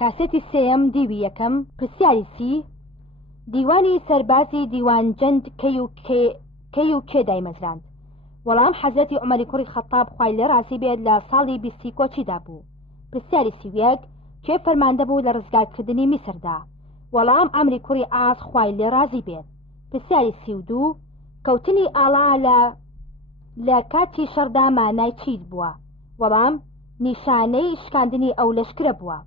کاسێتی سێەم دیوی یەکەم پرسیاری سی دیوانی سەربازی دیوان جەند کەی و کێ دایمەزراند؟ وەڵام حەزرەتی عومەری کوڕی خەتاب خوای لێ ڕازی بێت لە ساڵی 20 کۆچیدا بوو. پرسیاری سیویەک کێ فەرماندە بوو لە ڕزگارکردنی میسردا؟ وەڵام ئەمری کوڕی ئاس خوای لێ ڕازی بێت. پرسیاری 32 کەوتنی ئاڵا لە کاتی شەڕدا مانای چیت بووە؟ وەڵام نیشانەی شکاندنی ئەو لەشکرە بووە.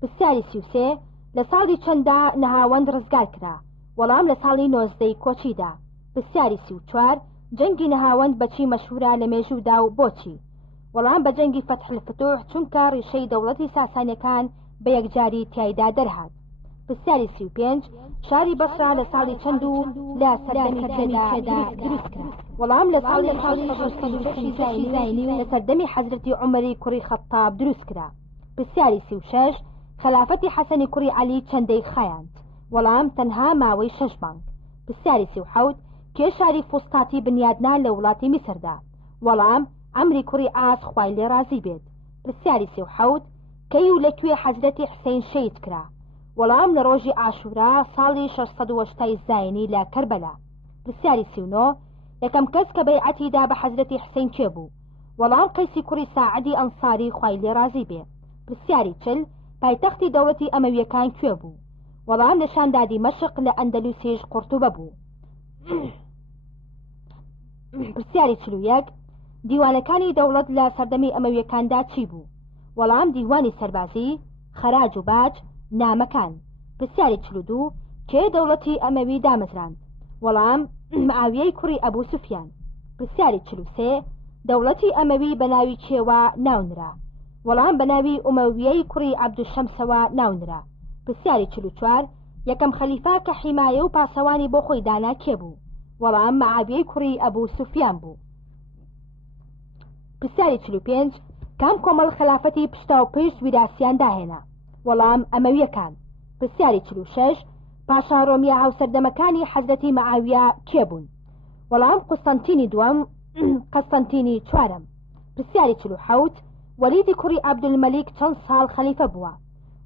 پرسیاری 33 لە ساڵی چەنددا نەهاوەند ڕزگار کرا؟ وەڵام لە ساڵی 19 کۆچیدا. پرسیاری 34 جەنگی نەهاوەند بەچی مەشهورە لە مێژوودا و بۆچی؟ وەڵام بە جەنگی فەتح الفتوح چونکە ڕیشەی دەوڵەتی ساسانیەکان بە یەکجاری تیایدا دەرهات. پرسیاری 35 شاری بەسرا لە ساڵی چەند و لە سەردەمی کێدا دروست کرا؟ وەڵام لە ساڵی 6 لە سەردەمی حەزرەتی عومەری کوڕی خەتاب دروست کرا. پرسیاری 36 خلافەتی حەسەنی کوڕی عەلی چەندەی خایاند؟ وەڵام تەنها ماوەی 6 مانگ. پرسیاری 37 کێ شاری فوستاتی بنیادنا لە وڵاتی میسردا؟ وەڵام ئەمری کوڕی ئاس خوای لێ ڕازی بێت. پرسیاری 37 کەی و لەکوێ حەزرەتی حسەین شەید کرا؟ وەڵام لە ڕۆژی ئاشورا ساڵی 680 زاینی لە کەربەلا. پرسیاری 39 یەکەم کەس کە بەیعەتیدا بە حەزرەتی حسەین کێ بوو؟ وەڵام قەیسی کوڕی ساعدی ئەنساری خوای لێ ڕازی بێت. پرسیاری 40 پایتەختی دەوڵەتی ئەمەویەکان کوێ بوو؟ وەڵام لەشاندادی مەشق لە ئەندەلوسیش قورتوبە بوو. پرسیاری 41 دیوانەکانی دەوڵەت لە سەردەمی ئەمەویەکاندا چی بوو؟ وەڵام دیوانی سەربازی، خەراج و باج، نامەکان. پرسیاری 42 کێ دەوڵەتی ئەمەوی دامەزراند؟ وەڵام معاویەی کوڕی ئەبوو سوفیان. پرسیاری 43 دەوڵەتی ئەمەوی بە ناوی کێوە ناونرا؟ وەڵام بە ناوی ئومەویەی کوڕی عەبدوشەمسەوە ناونرا. پرسیاری 44 یەکەم خەلیفا کە حیمایە و پاسەوانی بۆ خۆی دانا کێ بوو؟ وەڵام معاویەی کوڕی ئەبوو سوفیان بوو. پرسیاری 45 کام کۆمەڵ خلافەتی پشتا و پشت ویراسیان داهێنا؟ وەڵام ئەمەویەکان. پرسیاری 46 پاشا ڕۆمیا هاوسەردەمەکانی حەزرەتی معاویە کێ بوون؟ وەڵام قوستەنتینی دووەم قەستەنتینی چوارەم. پرسیاری 47 وەلیدی کوڕی عەبدولمەلیک چەند ساڵ خەلیفە بووە؟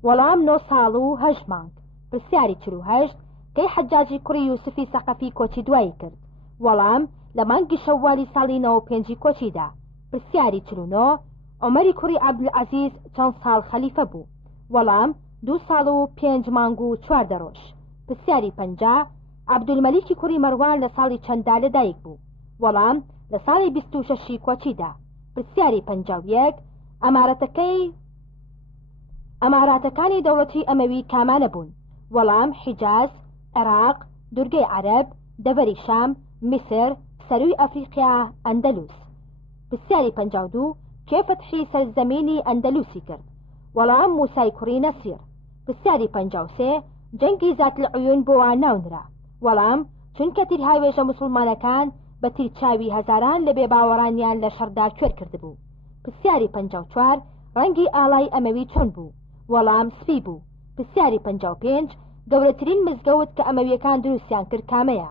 وەڵام 9 ساڵ و 8 مانگ. پرسیاری 48 کەی حەجاجی کوڕی یوسفی سەقەفی کۆچی دوایی کرد؟ وەڵام لە مانگی شەوالی ساڵی 95 کۆچیدا. پرسیاری 49 عومەری کوڕی عەبدولعەزیز چەند ساڵ خەلیفە بوو؟ وەڵام 2 ساڵ و 5 مانگ و 4 ڕۆژ. پرسیاری 50 عەبدولمەلیکی کوڕی مەروان لە ساڵی چەنددا لەدایک بوو؟ وەڵام لە ساڵی 26 کۆچیدا. پرسیاری 51 ئەماراتەکانی دەوڵەتی ئەمەوی کامانە بوون؟ وەڵام حیجاز، عێراق، دورگەی عەرەب، دەڤەری شام، میسر، سەرووی ئەفریقیا، ئەندەلوس. پرسیاری 52 کێ فەتحی سەرزەمینی ئەندەلوسی کرد؟ وەڵام موسای کوڕی نەسیر. پرسیاری 53 جەنگی ذات العیون بۆ ناونرا؟ وەڵام چونکە تیرهاوێژە موسڵمانەکان بە تیرچاوی هەزاران لە بێباوەڕانیان لە شەڕدا کوێر کردبوو. پرسیاری 54 ڕەنگی ئاڵای ئەمەوی چۆن بوو؟ وەڵام سپی بوو. پرسیاری 55 گەورەترین مزگەوت کە ئەمەویەکان دروستیان کرد کامەیە؟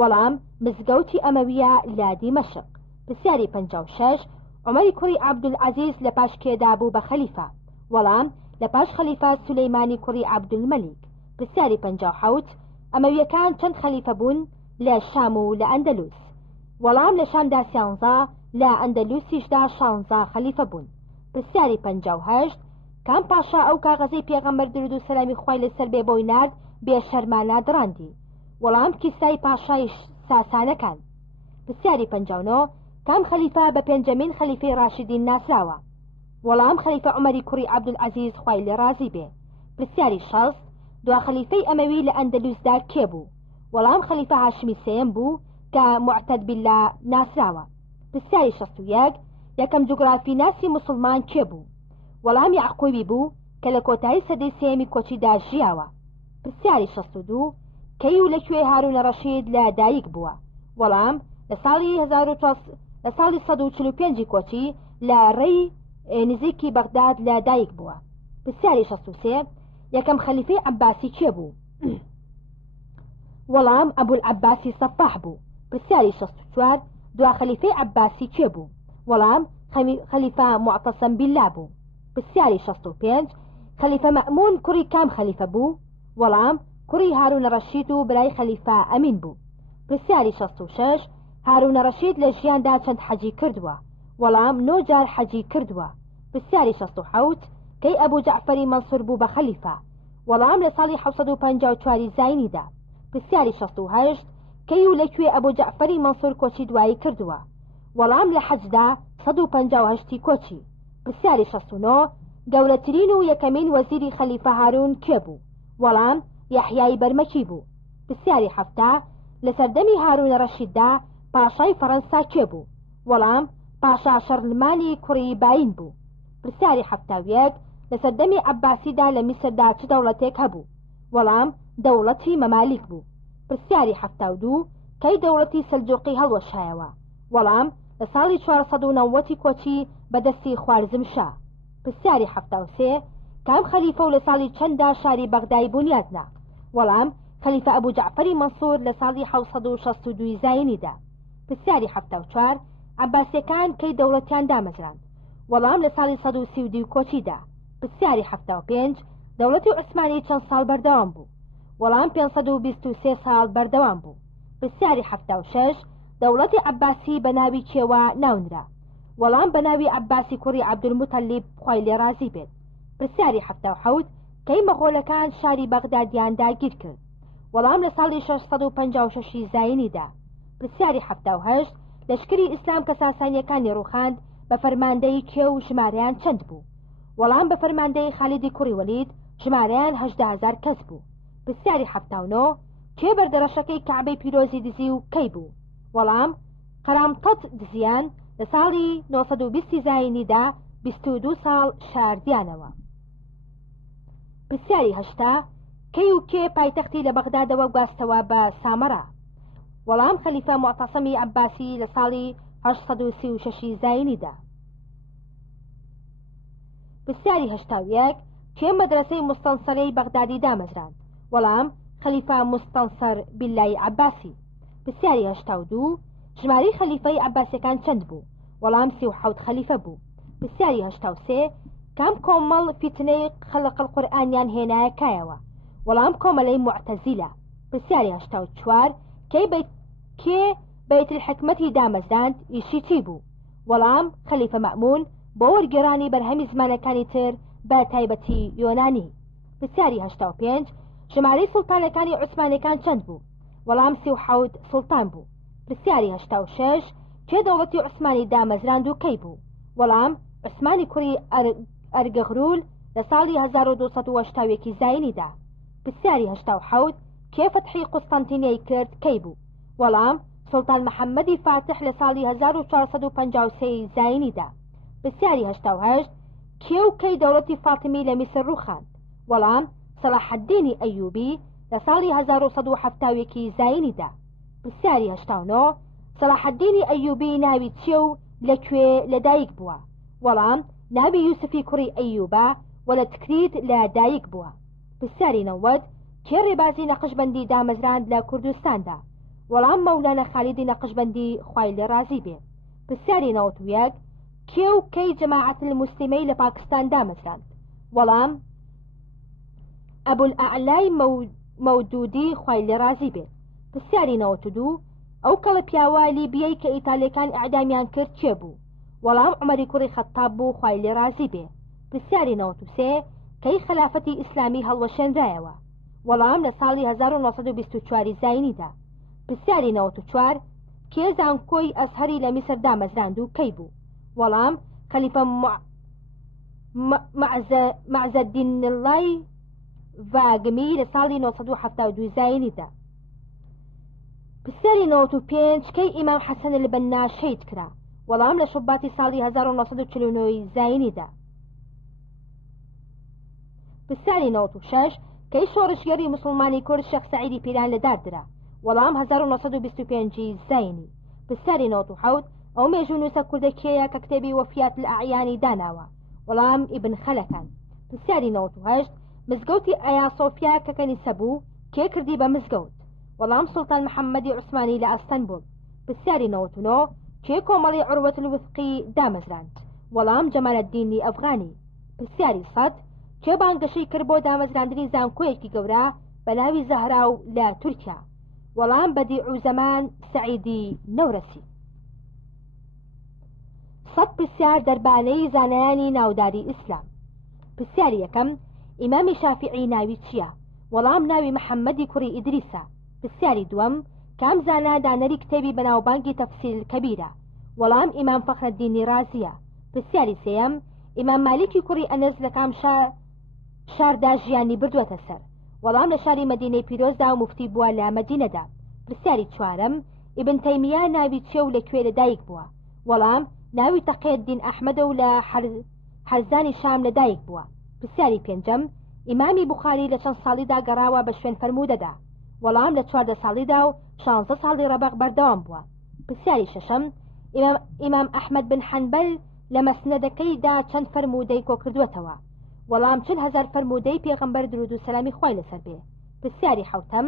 وەڵام مزگەوتی ئەمەویە لە دیمەشق. پرسیاری 56 عومەری کوڕی عەبدولعەزیز لە پاش کێدا بوو بە خەلیفە؟ وەڵام لە پاش خەلیفە سولەیمانی کوڕی عەبدولمەلیک. پرسیاری 57 ئەمەویەکان چەند خەلیفە بوون لە شام و لە ئەندەلوس؟ وەڵام لە شامدا 13 لە ئەندەلوسیشدا 16 خەلیفە بوون. پرسیاری 58 کام پاشا ئەو کاغەزەی پێغەمبەر درود و سەلامی خوای لەسەر بێ بۆی نارد بێ شەرمانە دڕاندی؟ وەڵام کیسای پاشای ساسانەکان. پرسیاری 59 کام خەلیفە بە پێنجەمین خەلیفەی ڕاشیدین ناسراوە؟ وەڵام خەلیفە عومەری کوڕی عەبدولعەزیز خوای لێ ڕازی بێ. پرسیاری 60 دوا خەلیفەی ئەمەوی لە ئەندەلوسدا کێ بوو؟ وەڵام خەلیفە هاشمی سێم بوو کە موعتەد بالله ناسراوە. پرسیاری 61 یەکەم جوگرافی ناسی موسڵمان کێ بوو؟ وەڵام یعقوبی بوو کە لە کۆتایی سەدەی سێمی کۆچیدا ژیاوە. پرسیاری 62 کەی و لەکوێ هارونە ڕەشید لە دایک بووە؟ وەڵام لە ساڵی 145 کۆچی لە ڕێی نزیکی بەغداد لە دایک بووە. پرسیاری 63 یەکەم خەلیفەی عەباسی کێ بوو؟ وەڵام ئەبوولعەباسی سەفاح بوو. پرسیاری 64 دوا خەلیفەی عەباسی کێ بوو؟ وەڵام خەلیفە معتصم بالله بوو. پرسیاری 65 خەلیفە مەأمون کوڕی کام خەلیفە بوو؟ وەڵام کوڕی هارون ڕەشید و برای خەلیفە ئەمین بوو. پرسیاری 66 هارون ڕەشید لە ژیاندا چەند حەجی کردووە؟ وەڵام 9 جار حەجی کردووە. پرسیاری 67 کەی ئەبوو جەعفەری مەنسوور بوو بە خەلیفە؟ وەڵام لە ساڵی 754 زاینیدا. پرسیاری 68 کەی و لەکوێ ئەبوو جەعفەری مەنسوور کۆچی دوایی کردووە؟ وەڵام لە حەجدا 158 کۆچی. پرسیاری 69 گەورەترین و یەکەمین وەزیری خەلیفە هارون کێ بوو؟ وەڵام یەحیای بەرمەکی بوو. پرسیاری 70 لە سەردەمی هارون ڕەشیددا پاشای فەڕەنسا کێ بوو؟ وەڵام پاشا شەرلمانی کوڕی باین بوو. پرسیاری 71 لە سەردەمی عەباسیدا لە میسردا چ دەوڵەتێک هەبوو؟ وەڵام دەوڵەتی مەمالیک بوو. پرسیاری 72 کەی دەوڵەتی سەلجوقی هەڵوەشایەوە؟ وەڵام لە ساڵی 490 کۆچی بەدەستی خوارزمشا. پرسیاری 73 کام خەلیفە و لە ساڵی چەنددا شاری بەغدای بنیادنا؟ وەڵام خەلیفە ئەبوو جەعفەری مەنسوور لە ساڵی 762 زاینیدا. پرسیاری 74 عەباسیەکان کەی دەوڵەتیان دامەزراند؟ وەڵام لە ساڵی 132 کۆچیدا. پرسیاری 75 دەوڵەتی عوسمانی چەند ساڵ بەردەوام بوو؟ وەڵام 523 ساڵ بەردەوام بوو. پرسیاری 76 دەوڵەتی عەباسی بە ناوی کێوە ناونرا؟ وەڵام بە ناوی عەباسی کوڕی عەبدولموتەلیب خوای لێ رازی بێت. پرسیاری 77 کەی مەغۆلەکان شاری بەغدادیان داگیر کرد؟ وەڵام لە ساڵی 656 زاینیدا. پرسیاری 78 لەشکری ئیسلام کە ساسانیەکانی ڕووخاند بە فەرماندەی کێ و ژمارەیان چەند بوو؟ وەڵام بە فەرماندەی خالیدی کوڕی وەلید ژمارەیان 18000 کەس بوو. پرسیاری 79 کێ بەردەڕەشەکەی کەعبەی پیرۆزی دزی و کەی بوو؟ وەڵام قەرامتەت دزیان لە ساڵی 920 زاینیدا 22 ساڵ شاردیانەوە. پرسیاری 80 کەی و کێ پایتەختی لە بەغدادەوە گواستەوە بە سامەرا؟ وەڵام خەلیفە معتەسەمی عەباسی لە ساڵی 836 زاینیدا. پرسیاری 81 کێ مەدرسەی مستەنسەرەی بەغدادی دامەزراند؟ وەڵام خەلیفە مستەنسەر باللای عەباسی. پرسیاری 82 ژمارەی خەلیفەی عەباسیەکان چەند بوو؟ وەڵام 37 خەلیفە بوو. پرسیاری 83 کام کۆمەڵ فیتنەی خەلق القورئانیان هێنایە کایەوە؟ وەڵام کۆمەلەی معتەزیلە. پرسیاری 84 کێ بەیت الحکمەتی دامەزراند ئیشی چی بوو؟ وەڵام خەلیفە مەأمون بۆ وەرگێڕانی بەرهەمی زمانەکانی تر بە تایبەتی یۆنانی. پرسیاری 85 ژمارەی سوڵتانەکانی عوسمانیەکان چەند بوو؟ وەڵام 37 سوڵتان بوو. پرسیاری 86 کێ دەوڵەتی عوسمانی دامەزراند و کەی بوو؟ وەڵام عوسمانی کوڕی ئەرگەغرول لە ساڵی 1281 زاینیدا. پرسیاری 87 کێ فەتحی قوستەنتینیەی کرد کەی بوو؟ وەڵام سوڵتان محەممەدی فاتح لە ساڵی 1453 زاینیدا. پرسیاری 88 کێ و کەی دەوڵەتی فاتمی لە میسر ڕووخاند؟ وەڵام سەلاحەددینی ئەیوبی لە ساڵی 1970 زاینیدا. پرسیاری 89 سەلاحەددینی ئەیوبی ناوی چیە و لەکوێ لەدایک بووە؟ وەڵام ناوی یوسفی کوڕی ئەیوبە و لە تکریت لە دایک بووە. پرسیاری 90 کێ ڕێبازی نەقشبەندی دامەزراند لە کوردستاندا؟ وەڵام مەولانە خالیدی نەقشبەندی خوای لێ رازی بێ. پرسیاری 91 کێ و کەی جەماعەت الموسلیمەی لە پاکستان دامەزراند؟ وەڵام ئەبوولئەعلای مەودودی خوای لێ رازی بێ. پرسیاری 92 ئەو کەڵە پیاوە لیبیەی کە ئیتالیەکان ئەعدامیان کرد چێ بوو؟ وەڵام عومەری کوڕی خەتاب بوو خوای لێ رازی بێ. پرسیاری 93 کەی خلافەتی ئیسلامی هەڵوەشێنرایەوە؟ وەڵام لە ساڵی 1924 زاینیدا. پرسیاری 94 کێ زانکۆی ئەزهەری لە میسر دامەزراند و کەی بوو؟ وەڵام خەلیفە مەعزەدین اللای ڤاگمی لە ساڵی 1972 زاینیدا. پرسیاری 95 کەی ئیمام حەسەن البەنا شەید کرا؟ وەڵام لە شوباتی ساڵی 1949 زاینیدا. پرسیاری 96 کەی شۆڕشگەری مسلمانی کورد شێخ سەعیدی پیران لەدادرا؟ وەڵام 1925 زاینی. پرسیاری 97 ئەو مێژوونووسە کوردەکێیە کە کتێبی وەفیات الئەعیانی داناوە؟ وەڵام ئیبن خەلەکان. پرسیاری 98 مزگەوتی ئایا سۆفیا کە کەنیسە بوو کێ کردی بە مزگەوت؟ وەڵام سوڵتان محەممەدی عوسمانی لە ئەستەنبوڵ. پرسیاری 99 کێ کۆمەڵی عروەت الوثقی دامەزراند؟ وەڵام جەمالەددینی ئەفغانی. پرسیاری سەد کێ بانگەشەی کرد بۆ دامەزراندنی زانکۆیەکی گەورە بە ناوی زەهراو لە تورکیا؟ وەڵام بەدیعوزەمان سەعیدی نەورەسی. سەد پرسیار دەربارەی زانایانی ناوداری ئیسلام. پرسیاری یەکەم ئیمامی شافعی ناوی چییە؟ وەڵام ناوی محەممەدی کوڕی ئیدریسە. پرسیاری دووەم کام زانا دانەری کتێبی بەناوبانگی تەفسیل کەبیرە؟ وەڵام ئیمام فەخرەددینی رازیە. پرسیاری سێیەم ئیمام مالیکی کوڕی ئەنەس لە کام شاردا ژیانی بردووەتە سەر؟ وەڵام لە شاری مەدینەی پیرۆزدا و مفتی بووە لە مەدینەدا. پرسیاری چوارەم ئیبن تەیمیە ناوی چێ و لەکوێ لەدایک بووە؟ وەڵام ناوی تەقیەددین ئەحمەدە و لە حەرزانی شام لەدایک بووە. پرسیاری پێنجەم ئیمامی بوخاری لە چەند ساڵیدا گەڕاوە بە شوێن فەرمودەدا؟ وەڵام لە 14 ساڵیدا و 16 ساڵی ڕەبەق بەردەوام بووە. پرسیاری شەشەم ئیمام ئەحمەد بن حەنبەل لە مەسنەدەکەیدا چەند فەرمودەی کۆ کردووەتەوە؟ وەڵام 40,000 فەرمودەی پێغەمبەر درود و سەلامی خوای لەسەر بێ. پرسیاری حەوتەم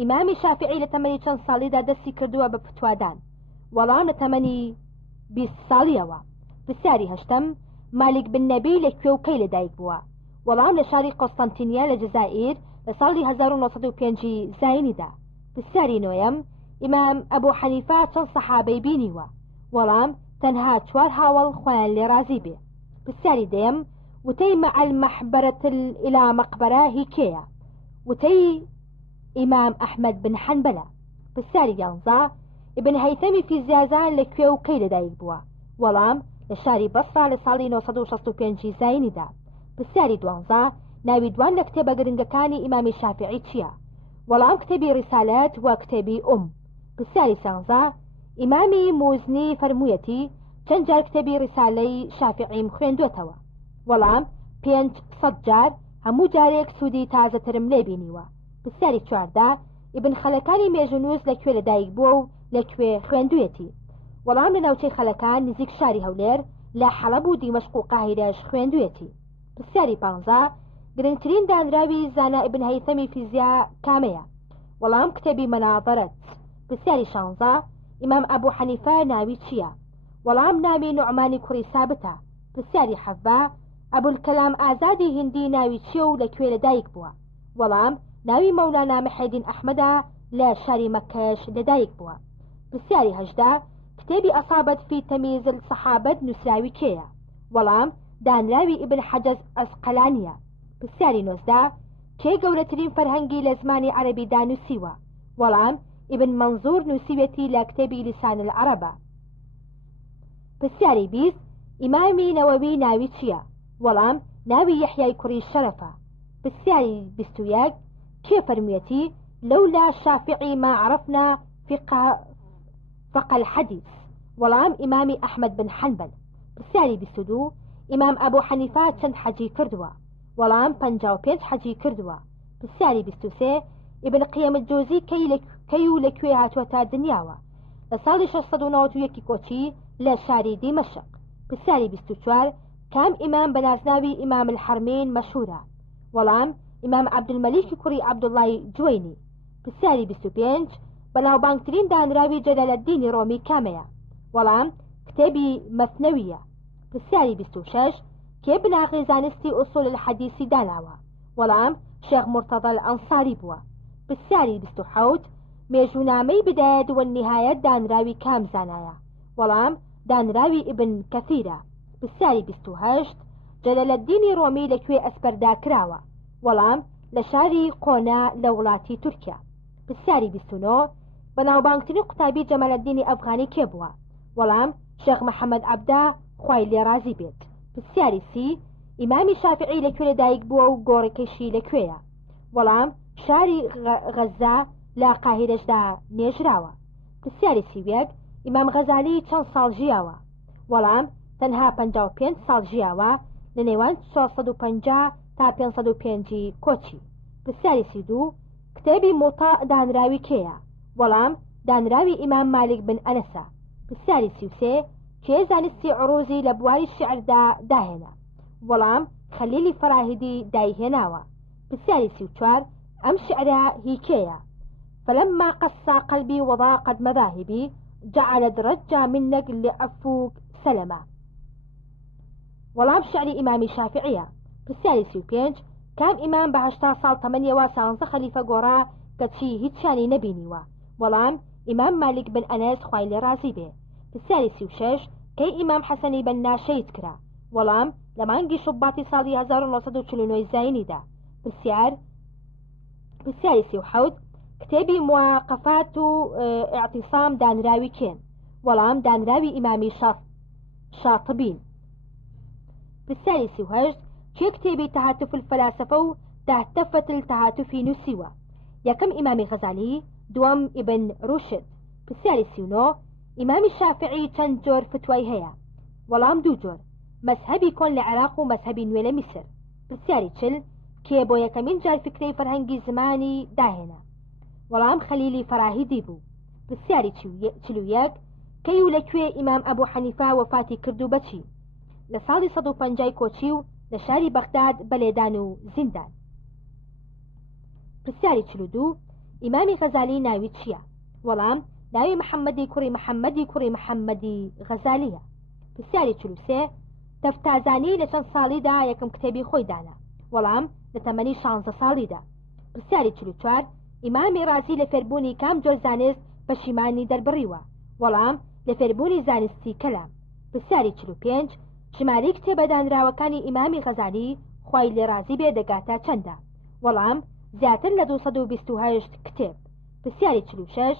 ئیمامی شافعی لە تەمەنی چەند ساڵیدا دەستی کردووە بە فتوادان؟ وەڵام لە تەمەنی 20 ساڵیەوە. پرسیاری هەشتەم مالک بن نەبی لەکوێ و کەی لەدایک بووە؟ وەڵام لە شاری قۆستەنتینیە لە جەزائیر لە ساڵی 1905 زاینیدا. پرسیاری نۆیەم ئیمام ئەبوو حەنیفە چەند سەحابەی بینیوە؟ وەڵام تەنها 4 هاوڵ خۆیان لێ رازی بێ. پرسیاری دەیەم وتەی مع المحبرة إلى مقبرة هی کێیە؟ وتەی ئیمام ئەحمەد بن حەنبەلە. پرسیاری 11 ابن هەیثەمی فیزیازان لەکوێ و کەی لەدایک بووە؟ وەڵام لە شاری بەسرا لە ساڵی 965 زاینیدا. پرسیاری 12 ناوی دوان لە کتێبە گرنگەکانی ئیمامی شافعی چییە؟ وەڵام کتێبی ڕیسالەت و کتێبی پرسیاری 13 ئیمامی موزنی فەرموویەتی چەند جار کتێبی ڕیسالەی شافعیم خوێندوێتەوە؟ وەڵام 500 جار، هەموو جارێک سوودی تازەترم لێ بینیوە. پرسیاری 14 ئیبن خەلەکانی مێژونووس لەکوێ لەدایک بووە و لەکوێ خوێندوێتی؟ وەڵام لە ناوچەی خەلەکان نزیک شاری هەولێر لە حەڵەب و دیمەشق و قاهیرەش خوێندوێتی. پرسیاری 15 گرنگترین دانراوی زانا ئیبن هەیثەمی فیزیا کامەیە؟ وەڵام کتێبی مەناظەرەت. پرسیاری 16 ئیمام ئەبوو حەنیفە ناوی چییە؟ وەڵام ناوی نوعمانی کوڕی سابتە. پرسیاری 17 ئەبولکەلام ئازادی هیندی ناوی چییە و لەکوێ لەدایک بووە؟ وەڵام ناوی مەولانا محەیدین ئەحمەدە لە شاری مەکەش لەدایک بووە. پرسیاری 18 کتێبی ئەصابەت فی تەمیز الصەحابەت نووسراوی کێیە؟ وەڵام دانراوی ئیبن حەجەز ئەسقەلانیە. پرسیاری 19 کێ گەورەترین فەرهەنگی لە زمانی عەرەبی دانووسیوە؟ وەڵام ئیبن مەنزوور نووسیوێتی لە کتێبی لیسان العەرەبە. پرسیاری 20 ئیمامی نەوەوی ناوی چییە؟ وەڵام ناوی یەحیای کوڕی شەرەفە. پرسیاری 21 کێ فەرموویەتی لەولا شافعی ما عرفنا فقه الحديث؟ وەڵام ئیمامی ئەحمەد بن حەنبەل. پرسیاری 22 ئیمام ئەبوو حەنیفە چەند حەجی کردووە؟ وەڵام 55 حەجی کردووە. پرسیاری 23 ئیبن قیم الجوزی کەی و لەکوێ هاتووەتە دنیاوە؟ لە ساڵی 691 کۆچی لە شاری دیمەشق. پرسیاری 24 کام ئیمام بە نازناوی ئیمام الحەرمین مەشهورە؟ وەڵام ئیمام عەبدولمەلیکی کوڕی عەبدوڵڵای جوەینی. پرسیاری 25 بەناوبانگترین دانراوی جەلالەددینی ڕۆمی کامەیە؟ وەڵام کتێبی مەثنەویە. پرسیاری 26 کێ بناغی زانستی ئوسوول الحەدیثی داناوە؟ وەڵام شێخ مرتەضە ئەنساری بووە. پرسیاری 27 مێژوونامەی بدایەت والنیهایەت دانراوی کام زانایە؟ وەڵام دانراوی ئیبن کەثیرە. پرسیاری 28 جەلالەددینی ڕۆمی لەکوێ ئەسپەردا کراوە؟ وەڵام لە شاری قۆنا لە وڵاتی تورکیا. پرسیاری 29 بەناوبانگترین قوتابی جەمالەددینی ئەفغانی کێ بووە؟ وەڵام شێخ محەممەد عەبدا خوای لێ رازی بێت. پرسیاری 30 ئیمامی شافعی لەکوێ لەدایک بووە و گۆڕەکەشی لەکوێیە؟ وەڵام شاری غەزا لە قاهیرەشدا نێژراوە. پرسیاری 31 ئیمام غەزالی چەند ساڵ ژیاوە؟ وەڵام تەنها 55 ساڵ ژیاوە لە نێوان 450 تا 505 کۆچی. پرسیاری 32 کتێبی موطا دانراوی کێیە؟ وەڵام دانراوی ئیمام مالک بن ئەنەسە. پرسیاری 33 کێ زانستی عروزی لە بواری شعردا داهێنا؟ وەڵام خەلیلی فەراهیدی دایهێناوە. پرسیاری 34 ئەم شعرە هی کێیە؟ فلما قسى قلبي وضاقت مذاهبي جعلت رجا منك لأفوك سلما. وەڵام شعری ئیمامی شافعیە. پرسیاری 35 کام ئیمان بە 80 ساڵ تەمەنیەوە 16 خەلیفە گۆڕا کە چی هیچیانی نەبینیوە؟ وەڵام ئیمام مالک بن ئەنەس خوای لێ ڕازی بێ. پرسیاری 36 کەی ئیمام حەسەنی بەننا شەید کرا؟ وەڵام لە مانگی شوباتی ساڵی 1949 زاینیدا. پرسیاری 37 کتێبی مواقفات و اعتصام دانراوی کێن؟ وەڵام دانراوی ئیمامی شاطبین. پرسیاری 38 کێ کتێبی تەهاتوف الفەلاسفە و تەهتەفەت التەهاتوفی نووسیوە؟ یەکەم ئیمامی غەزالی، دووەم ئیبن روشد. پرسیاری 39 ئیمامی شافعی چەند جۆر فتوای هەیە؟ وەڵام 2 جۆر، مەذهبی کۆن لە عێراق و مەذهبی نوێ لە میسر. پرسیاری 40 کێ بۆ یەکەمین جار فکرەی فەرهەنگی زمانی داهێنا؟ وەڵام خەلیلی فەراهیدی بوو. پرسیاری 41 کەی و لەکوێ ئیمام ئەبوو حەنیفە وەفاتی کرد و بەچی؟ لە ساڵی 150 کۆچی و لە شاری بەغداد بەلێدان و زیندان. پرسیاری 42 ئیمامی غەزالی ناوی چییە؟ وەڵام ناوی محەممەدی کوڕی محەممەدی غەزالیە. پرسیاری 43 تەفتازانی لە چەند ساڵیدا یەکەم کتێبی خۆی دانا؟ وەڵام لە تەمەنی 16 ساڵیدا. پرسیاری 44 ئیمامی رازی لە فێربوونی کام جۆر زانست پەشیمانی دەربڕیوە؟ وەڵام لە فێربوونی زانستی کەلام. پرسیاری 45 ژمارەی کتێبە دانراوەکانی ئیمامی غەزالی خوای لێ رازی بێ دەگاتە چەندە؟ وەڵام زیاتر لە 228 کتێب. پرسیاری 46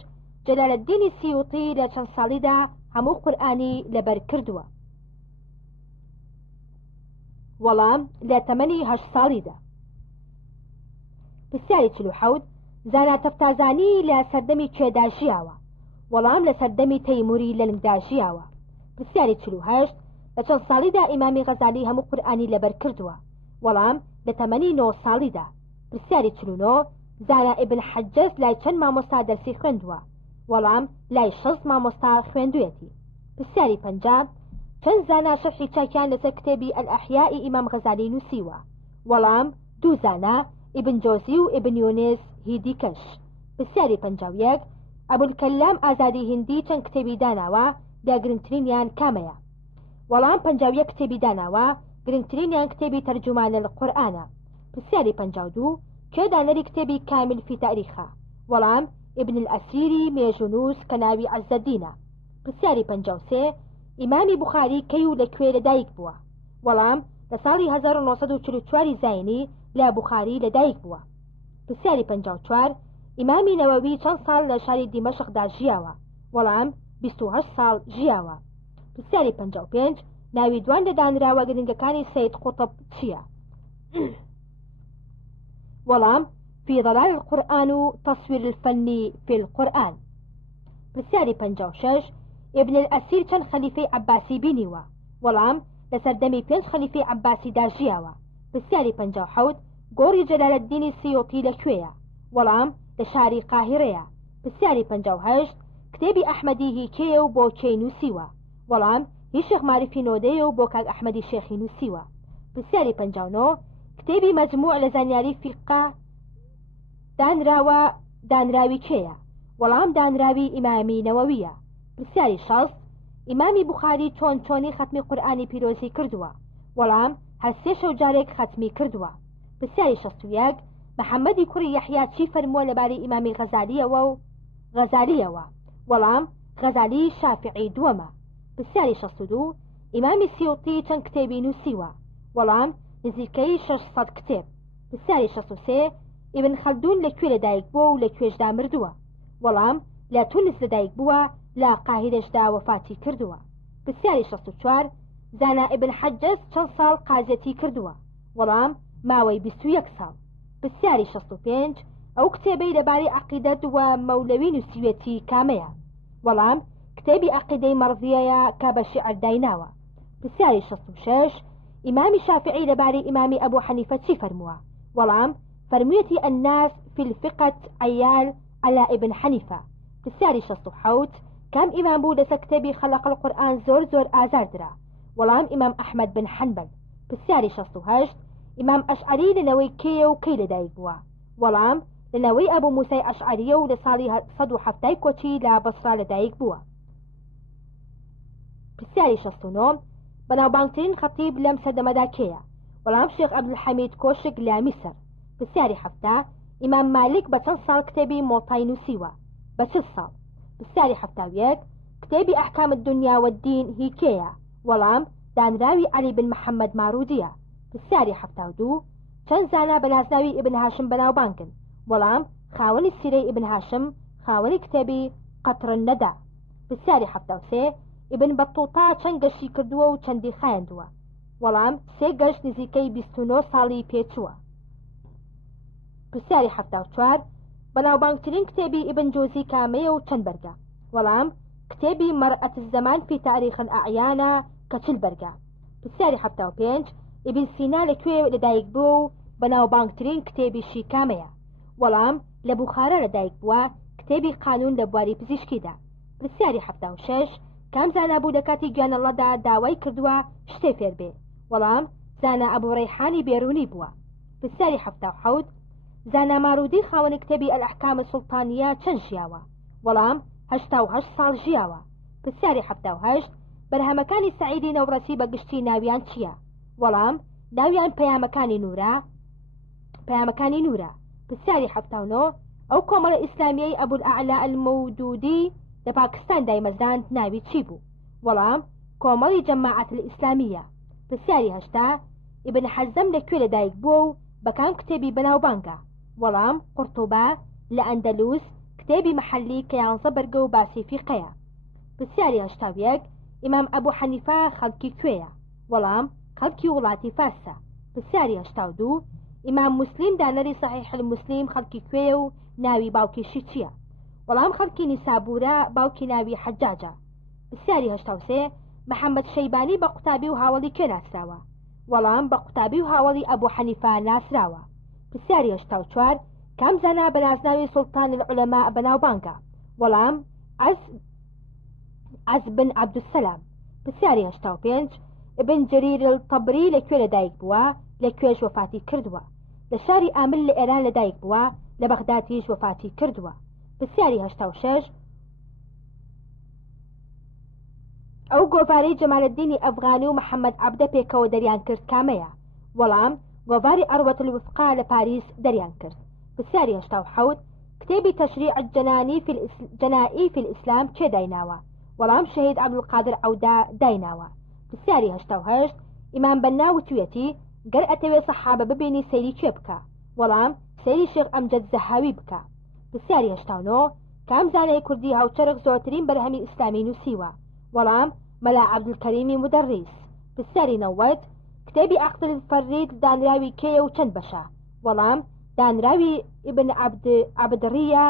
جەلالەددینی سیوطی لە چەند ساڵیدا هەموو قورئانی لەبەر کردووە؟ وەڵام لە تەمەنی 8 ساڵیدا. پرسیاری 47 زانا تەفتازانی لە سەردەمی کوێدا ژیاوە؟ وەڵام لە سەردەمی تەیموری لە لنگدا ژیاوە. پرسیاری 48 لە چەند ساڵیدا ئیمامی غەزالی هەموو قورئانی لەبەر کردووە؟ وەڵام لە تەمەنی 9 ساڵیدا. پرسیاری 49 زانا ئیبن حەجەز لای چەند مامۆستا دەرسی خوێندووە؟ وەڵام لای 6 مامۆستا خوێندوێتی. پرسیاری 50 چەند زانا شەرحی چاکیان لەسەر کتێبی ئەلئەحیائی ئیمام غەزالی نووسیوە؟ وەڵام 2 زانا ئیبن جۆزی و ئیبن یونس هیدی کەش. پرسیاری 51 ئەبولکەلام ئازادی هیندی چەند کتێبی داناوە؟ دا گرنگترینیان کامەیە؟ وەڵام 51 کتێبی داناوە، گرنگترینیان کتێبی تەرجومانە القورئانە. پرسیاری 52 کێ دانەری کتێبی کامل فی تاریخە؟ وەڵام ئیبن الئەسیری مێژونوس کە ناوی عەزەدینە. پرسیاری 53 ئیمامی بوخاری کەی و لەکوێ لەدایک بووە؟ وەڵام لە ساڵی 1944 زاینی لە بوخاری لەدایک بووە. پرسیاری 54 ئیمامی نەوەوی چەند ساڵ لە شاری دیمەشقدا ژیاوە؟ وەڵام 28 ساڵ ژیاوە. پرسیاری 55 ناوی دوان لە دانراوە گرنگەکانی سید قوطب چییە؟ وەڵام في ضلال القرآن و تصوير الفني في القرآن. پرسیاری 56 ابن الأسیر چەند خەلیفەی عەباسی بینیوە؟ وەڵام لە سەردەمی 5 خەلیفەی عەباسی داژیاوە. پرسیاری 57 گۆڕی جەلالەددینی سیوطی لەکوێیە؟ وەڵام لە شاری قاهرەیە. پرسیاری 58 کتێبی ئەحمەدی هی کێیە و بۆ کێی نووسیوە؟ وەڵام هی شێخ ماریفی نۆدەیە و بۆ کاک ئەحمەدی شێخی نووسیوە. پرسیاری 59 کتێبی مەجموع لە زانیاری فیقە دانراوی کێیە؟ وەڵام دانراوی ئیمامی نەوەویە. پرسیاری 60 ئیمامی بوخاری چۆنی ختمی قورئانی پیرۆزی کردووە؟ وەڵام هەر 3 شەو جارێک ختمی کردووە. پرسیاری 61 محەممەدی کوڕی یەحیا چی فەرمووە لەبارەی ئیمامی غەزالیەوە؟ وەڵام غەزالی شافعی دووەمە. پرسیاری 62 ئیمامی سیوطی چەند کتێبی نووسیوە؟ وەڵام نزیکەی 600 کتێب. پرسیاری 63 ئیبن خەلدون لەکوێ لەدایک بووە و لەکوێشدا مردووە؟ وەڵام لە تونس لەدایک بووە، لە قاهیرەشدا وەفاتی کردووە. پرسیاری 64 زانا ئیبن حەجەز چەند ساڵ قازەتی کردووە؟ وەڵام ماوەی 21 ساڵ. پرسیاری 65 ئەو کتێبەی لەبارەی عەقیدەت و مەولەوی نووسیوێتی کامەیە؟ وەڵام کتێبی عەقیدەی مەڕزیەیە کە بە شیعر دایناوە. پرسیاری 66 ئیمامی شافعی لەبارەی ئیمامی ئەبوو حەنیفە چی فەرمووە؟ وەڵام فەرموویەتی الناس في الفقة عيال على ابن حنيفة. پرسیاری 67 کام ئیمام بوو لەسەر کتێبی خەلق القورآن زۆر ئازاردرا؟ وەڵام ئیمام ئەحمەد بن حەنبەل. پرسیاری 68 ئیمام ئەشعەری لەنەوەی کێیە و کەی لەدایک بووە؟ وەڵام لەنەوەی ئەبوو موسای ئەشعەریە و لە ساڵی 170 کۆچی لە بەسرا لەدایک بووە. پرسیاری 69 بەناوبانگترین خەتیب لەم سەردەمەدا کێیە؟ وەڵام شێخ عەبدولحەمید کۆشک لە میسر. پرسیاری هەفتە ئیمام مالک بە چەند ساڵ کتێبی مۆڵتای نووسیوە؟ بە چ ساڵ؟ پرسیاری هەفتە و یەک کتێبی ئەحکام الدنیا والدین هی کێیە؟ وەڵام دانراوی عەلی بن محەممەد مارودیە. پرسیاری هەفتە و دوو چەند زانا بە ناسناوی ئیبن هاشم بەناوبانگن؟ وەڵام خاوەنی سیرەی ئیبن هاشم، خاوەنی کتێبی قەترن نەدا. پرسیاری هەفتە و سێ ئیبن بەتوتا چەند گەشتی کردووە و چەندی خایاندووە؟ وەڵام 3 گەشت نزیکەی 29 ساڵی پێچووە. پرسیاری هەفتە و چوار بەناوبانگترین کتێبی ئیبن جوزی کامەیە و چەند بەرگە؟ وەڵام کتێبی مەرئەت الزەمان فی تاریخ الأعیانە کە 40 بەرگە. پرسیاری هەفتە و پێنج ئیبن سینا لەکوێ لەدایک بووە و بەناوبانگترین کتێبیشی کامەیە؟ وەڵام لە بوخارە لەدایک بووە، کتێبی قانون لە بواری پزیشکیدا. پرسیاری هەفتە و شەش کام زانا بوو لە کاتی گیانەڵەدا داوای کردووە شتێ فێر بێ؟ وەڵام زانا ئەبوو ڕەیحانی بێرونی بووە. پرسیاری هەفتە و حەوت زانا مارودی خاوەنی کتێبی ئەلئەحکام سوڵتانیە چەند ژیاوە؟ وەڵام 88 ساڵ ژیاوە. پرسیاری هەفتە و هەشت بەرهەمەکانی سەعیدی نەورەسی بە گشتی ناویان چییە؟ وەڵام ناویان پەیامەکانی نورە. پرسیاری هەفتە و نۆ ئەو کۆمەڵە ئیسلامیەی ئەبول ئەعلا المەودودی لە پاکستان دایمەزراند ناوی چی بوو؟ وەڵام کۆمەڵی جەماعەت الئیسلامیە. پرسیاری هەشتا ئیبن حەزەم لەکوێ لەدایک بووە و بەکام کتێبی بەناوبانگە؟ وەڵام قورتوبە لە ئەندەلوس، کتێبی محەلی کە 11 بەرگە و باسی فیقەیە. پرسیاری هەشتا و یەک ئیمام ئەبوو حەنیفە خەڵکی کوێیە؟ وەڵام خەڵکی وڵاتی فارسە. پرسیاری هەشتا و دوو ئیمام موسلیم دانەری صحیح المسلیم خەڵکی کوێیە و ناوی باوکیشی چییە؟ وەڵام خەڵکی نیسابورە، باوکی ناوی حەجاجە. پرسیاری هەشتا و سێ محەممەد شەیبانی بە قوتابی و هاوڵی کێ ناسراوە؟ وەڵام بە قوتابی و هاوڵی ئەبوو حەنیفە ناسراوە. پرسیاری هەشتا و چوار کام زانا بە نازناوی سوڵتان العولەما بەناوبانگە؟ وەڵام عەز بن عەبدوسەلام. پرسیاری هەشتا و پێنج ابن جەریر الطەبری لەکوێ لەدایک بووە؟ لەکوێش وەفاتی کردووە؟ لە شاری ئامل لە ئێران لەدایک بووە، لە بەغدادیش وەفاتی کردووە. پرسیاری هەشتا و شەش ئەو گۆڤارەی جەمالەددینی ئەفغانی و محەممەد عەبدە پێکەوە دەریان کرد کامەیە؟ وەڵام گۆڤاری ئەروەت الوفقا لە پاریس دەریان کرد. پرسیاری هەشتا و حەوت کتێبی تەشریع جەنائی فی الئیسلام کێ دایناوە؟ وەڵام شەهید عەبدولقادر عەودا دایناوە. پرسیاری هەشتا و هەشت ئیمام بەنا وتوێتی گەر ئەتەوێ سەحابە ببینی سەیری کوێ بکە؟ وەڵام سەیری شێخ ئەمجەد زەهاوی بکە. پرسیاری هەشتا و نۆ کام زانای کوردی هاوچەرخ زۆرترین بەرهەمی ئیسلامی نووسیوە؟ وەڵام مەلا عەبدولکەریمی مودەڕیس. پرسیاری نەوەت کتێبی عەقد الفەرید دانراوی کێیە و چەند بەشە؟ وەڵام دانراوی ئیبن عەبدڕیە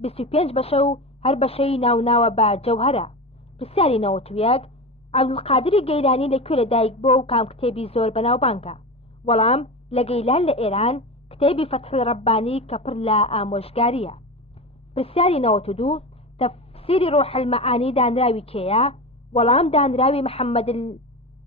25 بەشە و هەر بەشەی ناوناوە بە جەوهەرە. پرسیاری نەوەت و یەک عەبدولقادری گەیلانی لەکوێ لەدایک بووە و کام کتێبی زۆر بەناوبانگە؟ وەڵام لە گەیلان لە ئێران، کتێبی فەتح الرەبانی کە پڕ لە ئامۆژگاریە. پرسیاری نەوەت و دوو تەفسیری ڕۆح المەعانی دانراوی کێیە؟ وەڵام دانراوی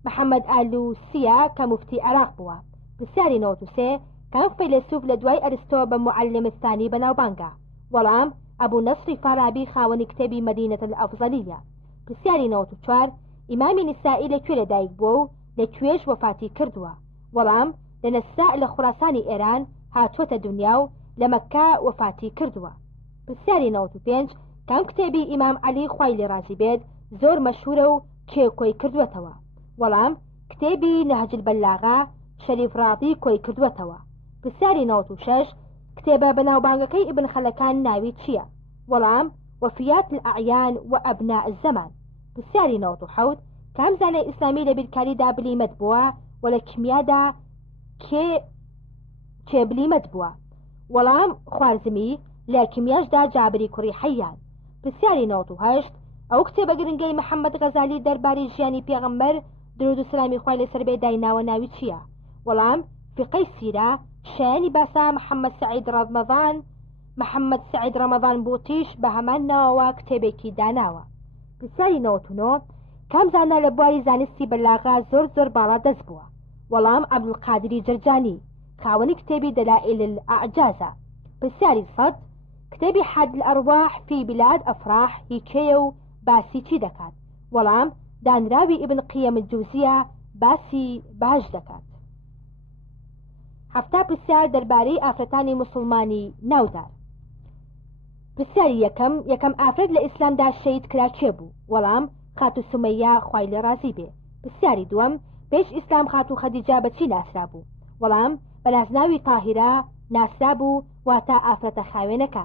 محەممەد ئالوسیە کە موفتی عێراق بووە. پرسیاری نەوەت و سێ کام فەیلسوف لە دوای ئەرستۆ بە معەلم الثانی بەناوبانگە؟ وەڵام ئەبوو نەسری فارابی خاوەنی کتێبی مەدینەت الئەفزەلیە. پرسیاری نەوەت و چوار ئیمامی نیسائی لەکوێ لەدایک بووە و لەکوێش وەفاتی کردووە؟ وەڵام لە نەساء لە خوڕاسانی ئێران هاتووەتە دنیا و لە مەککە وەفاتی کردووە. پرسیاری نەوەت و پێنج کام کتێبی ئیمام عەلی خوای لێ ڕازی بێت زۆر مەشهورە و کێ کۆی کردوێتەوە؟ وەڵام کتێبی نەهج البەلاغە شەریف ڕاضی کۆی کردوێتەوە. پرسیاری نەوەت و شەش کتێبە بەناوبانگەکەی ئیبن خەلەکان ناوی چییە؟ وەڵام وەفیات الأعیان و ئەبناء الزەمان. پرسیاری نەوەت و حەوت کام زانای ئیسلامی لە بیرکاریدا بلیمەت بووە و لە کیمیادا کێ بلیمەت بووە؟ وەڵام خوارزمی، لە کیمیاشدا جابری کوڕی حەیان. پرسیاری نەوەت و هەشت ئەو کتێبە گرنگەی محەممەد غەزالی دەربارەی ژیانی پێغەمبەر درود و سلامی خوای لەسەر بێ دایناوە ناوی چییە؟ وەڵام فقەی سیرە، شایانی باسا محەممەد سەعید ڕەمەضان بوتیش بە هەمان ناوەوە کتێبێکی داناوە. پرسیاری نەوەت و نۆ کام زانا لە بواری زانستی بەلاغا زۆر باڵا دەست بووە؟ وەڵام عەبدولقادری جەرجانی خاوەنی کتێبی دەلائل الأعجازە. پرسیاری سەد کتێبی حاد الأرواح فی بلاد ئەفراح هی کێیە و باسی چی دەکات؟ وەڵام دانراوی ئیبن قیم الجوزیە باسی باش دەکات. هەفتا پرسیار دەربارەی ئافرەتانی موسڵمانی ناودار. پرسیاری یەکەم ئافرەت لە ئیسلامدا شەید کرا کێ بوو؟ وەڵام خاتو سومەیە خوای لێ ڕازی بێ. پرسیاری دووەم پێش ئیسلام خاتو خەدیجە بەچی ناسرا بوو؟ وەڵام بە ناسناوی تاهیرە ناسرا بوو واتە ئافرەتە خاوێنەکە.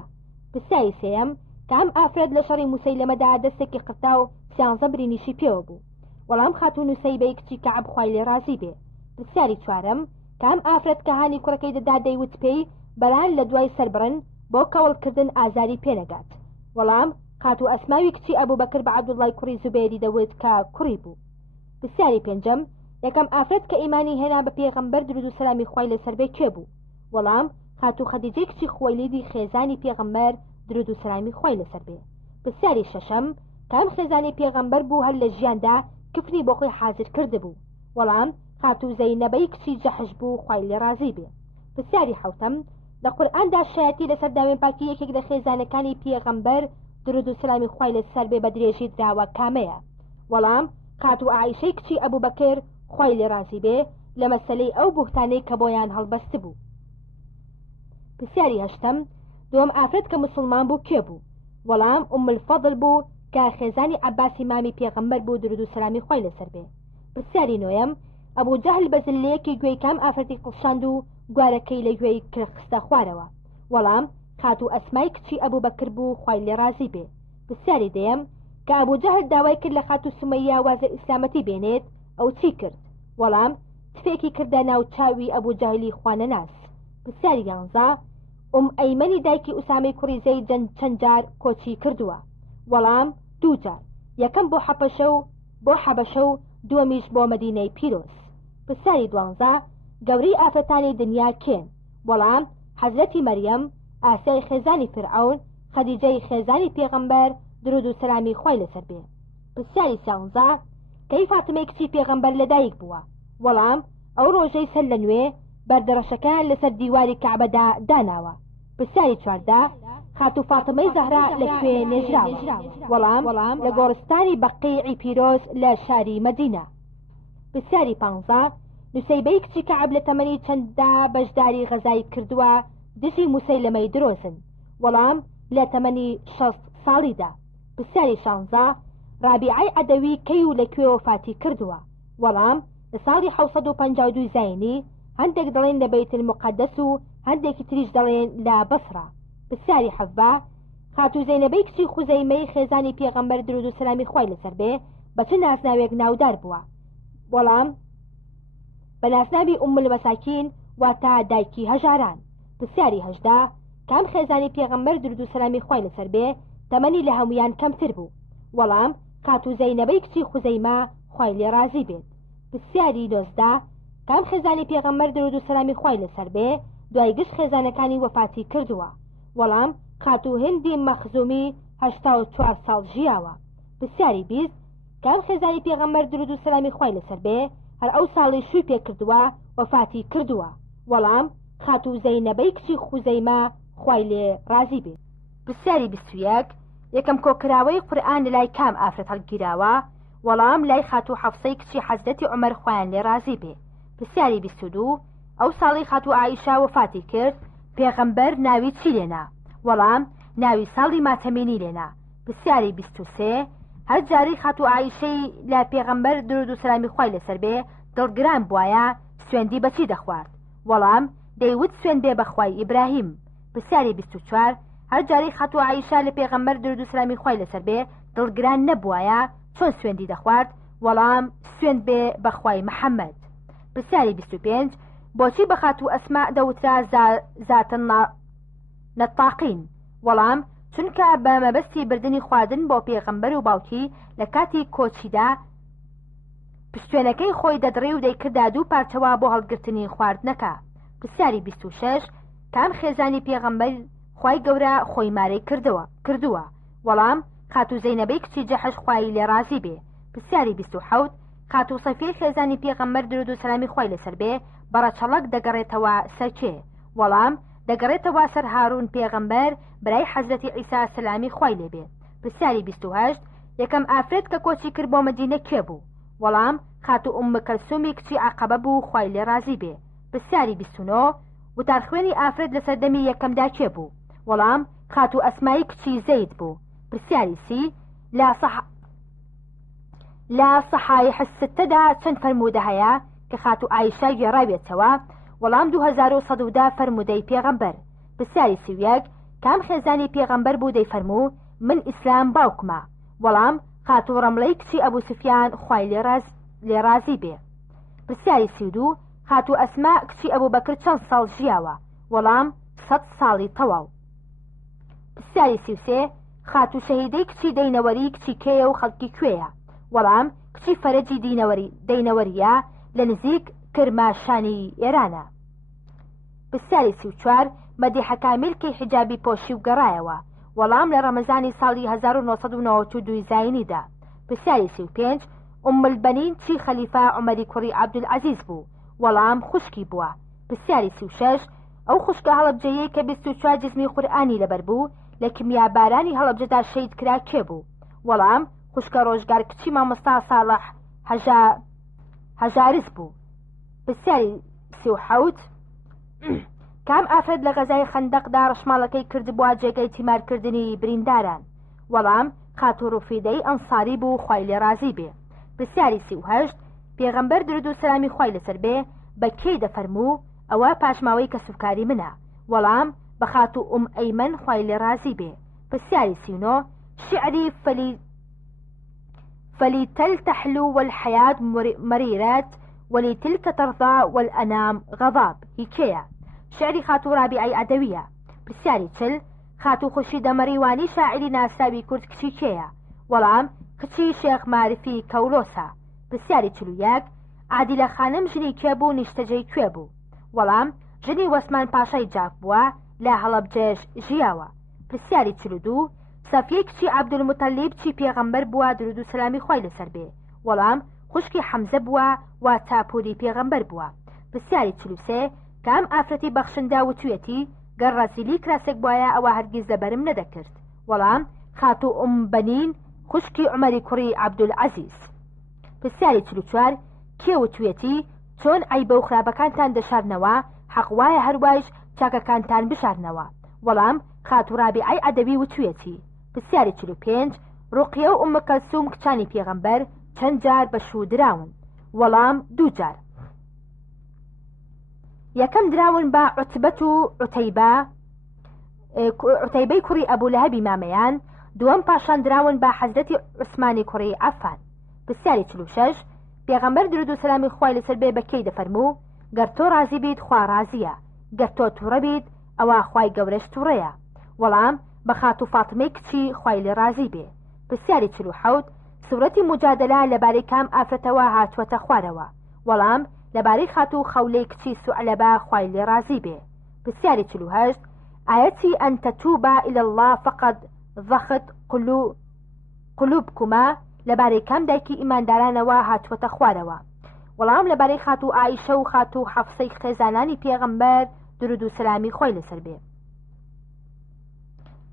پرسیاری سێیەم کام ئافرەت لە شەڕی موسەیلەمەدا دەستێکی قرتا و 11 برینیشی پێوە بوو؟ وەڵام خاتو نوسەیبەی کچی کەعب خوای لێ ڕازی بێ. پرسیاری چوارەم کام ئافرەت کە هانی کوڕەکەی دەدا دەیوت پێی بەران لە دوای سەربڕن بۆ کەوڵکردن ئازاری پێنەگات؟ وەڵام خاتو ئەسماوی کچی ئەبوو بەکر بە عەبدوڵڵای کوڕی زوبێری دەوت کە کوڕی بوو. پرسیاری پێنجەم یەکەم ئافرەت کە ئیمانی هێنا بە پێغەمبەر درود و سەلامی خوای لەسەر بێ کێ بوو؟ وەڵام خاتو خەدیجەی کچی خوەیلیدی خێزانی پێغەمبەر درود و سەلامی خوای لەسەر بێ. پرسیاری شەشەم کام خێزانی پێغەمبەر بوو هەر لە ژیاندا کفنی بۆ خۆی حازر کرده بوو؟ وەڵام خاتو زەینەبەی کچی جەحش بوو خوای لێ ڕازی بێ. پرسیاری حەوتەم لە قورئاندا شایەتی لەسەر داوێن پاکی یەکێک لە خێزانەکانی پێغەمبەر درود و سەلامی خوای لەسەر بێ بە درێژی دراوە کامەیە؟ وەڵام خاتو عایشەی کچی ئەبوو بەکر خوای لێ ڕازی بێ لە مەسەلەی ئەو بوختانەی کە بۆیان هەڵبەست بوو. پرسیاری هەشتەم دووەم ئافرەت کە مسلمان بوو کێ بوو؟ وەڵام الفەضل بوو کە خێزانی عەباسی مامی پێغەمبەر بوو درود و سەلامی خوای لەسەر بێ. پرسیاری نۆیەم ئەبوو جەهل بە زلەیەکی گوێی کام ئافرەتی قڵشاند و گوارەکەی لە گوێی خستە خوارەوە؟ وەڵام خاتو ئەسمای کچی ئەبوو بەکر بوو خوای لێ ڕازی بێ. پرسیاری دەیەم کە ئەبوو جەهل داوای کرد لە خاتو سومەیە وازە ئیسلامەتی بێنێت ئەو چی کرد؟ وەڵام تفێکی کردە ناو چاوی ئەبوو جەهلی خوانەناس. پرسیاری 11 ئەیمەنی دایکی ئوسامەی کوڕی زەید چەند جار کۆچی کردووە؟ وەڵام 2 جار، یەکەم بۆ حەبەشە و دووەمیش بۆ مەدینەی پیرۆز. پرسیاری 12 گەورەی ئافرەتانی دنیا کێن؟ وەڵام حەزرەتی مەریەم، ئاسیای خێزانی فرعون، خەدیجەی خێزانی پێغەمبەر درود و سەلامی خوای لەسەر بێ. پرسیاری 13 کەی فاتمەی کچی پێغەمبەر لەدایک بووە؟ وەڵام ئەو ڕۆژەی سەر لە نوێ بەردەڕەشەکان لەسەر دیواری کەعبەدا داناوە. پرسیاری 14 خاتو فاتمەی زەهرا لەکوێ نێژراوە؟ وەڵام لە گۆڕستانی بەقیعی پیرۆز لە شاری مەدینە. پرسیاری 15 نوسەیبەی کچی کەعب لە تەمەنی چەنددا بەشداری غەزای کردووە دژی موسەیلەمەی درۆزن؟ وەڵام لە تەمەنی 6 ساڵیدا. پرسیاری 16 ڕابیعەی عەدەوی کەی و لەکوێ وەفاتی کردووە؟ وەڵام لە ساڵی 752 زاینی، هەندێک دەڵێن لە بەیت المقدس و هەندێکی تریش دەڵێن لە بەسرا. پرسیاری 17 خاتو زەینەبەی کچی خوزەیمەی خێزانی پێغەمبەر درود و سەلامی خوای لەسەر بێ بە چ ناسناوێک ناودار بووە؟ وەڵام بە ناسناوی المەساکین واتە دایکی هەژاران. پرسیاری 18 کام خێزانی پێغەمبەر درود و سەلامی خوای لەسەر بێ تەمەنی لە هەمویان کەمتر بوو؟ وەڵام خاتو زەینەبەی کچی خوزەیمە خوای لێ ڕازی بێت. پرسیاری 19 کام خێزانی پێغەمبەر درود و سەلامی خوای لەسەر بێ دوای گشت خێزانەکانی وەفاتی کردووە؟ وەڵام خاتو هندی مەخزومی 84 ساڵ ژیاوە. پرسیاری 20 کام خێزانی پێغەمبەر درود و سەلامی خوای لەسەر بێ هەر ئەو ساڵی شووی پێ کردووە وەفاتی کردووە؟ وەڵام خاتو زەینەبەی کچی خوزەیمە خوای لێ ڕازی بێت. پرسیاری 21 یەکەم کۆکراوەی قورئان لای کام ئافرەت هەڵگیراوە؟ وەڵام لای خاتو حەفسەی کچی حەزرەتی عومەر خوایان لێ ڕازی بێ. پرسیاری 22 ئەو ساڵی خاتو عایشە وەفاتی کرد پێغەمبەر ناوی چی لێنا؟ وەڵام ناوی ساڵی ماتەمێنی لێنا. پرسیاری 23 هەر جاری خاتو عایشەی لە پێغەمبەر درود و سەلامی خوای لەسەر بێ دڵگران بووایە سوێندی بەچی دەخوارد؟ وەڵام دەیوت سوێن بێ بەخوای ئیبراهیم. پرسیاری 24 هەر جاری خاتو عایشە لە پێغەمبەر درود و سەلامی خوای لەسەر بێ دڵگران نەبووایە چۆن سوێندی دەخوارد؟ وەڵام سوێن بێ بەخوای محەممەد. پرسیاری 25 بۆچی بە خاتو ئەسما دەوترا زاتن نەتاقین؟ وەڵام چونکە بە مەبەستی بردننی خواردن بۆ پێغەمبەر و باوکی لە کاتی کۆچیدا پشتوێنەکەی خۆی دەدڕی و دەیکردا دوو پارچەوە بۆ هەڵگرتنی خواردنەکە. پرسیاری 26 کام خێزانی پێغەمبەر خوای گەورە خۆی مارەی کردووە؟ وەڵام خاتو زەینەبەی کچی جەحش خوای لێ ڕازی بێ. پرسیاری 27 خاتو سەفیەی خێزانی پێغەمبەر درود و سەلامی خوای لەسەر بێ بەڕەچەڵک دەگەڕێتەوە سەر کێ؟ وەڵام دەگەڕێتەوە سەر هارون پێغەمبەر برای حەزرەتی عیسا سەلامی خوای لێ بێ. پرسیاری 28 یەکەم ئافرەت کە کۆچی کرد بۆ مەدینە کێ بوو؟ وەڵام خاتو ئوم کەلسومی کچی عەقەبە بوو خوای لێ ڕازی بێ. پرسیاری 29 وتارخوێنی ئافرەت لە سەردەمی یەکەمدا کێ بوو؟ وەڵام خاتو ئەسمایی کچی زەید بوو. پرسیاری 30 لا صحایح الستەدا چەند فەرمودە هەیە کە خاتو عایشە گێڕاوێتەوە؟ وەڵام 2110 فەرمودەی پێغەمبەر. پرسیاری 31 کام خێزانی پێغەمبەر بوو دەیفەرموو من ئیسلام باوکمە؟ وەڵام خاتو ڕەملەی کچی ئەبوو سوفیان خوای لێ ڕازی بێ. پرسیاری 32 خاتو ئەسما کچی ئەبوو بەکر چەند ساڵ ژیاوە؟ وەڵام 100 ساڵی تەواو. پرسیاری 33 خاتو شەهیدەی کچی دەینەوەری کچی کێیە و خەڵکی کوێیە؟ وەڵام کچی فەرەجی دەینەوەریە لە نزیک کرماشانی ئێرانە. پرسیاری 34 مەدیحە کامیل کەی حیجابی پۆشی و گەڕایەوە؟ وەڵام لە ڕەمەزانی ساڵی 1992 زاینیدا. پرسیاری 35 ئومالبەنین چی خەلیفە عومەری کوڕی عەبدولعەزیز بوو؟ وەڵام خوشکی بووە. پرسیاری 36 ئەو خوشکە هەڵەبجەیەی کە 24 جزمی قورئانی لەبەر بوو لە کیمیابارانی هەڵەبجەدا شەید کرا کێ بوو؟ وەڵام خوشکە ڕۆژگار کچی مامۆستا ساڵح هەژارز بوو. پرسیاری 37 کام ئافرەت لە غەزای خەندەقدا ڕەشماڵەکەی کرد بووە جێگەی تیمارکردنی برینداران؟ وەڵام خاتو ڕوفیدەی ئەنساری بوو خوای لێ ڕازی بێ. پرسیاری 38 پێغەمبەر درود و سەلامی خوای لەسەر بێ بە کێی دەفەرموو ئەوە پاشماوەی کەسوکاری منە؟ وەڵام بە خاتو ئەیمەن خوای لێ ڕازی بێ. پرسیاری 39 شعری فلتلتحلو والحياة مريرات ولتلك ترضى والأنام غضاب هی کێیە؟ شعری خاتو رابعی عەدەویە. پرسیاری 40 خاتو خورشیدە مەریوانی شاعری ناساوی کورد کچی کێیە؟ وەڵام کچی شێخ ماریفی کەولۆسە. پرسیاری 41 عادیلە خانم ژنی کێ بوو نیشتەجەی کوێ بوو؟ وەڵام ژنی وەسمان پاشای جاک بووە لە هەڵەبجێش ژیاوە. پرسیاری 42 سەفیەی کچی عەبدولموتەلیب چی پێغەمبەر بووە درود و سەلامی خوای لەسەر بێ؟ وەڵام خوشکی حەمزە بووە وا تاپوری پێغەمبەر بووە. پرسیاری 43 کام ئافرەتی بەخشندا وتوێتی گەر ڕەزیلی کراسێک بواە ئەوە هەرگیز لەبەرم نەدەکرد؟ وەڵام خاتو ئومبەنین خوشکی عومەری کوڕی عەبدولعەزیز. پرسیاری 44 کێ وتوێتی چۆن عەیبە و خراپەکانتان دەشارنەوە حەق وایە هەروایش چاکەکانتان بشارنەوە؟ وەڵام خاتو رابعی عەدەوی وتوێتی. پرسیاری 45 ڕوقیە و ئومە کەلسوم کچانی پێغەمبەر چەند جار بەشوو دراون؟ وەڵام 2 جار. یەکەم دراون بە عوتبەت و عوتەیبەی کوڕی ئەبوو لەهەبی مامەیان، دووەم پاشان دراون بە حەزرەتی عوسمانی کوڕی عەفان. پرسیاری 46 پێغەمبەر درود و سەلامی خوای لەسەر بێ بەکەی دەفەرموو گەر تۆ ڕازی بیت خوا ڕازیە، گەر تۆ تووڕە بیت ئەوە خوای گەورەش تووڕەیە. وەڵام بە خاتو فاتمەی کچی خوای لێ ڕازی بێ. پرسیاری 47 سوورەتی مجادلە لەبارەی کام ئافرەتەوە هاتووەتە خوارەوە؟ وەڵام لەبارەی خاتو خەولەی کچی سوعلەبە خوای لێ ڕازی بێ. پرسیاری 48 ئاەتی ئەن تەتوبا إلى الله فقد ضخت قلوبكما لەبارەی کام دایکی ئیماندارانەوە هاتووەتە خوارەوە؟ وەڵام لەبارەی خاتو عایشە و خاتو حەفسەی خێزانانی پێغەمبەر درود و سەلامی خۆی لەسەر بێ.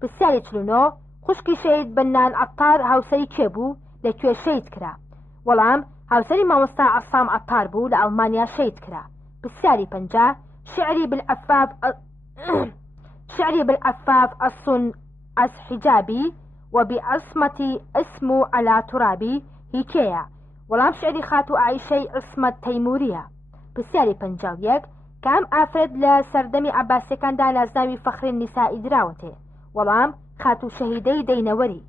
پرسیاری 49 خوشکی شەید بنان عەتار هاوسەری کێ بوو لەکوێ شەید کرا؟ وەڵام هاوسەری مامۆستا عەسام عەتار بوو لە ئەڵمانیا شەید کرا. پرسیاری 50 شعری بالعفاف الصن از حجابی وبعصمة اسم على ترابي هی کێیە؟ وەڵام شعری خاتو عایشەی عسمەت تەیموریە. پرسیاری 51 کام ئافرەت لە سەردەمی عەباسیەکاندا نازناوی فەخری نیسائی دراوەتێ؟ وەڵام خاتو شەهیدەی دەینەوەری.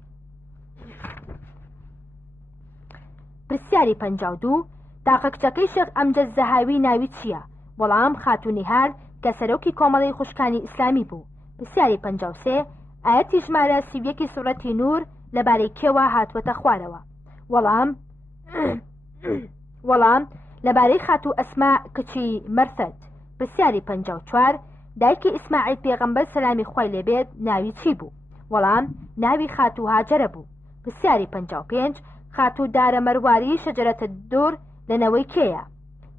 پرسیاری 52 تاقە کچەکەی شێخ ئەمجەد زەهاوی ناوی چییە؟ وەڵام خاتو نیهار کە سەرۆکی کۆمەڵی خوشکانی ئیسلامی بوو. پرسیاری 53 ئاەتی ژمارە 31 سوورەتی نور لەبارەی کێوە هاتووەتە خوارەوە؟ وەڵام لەبارەی خاتو ئەسما کچی مەرثەد. پرسیاری 54 دایکی ئیسماعیل پێغەمبەر سەلامی خوای لێبێت ناوی چی بوو؟ وەڵام ناوی خاتو هاجرە بوو. پرسیاری 55 خاتو دارە مەرواری شەجەرەتە دوور لەنەوەی کێیە؟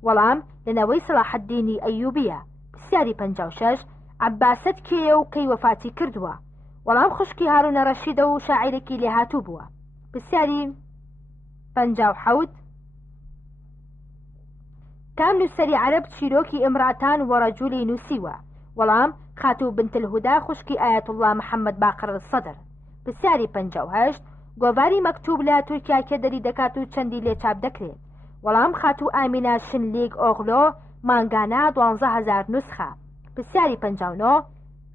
وەڵام لەنەوەی سەلاح الدینی ئەیوبیە. پرسیاری 56 عەباسەت کێیە و کەی وەفاتی کردووە؟ وەڵام خوشکی هارونە ڕەشیدە و شاعیرێکی لێهاتوو بووە. پرسیاری 57 کام نووسەری عەرەب چیرۆکی ئیمراتان وەڕەجولی نووسیوە؟ وەڵام خاتوو بنت الهودا خوشکی ئایەت الله محەممەد باقر السەدر. پرسیاری 58 گۆڤاری مەکتوب لە تورکیا کێ دەری دەکات و چەندی لێ چاپ دەکرێت؟ وەڵام خاتوو ئامینە شنلیگ ئۆغلۆ مانگانە 12000 نوسخە. پرسیاری 59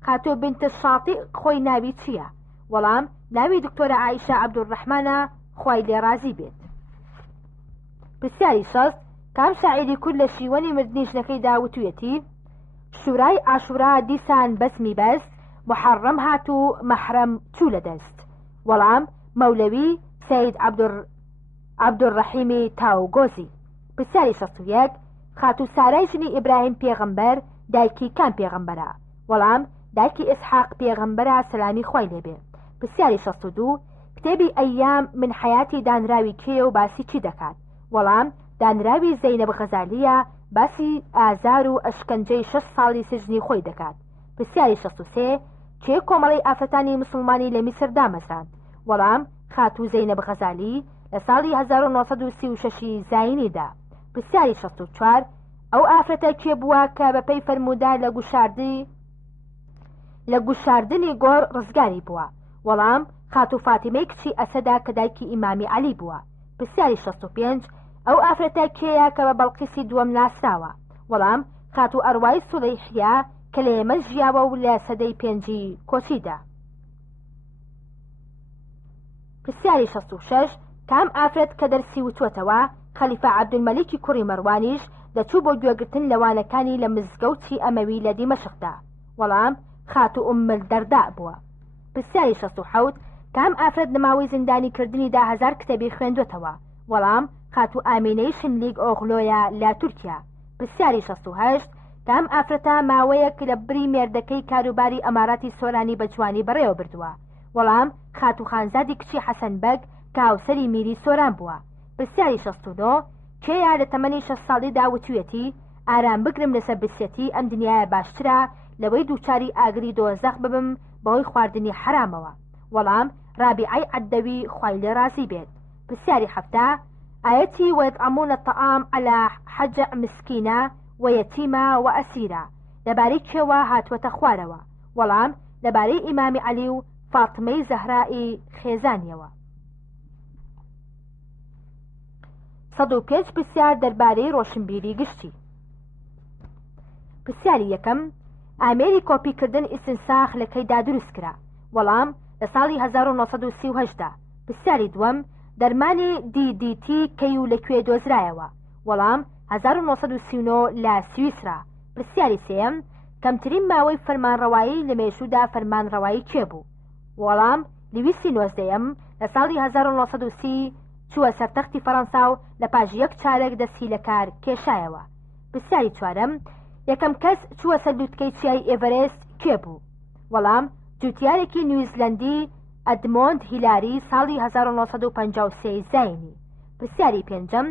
خاتوو بنت شاطی خۆی ناوی چییە؟ وەڵام ناوی دکتۆرە عایشە عەبدوڕەحمانە خوای لێ رازی بێت. پرسیاری 60 کام شاعیری کورد لە شیوەنی مردنی ژنەکەی داوتویەتی شورای ئاشورا دیسان بەسمی بەست محەڕەم هات و مەحرەم چوو لە دەست؟ وەڵام مەولەوی سەید عەبدوڕەحیمی تاوگۆزی. پرسیاری 61 خاتوو سارای ژنی ئیبراهیم پێغەمبەر دایکی کام پێغەمبەرە؟ وەڵام دایکی ئیسحاق پێغەمبەرە سەلامی خوای لێبێ. پرسیاری 62 کتێبی ئەیام من حیاتی دانراوی کێ و باسی چی دەکات؟ وەڵام دانراوی زەینەب غەزالیە باسی ئازار و ئەشکەنجەی 6 ساڵی سژنی خۆی دەکات. پرسیاری 63 کێ کۆمەڵی ئافرەتانی مسلمانی لە میسر دامەزراند؟ وەڵام خاتوو زەینەب غەزالی لە ساڵی 1936 زاینیدا. پرسیاری 64 ئەو ئافرەتە کێ بووە کە بەپەی فەرموودار لە گوشاردنی گۆڕ ڕزگاری بووە؟ وەڵام خاتوو فاتیمەی کچی ئەسەدا کە دایکی ئیمامی عەلی بووە. پرسیاری 65 ئەو ئافرەتە کێیە کە بە بەڵقیسی دووەم ناسراوە؟ وەڵام خاتوو ئەروای سولەیحیا کە لە ئێمە ژیاوە و لە سەدەی 5 کۆچیدا. پرسیاری 66 کام ئافرەت کە دەرسی وتوەتەوە خەلیفە عەبدولمەلیکی کوڕی مەروانیش دەچوو بۆ گوێگرتن لەوانەکانی لە مزگەوتی ئەمەوی لە دیمەشقدا؟ وەڵام خاتوو ئومل دەردا بووە. پرسیاری 67 کام ئافرەت نماوەی زیندانی کردنیدا 1000 کتێبی خوێندوتەوە؟ وەڵام خاتوو ئامینەی شنلیگ ئۆغلۆیە لە تورکیا. پرسیاری 68 کام ئافرەتە ماوەیەک لە بری مێردەکەی کاروباری ئەماراتی سۆرانی بە جوانی بەڕێوە بردووە؟ وەڵام خاتوو خانزادی کچی حەسەن بەگ کە هاوسەری میری سۆران بووە. پرسیاری 69 کێیا لە تەمەنی 6 ساڵیدا وتویەتی ئارام بگرم لەسەر برسێتی ئەم دنیاە باشترە لەوەی دووچاری ئاگری دۆزەخ ببم بەهۆی خواردنی حرامەوە؟ وەڵام ڕابیعەی عەدەوی خوای لێ رازی بێت. پرسیاری 70 ئاەتی وەیطعمون الطعام على حەجە مسکینە وەیەتیمە و ئەسیرە لەبارەی کێوە هاتووەتە خوارەوە؟ وەڵام لەبارەی ئیمامی عەلی و فاتمەی زەهرائی خێزانیەوە. 105 پرسیار دەربارەی ڕۆشنبیری گشتی. پرسیاری یەکەم ئامێری کۆپیکردن ئیستنساخ لە کەیدا دروست کرا؟ وەڵام لە ساڵی 1938 دا. پرسیاری دووەم دەرمانی DDT کەی و لەکوێ دۆزرایەوە؟ وەڵام 1939 لە سویسرا. پرسیاری سێم کەمترین ماوەی فەرمانڕەوایی لە مێژوودا فەرمانڕەوایی کێ بوو؟ وەڵام لویسی 19ەم لە ساڵی 1930 چووە سەرتەختی فەڕەنسا و لە پاش یەک چارەک دەستی لە کار کێشایەوە. پرسیاری چوارەم یەکەم کەس چووە سەر لووتکەی چیای ئێڤەرێست کێ بوو؟ وەڵام جوتیارێکی نیوزیلەندی ئەدمۆند هیلاری ساڵی 1953 زاینی. پرسیاری پێنجەم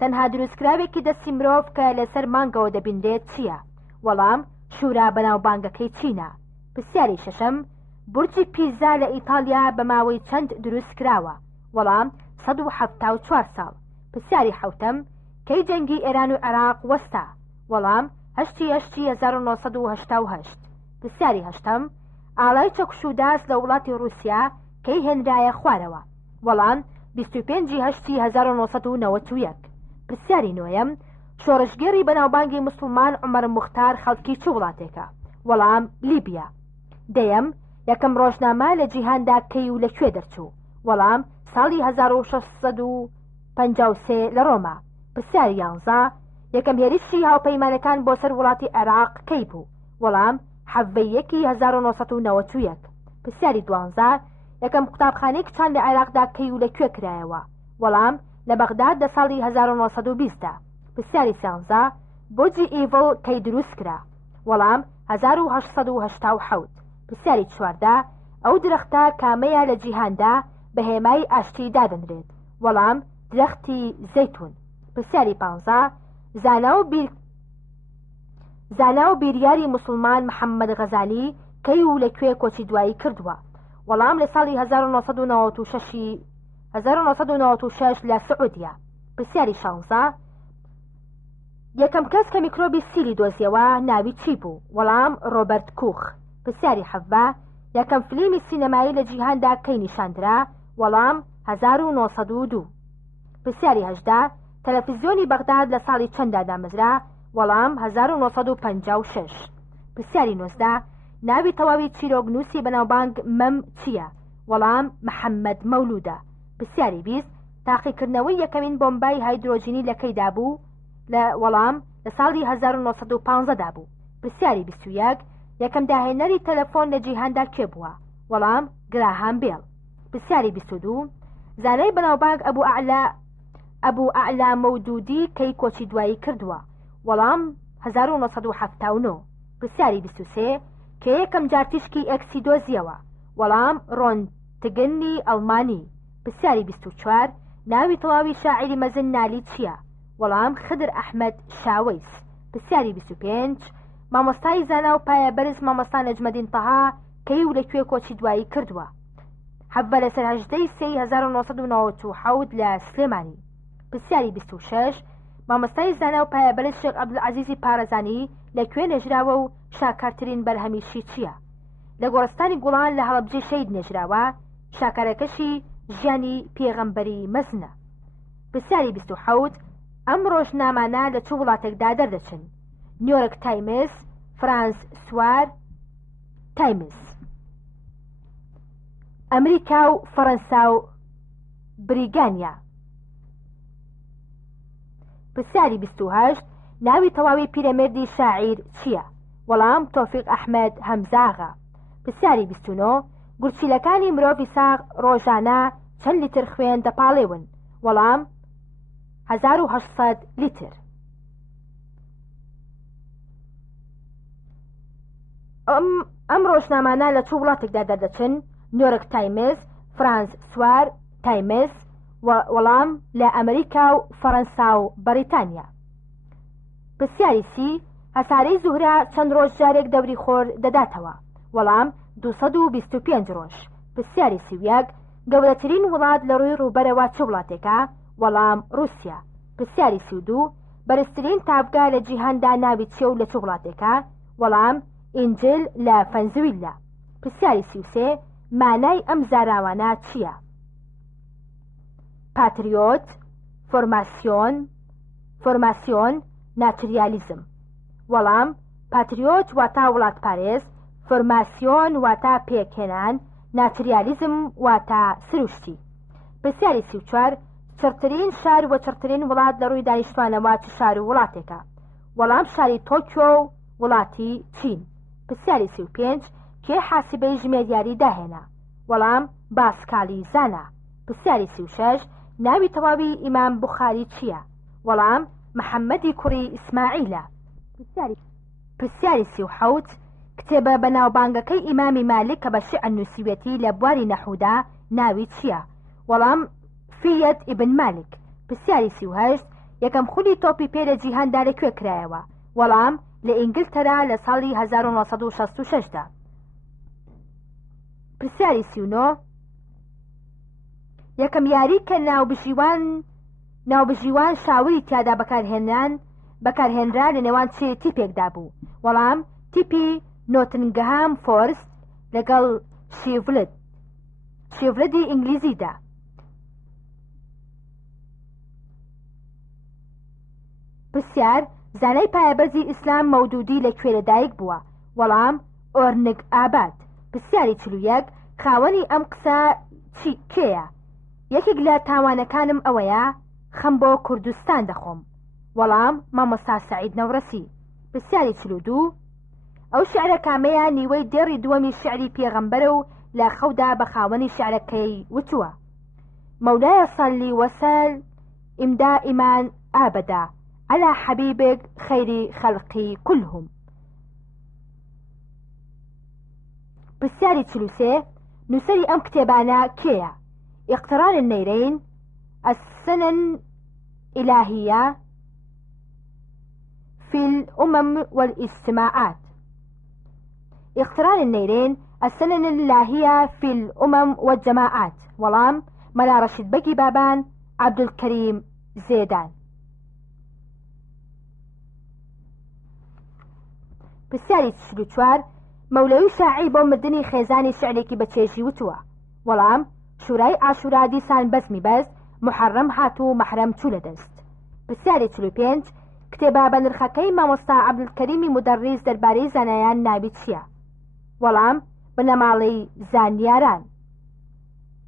تەنها دروستکراوێکی دەستی مرۆڤ کە لەسەر مانگەوە دەبیندرێت چییە؟ وەڵام شورا بەناوبانگەکەی چینە. پرسیاری شەشەم بورجی پیزا لە ئیتالیا بە ماوەی چەند دروست کراوە؟ وەڵام 174 ساڵ. پرسیاری حەوتەم کەی جەنگی ئێران و عێراق وەستا؟ وەڵام 1988. پرسیاری هەشتەم ئاڵای چەکشوداس لە وڵاتی رووسیا کەی هێنرایە خوارەوە؟ وەڵام 25/1991. پرسیاری نۆیەم شۆڕشگێڕی بەناوبانگی مسلمان عومەر موختار خەڵکی چ وڵاتێکە؟ وەڵام لیبیا. دەیەم یەکەم ڕۆژنامە لە جیهاندا کەی و لەکوێ دەرچوو؟ وەڵام ساڵی 1653 لە ڕۆما. پرسیاری 11 یەکەم هێرشی هاوپەیمانەکان بۆ سەر وڵاتی عێراق کەی بوو؟ وەڵام 1991. پرسیاری 12 یەکەم قوتابخانەی کچان لە عێراقدا کەی و لەکوێ کرایەوە؟ وەڵام لە بەغداد لە ساڵی 1920. پرسیاری 13 بۆجی ئیڤڵ کەی دروست کرا؟ وەڵام 1887. پرسیاری 14 ئەو درەختە کامەیە لە جیهاندا بە هێمای ئاشتی دادەنرێت؟ وەڵام درەختی زەیتون. پرسیاری 15 زانا و بیریاری مسلمان محەممەد غەزالی کەی و لەکوێ کۆچی دوایی کردووە؟ وەڵام لە ساڵی 1996 1996 لە سعودیا. پرسیاری 16 یەکەم کەس کە میکرۆبی سیلی دۆزیەوە ناوی چی بوو؟ وەڵام ڕۆبەرت کوخ. پرسیاری 17 یەکەم فلیمی سینەمایی لە جیهاندا کەی نیشاندرا؟ وەڵام 1902. پرسیاری 18 تەلەڤیزیۆنی بەغداد لە ساڵی چەنددا دامەزرا؟ وەڵام 1956. پرسیاری 19 ناوی تەواوی چیرۆگنووسی بەناوبانگ مەم چییە؟ وەڵام محەممەد مەولودە. پرسیاری 20 تاقیکردنەوەی یەکەمین بۆمبای هایدرۆژینی لە کەیدا بوو؟ وەڵام لە ساڵی 1950دا بوو. پرسیاری 21 یەکەم داهێنەری تەلەفۆن لە جیهاندا کێ بووە؟ وەڵام گراهام بیل. پرسیاری 22 زانای بەناوبانگ ئەبوو ئەعلا مەودودی کەی کۆچی دوایی کردووە؟ وەڵام 1979. پرسیاری 23 کە یەکەم جار تیشکی ئەکسی دۆزیەوە؟ وەڵام ڕۆنتگنی ئەڵمانی. پرسیاری 24 ناوی تەواوی شاعری مەزن نالی چییە؟ وەڵام خدر ئەحمەد شاوەیس. پرسیاری 25 مامۆستای زانا و پایە بەرز مامۆستا نەجمەدین تەها کەی و لەکوێ کۆچی دوایی کردووە؟ حەبە لەسەر 18 سەی 1997 لە سلێمانی. پرسیاری 26 مامۆستای زانا و پایە بەرز شێخ عەبدولعەزیزی پارەزانی لەکوێ نێژراوە و شاکارترین بەرهەمیشی چییە؟ لە گۆڕستانی گوڵان لە هەڵەبجەی شەید نێژراوە. شاکارەکەشی ژیانی پێغەمبەری مەزنە. پرسیاری 27 ئەم ڕۆژنامانە لە چ وڵاتێکدا دەردەچن؟ نیویۆرک تایمز، فرانس سوار تایمز. ئەمریکا و فەڕەنسا و بریگانیا. پرسیاری 28 ناوی تەواوی پیرەمێردی شاعیر چییە؟ وەڵام تۆفیق ئەحمەد هەمزاغا. پرسیاری 29 گورچیلەکانی مرۆڤی ساغ ڕۆژانە چەند لیتر خوێن دەپاڵێون؟ وەڵام 1800 لیتر. ئەم ڕۆژنامانە لە چ وڵاتێکدا دەردەچن؟ نیویۆرک تایمز، فرانس سوار تایمز، وەڵام لە ئەمریکا و فەڕەنسا و بەریتانیا. پرسیاری 30 هەسارەی زوهرە چەند ڕۆژ جارێک دەوری خۆر دەداتەوە؟ وەڵام 225 ڕۆژ. پرسیاری 31 گەورەترین وڵات لە ڕووی ڕووبەرەوە چ وڵاتێکە؟ وەڵام رووسیا. پرسیاری 32 بەرزترین تاڤگا لە جیهاندا ناوی چیە و لە چ وڵاتێکە؟ وەڵام ئینجل لە فەنزویلا. پرسیاری 33 مانای ئەم زاراوانە چییە؟ پاتریۆت، فۆرماسیۆن، ناتریالیزم. وەڵام پاتریۆت واتە وڵات پارێز، فۆرماسیۆن واتە پێکهێنان، ناتریالیزم واتە سروشتی. پرسیاری 34 چرترین شار و چرترین وڵات لە ڕووی دانیشتوانەوە چ شار و وڵاتێکە؟ وەڵام شاری تۆکیۆ و وڵاتی چین. پرسیاری 35 کێ حاسبەی ژمێریاری داهێنا؟ وەڵام باسکالی زانە. پرسیاری 36 ناوی تەواوی ئیمام بوخاری چییە؟ وەڵام محەممەدی کوڕی ئیسماعیلە. پرسیاری 37 کتێبە بەناوبانگەکەی ئیمامی مالک کە بە شیعر نووسیوێتی لە بواری نەحوودا ناوی چییە؟ وەڵام فیەت ئیبن مالک. پرسیاری 38 یەکەم خولی تۆپی پێ لە جیهاندا لەکوێ کرایەوە؟ وەڵام لە ئینگلتەرا لە ساڵی 1966دا. پرسیاری 39 یەکەم یاری کە ناوبژیوان شاوری تیادا بەکارهێنرا لە نێوان چێ تیپێکدا بوو؟ وەڵام تیپی نۆتنگهام فۆرست لەگەڵ شیڤلدی ئینگلیزیدا. پرسیار زانای پایەبەرزی ئیسلام مەودودی لەکوێ لەدایک بووە؟ وەڵام ئۆرنگ ئاباد. پرسیاری 41 خاوەنی ئەم قسە کێیە؟ یەکێک لە تاوانەکانم ئەوەیە خەم بۆ کوردستان دەخۆم. وەڵام مامۆستا سەعید نەورەسی. پرسیاری 42 ئەو شعرە کامەیە نیوەی دێڕی دووەمی شعری پێغەمبەرە و لە خەودا بە خاوەنی شعرەکەی وتووە مەولایە صەلی وەسەل دائیمان ئابەدا على حبيبك خير خلقي كلهم. پرسیاری 43 نووسەری ئەم کتێبانە کێیە؟ اقتران النيرين، السنن إلهية في الأمم والاجتماعات. اقتران النيرين، السنن الإلهية في الأمم والجماعات. وەڵام مەلا ڕەشید بەگی بابان، عەبدولکەریم زێدان. پرسیاری 44 مەولەوی شاعیر بۆ مردنی خێزانی شعرێکی بەچێژی وتووە. وەڵام شورای ئاشورا دیسان بەزمی بەست، محەڕەم هات و مەحرەم چوو لەدەست. پرسیاری 45 کتێبە بە نرخەکەی مامۆستا عەبدولکەریمی مودەڕیس دەربارەی زانایان ناوی چییە؟ وەڵام بنەماڵەی زانیاران.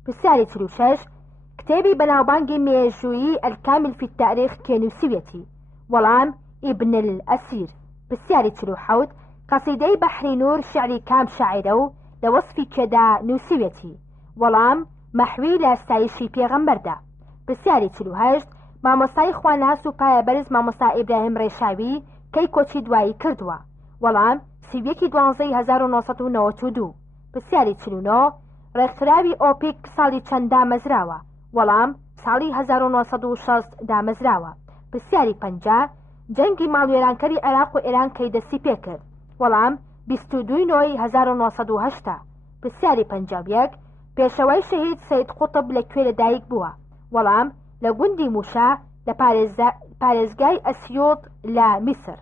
پرسیاری 46 کتێبی بەناوبانگی مێژوویی ئەلکامل فی التاریخ کێ نووسیوێتی؟ وەڵام ئیبن الئەسیر. پرسیاری 47 قەسیدەی بەحری نور شعری کام شاعرە و لە وەصفی کێدا نووسیوێتی؟ وەڵام مەحوی لە ستایشی پێغەمبەردا. پرسیاری 48 مامۆستای خواناس و پایە بەرز مامۆستا ئیبراهیم ڕێشاوی کەی کۆچی دوایی کردووە؟ وەڵام سیویەکی 12 1992. پرسیاری 49 ڕێکخراوی ئۆپیک ساڵی چەند دامەزراوە؟ وەڵام ساڵی 1960 دامەزراوە. پرسیاری 50 جەنگی ماڵوێرانکەری عێراق و ئێران کەی دەستی پێکرد؟ وەڵام 22 نۆی 1970. پرسیاری 51 پێشەوەی شەهید سەید قوتب لەکوێ لەدایک بووە؟ وەڵام لە گوندی موشا لە پارێزگای ئەسیوط لە میسر.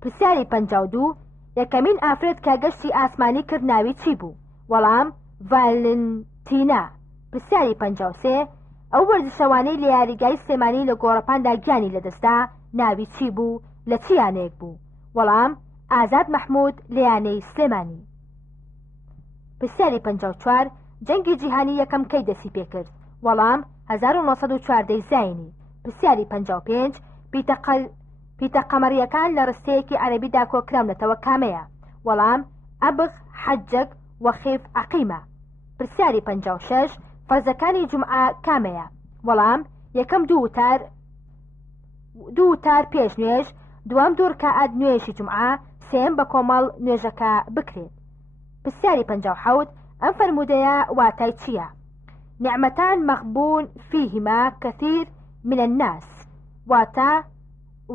پرسیاری 52 یەکەمین ئافرەت کە گەشتی ئاسمانی کرد ناوی چی بوو؟ وەڵام ڤالنتینا. پرسیاری 53 ئەو وەرزشەوانەی لە یاریگای سلێمانی لە گۆڕەپاندا گیانی لەدەستدا ناوی چی بوو؟ لە چ یانەیەک بوو؟ وەڵام ئازاد مەحموود لە یانەی سلێمانی. پرسیاری 54 جەنگی جیهانی یەکەم کەی دەستی پێکرد؟ وەڵام 1914 زاینی. پرسیاری 55 پیتە قەمەریەکان لە ڕستەیەکی عەرەبیدا کۆکرامنەتەوە کامەیە؟ وەڵام ئەبغ، حەجەک و خیف عەقیمە. پرسیاری 56 فەرزەکانی جومعە کامەیە؟ وەڵام یەکەم دوو وتار پێش نوێژ، دوام دوور کەعەت نوێژی جومعە، سێم بە کۆمەڵ نوێژەکە بکرێت. پرسیاری 57 ئەم فەرمودەیە واتای چییە؟ نعمەتان مەغبون فیهما کەثیر من الناس. واتە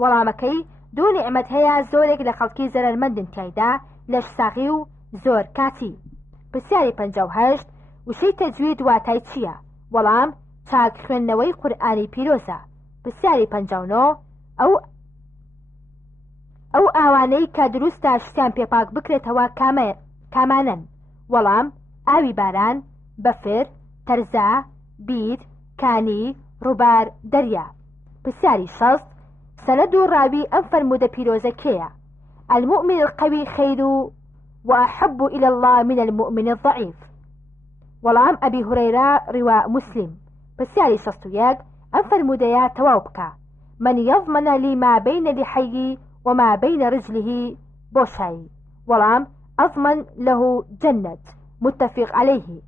وەڵامەکەی دوو نعمەت هەیە زۆرێک لە خەڵکی زەرمەندن تایدا، لەش ساغی و زۆر کاتی. پرسیاری 58 وشەی تەجوید واتای چییە؟ وەڵام چاک خوێندنەوەی قورئانی پیرۆزە. پرسیاری 59 ئەو ئاوانەی کە دروستە شتیان پێپاک بکرێتەوە کامانن؟ وەڵام ئاوی باران، بەفر، تەرزا، بیر، کانی، ڕووبار، دەریا. پرسیاری 60 سەنەد و ڕاوی ئەم فەرمودە پیرۆزە کێیە؟ المؤمن القوي خير وأحب إلى الله من المؤمن الضعيف. وەڵام ئەبی هورەیرە ڕیوا مسلم. پرسیاری 61 ئەم فەرمودەیە تەواو بکە. من يضمن لي ما بين لحيه وما بين رجله بۆشایی؟ وەڵام أضمن له جنة. متفق عليه.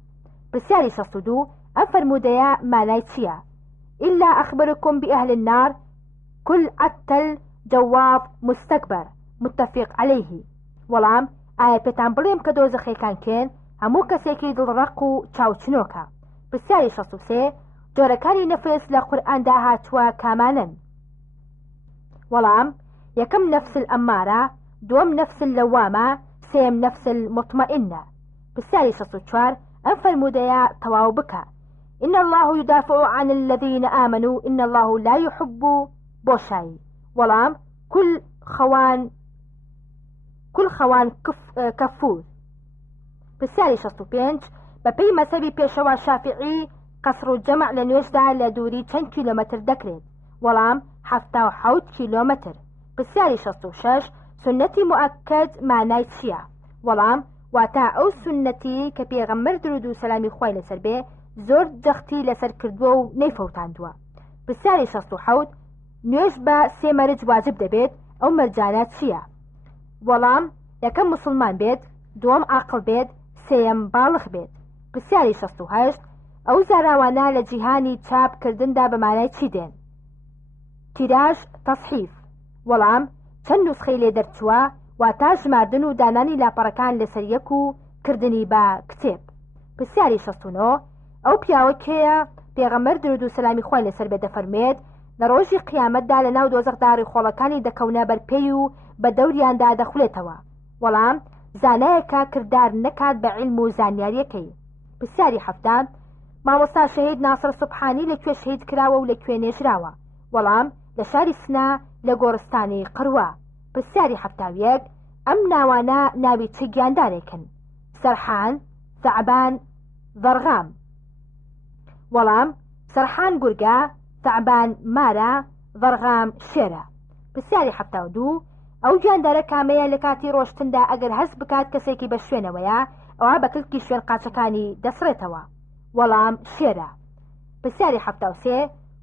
پرسیاری 62 ئەم فەرمودەیە مانای چییە؟ إلا أخبركم بأهل النار كل عتل جواب مستكبر. متفق عليه. وەڵام ئایا پێتان بڵێم کە دۆزەخەکان کێن؟ هەموو کەسێکی دڵڕق و چاوچنۆکە. پرسیاری 63 جۆرەکانی نەفس لە قورئاندا هاتووە کامانن؟ وەڵام یەکەم نەفس الئەمارە، دووەم نەفس اللەوامە، سێم نەفس المطمئنە. پرسیاری 64 ئەم فەرمودەیە تەواو بکە. إن الله يدافع عن الذين آمنوا إن الله لا يحب بۆشایی. وەڵام كل خوان كفور. پرسیاری 65 بەپێی مەذهبی پێشەوە شافعی قەسر و جەمع لە نوێژدا لە دووری چەند کیلۆمەتر دەکرێت؟ وەڵام 77 کیلۆمەتر. پرسیاری 66 سنەتی مؤکد مانای چییە؟ وەڵام واتە ئەو سنەتی کە پێغەمبەر درود و سەلامی خوای لەسەر بێ زۆر جەختی لەسەر کردووە و نەیفەوتاندووە. پرسیاری 67 نوێژ بە سێ مەرج واجب دەبێت، ئەو مەرجانە چییە؟ وەڵام یەکەم مسلمان بێت، دووەم عاقڵ بێت، سێم باڵغ بێت. پرسیاری 68 ئەو زاراوانە لە جیهانی چاپکردندا بە مانای چی دێن؟ تیراژ، تەصحیف. وەڵام چەند نوسخەی لێ دەرچووە، واتە ژماردن و دانانی لاپەڕەکان لەسەر یەک و کردنی بە کتێب. پرسیاری 69 ئەو پیاوە کێیە پێغەمبەر درود و سەلامی خوای لەسەر بێ دەفەرمێت لە ڕۆژی قیامەتدا لە ناو دۆزەخدا ڕیخۆڵەکانی دەکەونە بەرپێی و بە دەوریاندا دەخولێتەوە؟ وەڵام زانایەکە کردار نەکات بە عیلم و زانیاریەکەی. پرسیاری هەفتان مامۆستا شەهید ناسر سوبحانی لەکوێ شەهید کراوە و لەکوێ نێژراوە؟ وەڵام لە شاری سنا لە گۆڕستانی قڕوە. پرسیاری هەفتاویەک ئەم ناوانە ناوی چ گیاندارێکن؟ سەرحان، سەعبان، ضەرغام. وەڵام سەرحان گورگە، سەعبان مارە، ضەرغام شێرە. پرسیاری هەفتاودوو ئەو گیاندارە کامەیە لە کاتی ڕۆشتندا ئەگەر هەست بکات کەسێکی بە شوێنەوەیە ئەوە بە کلکی شوێن قاچەکانی دەسڕێتەوە؟ وەڵام شێرە. پرسیاری هەفتاوسێ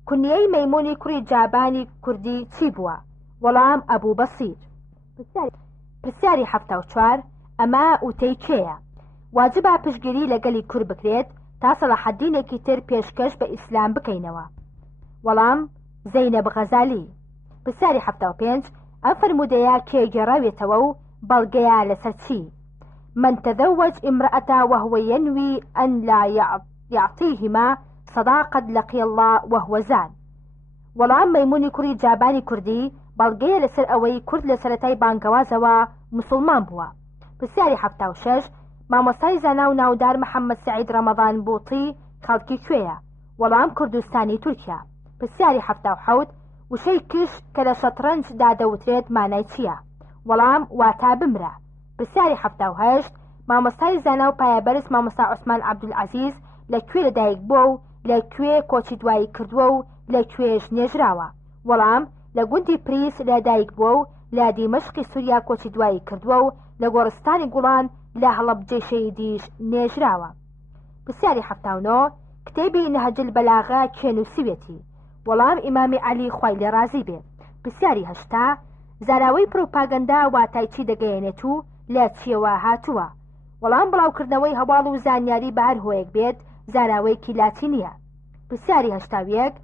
کونیەی مەیمونی کوڕی جابانی کوردی چی بووە؟ وەڵام ئەبوو بەسیر. پرسیاری هەفتاوچوار ئەمە وتەی کێیە؟ واجبە پشتگیری لەگەلی کوور بکرێت تا سەلاحەددینێکی تر پێشکەش بە ئیسلام بکەینەوە؟ وەڵام زەینەب غەزالی. پرسیاری هەفتاوپێنج ئەم فرموودەیە کێ گێڕاوێتەوە و بەڵگەیە لەسەر چی؟ من تزوج امرأة وهو ينوي أن لا يعطيهما صداقة لقي الله وهو زان. وەڵام مەیمونی کوڕی جابانی کوردی بەڵگەیە لەسەر ئەوەی کورد لە سەرەتای بانگەوازەوە موسڵمان بووە. پرسیاری هەفتاوشەش مامۆستای زانا و ناودار محەممەد سعید ڕەمەضان بووطی خەڵکی کوێیە؟ وەڵام کوردستانی تورکیا. پرسیاری هەفتاوحەوت وشەی کش کە لە شەترەنج دادەوترێت مانای چییە؟ وەڵام واتا بمرە. پرسیاری هەفتاوهەشت مامۆستای زانا و پایەبەرز مامۆستا عوسمان عەبدولعەزیز لەکوێ لەدایک بووە و لەکوێ کۆچی دوایی کردووە و لەکوێش نێژراوە؟ وەڵام لە گوندی پریس لەدایک بووە و لە دیمەشقی سووریا کۆچی دوایی کردووە و لە گۆڕستانی گوڵان لە هەڵەبجەی شەیدیش نێژراوە. پرسیاری هەفتاونۆ کتێبی نەهج البەلاغە کێ نووسیوێتی؟ وەڵام ئیمامی عەلی خوای لێ ڕازی بێت. پرسیاری هەشتا زاراوەی پرۆپاگەندا واتای چی دەگەیەنێت و لە چیەوە هاتووە؟ وەڵام بڵاوکردنەوەی هەواڵ و زانیاری بە هەر هۆیەک بێت زاراوەیەکی لاتی نییە. پرسیاری هەشتاویەک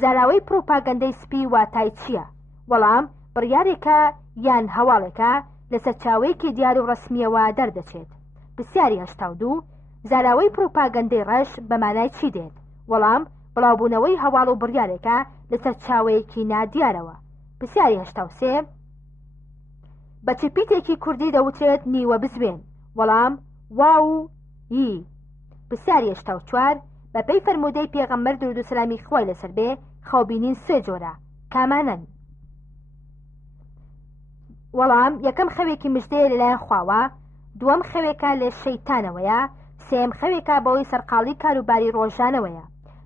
زاراوەی پرۆپاگەندەی سپی واتای چییە؟ وەڵام بڕیارێکە یان هەواڵێکە لە سەرچاوەیەکی دیار و ڕسمیەوە دەردەچێت. پرسیاری هەشتاودوو زاراوەی پرۆپاگەندەی ڕەش بەمانای چی دێت؟ وەڵام بڵاوبوونەوەی هەواڵ و بڕیارێکە لە سەرچاوەیەکی نادیارەوە. پرسیاری هەشتاوسێ بە چپیتێکی کوردی دەوترێت نیوە بزوێن؟ وەڵام واو یی. پرسیاری هەشتاوچوار بەپێی فەرموودەی پێغەمبەر درود و سەلامی خوای لەسەر بێ خەوبینین سێ جۆرە، کامانن؟ وەڵام یەکەم خەوێکی مژدەیە لەلایەن خواوە، دووەم خەوێکە لە شەیتانەوەیە، سێم خەوێکە بەوەی سەرقاڵی کاروباری ڕۆژانەوەیە.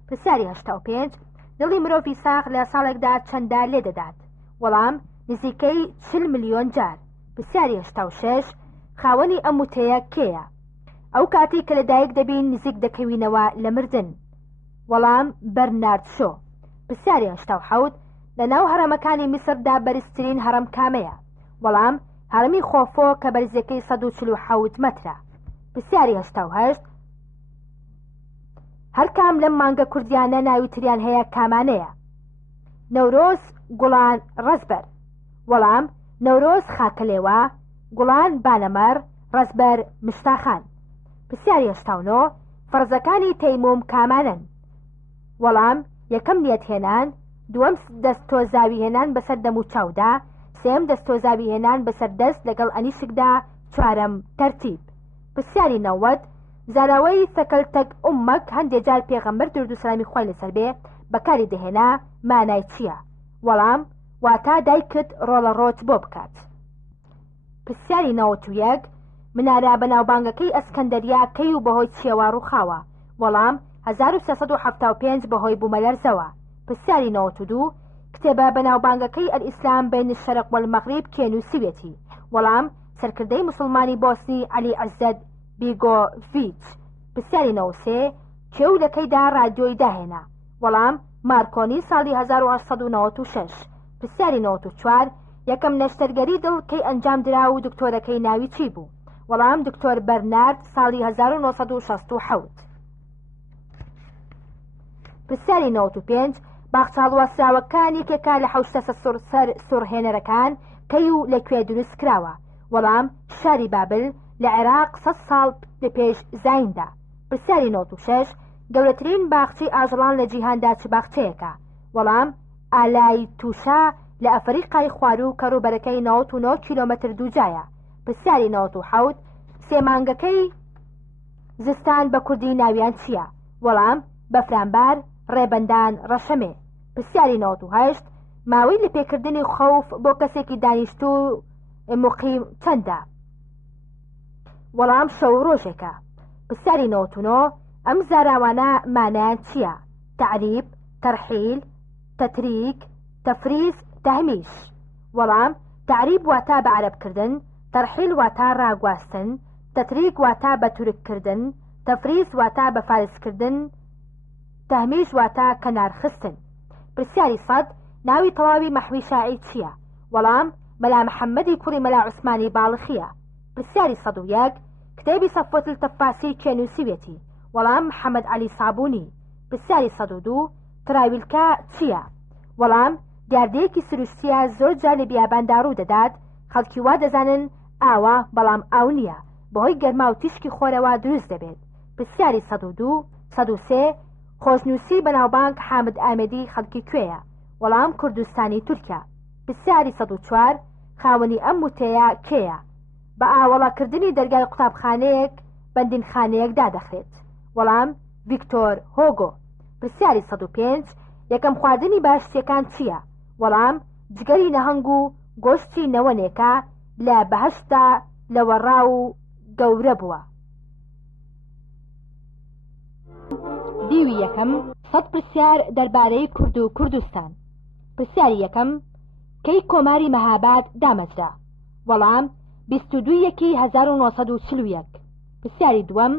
پرسیاری هەشتاوپێنج دڵی مرۆڤی ساغ لە ساڵێکدا چەندە لێ دەدات؟ وەڵام نزیکەی 40 ملیۆن جار. پرسیاری هەشتاوشەش خاوەنی ئەم وتەیە کێیە؟ ئەو کاتی کە لەدایک دەبین نزیک دەکەوینەوە لە مردن؟ وەڵام بەرنارد شۆ. پرسیاری هەشتاوحەوت لە ناو هەرەمەکانی میسردا بەرزترین هەرەم کامەیە؟ وەڵام هەرەمی خۆفۆ کە بەرزەکەی 147 مەترە. پرسیاری هەشتاوهەشت هەر کام لەم مانگە کوردیانە ناوی تریان هەیە کامانەیە؟ نەورۆز، گوڵان، ڕەزبەر. وەڵام نەورۆز خاکەلێوە، گوڵان بانەمەر، ڕەزبەر مشتاخان. پرسیاری هەشتاونۆ فەرزەکانی تەیموم کامانن؟ وەڵام یەکەم نیەتهێنان، دووەم دەستۆزاوی هێنان بەسەر دەم و چاودا، سێم دەستۆزاوی هێنان بەسەر دەست لەگەڵ ئەنیشکدا، چوارەم تەرتیب. پرسیاری 90 زاراوەی سەکەلتەک ئومەک هەندێک جار پێغەمبەر درود و سەلامی خوای لەسەر بێ بەکاری دەهێنا مانای چییە؟ وەڵام واتا دایکت ڕۆڵە ڕۆت بۆ بکات. پرسیاری 91 منارە بەناوبانگەکەی ئەسکەندەریا کەی و بەهۆی چیەوە ڕووخاوە؟ وەڵام 1375 بەهۆی بوومەلەرزەوە. پرسیاری 92 کتێبە بەناوبانگەکەی ئەلئیسلام بین الشەرق والمەغریب کێ نووسیوێتی؟ وەڵام سەرکردەی مسلمانی بۆسنی عەلی عەزەد بیگۆڤیچ. پرسیاری 93 کێ و لەکەیدا ڕادیۆی داهێنا؟ وەڵام مارکۆنی ساڵی 1896. پرسیاری 94 یەکەم نەشتەرگەری دڵ کەی ئەنجام درا و دکتۆرەکەی ناوی چی بوو؟ وەڵام دکتۆر بەرنارد ساڵی 1967. پرسیاری 95 باخچاڵوەسراوەکانی کێکا لە حوشتە سەر سوڕهێنەرەکان کەی و لەکوێ دروست کراوە؟ وەڵام شاری بابل لە عێراق 100 ساڵ لەپێش زایندا. پرسیاری 96 گەورەترین باخچەی ئاژەڵان لە جیهاندا چ باخچەیەکە؟ وەڵام ئالای تووشا لە ئەفریقای خواروو کەڕوبەرەکەی 99 کیلۆمەتر دووجایە. پرسیاری 97 سێمانگەکەی زستان بە کوردی ناویان چییە؟ وەڵام بەفرانبار ڕێبەندان ڕەشەمێ. پرسیاری 98 ماوەی لە پێکردنی خەوف بۆ کەسێکی دانیشتوو مقیم چەندە؟ وەڵام شەو ڕۆژێکە. پرسیاری 99 ئەم زاراوانە مانایان چییە؟ تعریب، تەرحیل، تەتریک، تەفریز، تەهمیش. وەڵام تعریب واتە بە عەرەبکردن، تەرحیل واتە ڕاگواستن، تەتریک واتە بە تورککردن، تەفریز واتە بە فارسکردن، تەهمیش واتە کەنارخستن. پرسیاری 100 ناوی تەواوی مەحوی شاعیر چییە؟ وەڵام مەلا محەممەدی کوڕی مەلا عوسمانی باڵخیە. پرسیاری 101 کتێبی سەفوەت التەفاسی کێ نووسیوێتی؟ وەڵام محەممەد عەلی سابوونی. پرسیاری 102 تراویلکە چییە؟ وەڵام دیاردەیەکی سروشتیە زۆر جار لە بیاباندا ڕوو دەدات، خەڵکی وا دەزانن ئاوە بەڵام ئاو نییە، بەهۆی گەرما و تیشکی خۆرەوە دروست دەبێت. پرسیاری 102 103 خۆشنووسی بەناوبانگ حامد ئامێدی خەڵکی کوێیە؟ وەڵام کوردستانی تورکیا. پرسیاری 104 خاوەنی ئەم وتەیە کێیە؟ بە ئاوەڵاکردنی دەرگای قوتابخانەیەک بەندینخانەیەک دادەخرێت. وەڵام ڤیکتۆر هۆگۆ. پرسیاری 105 یەکەم خواردنی باشتیەکان چییە؟ وەڵام جگەری نەهەنگ و گۆشتی نەوەنێکە لە بەهەشتا لەوەڕا و گەورە بووە. دیوی یەکەم 100 پرسیار دەربارەی کورد و کوردستان. پرسیاری یەکەم کەی کۆماری مەهاباد دامەزرا؟ وەڵام 22/1941. پرسیاری دووەم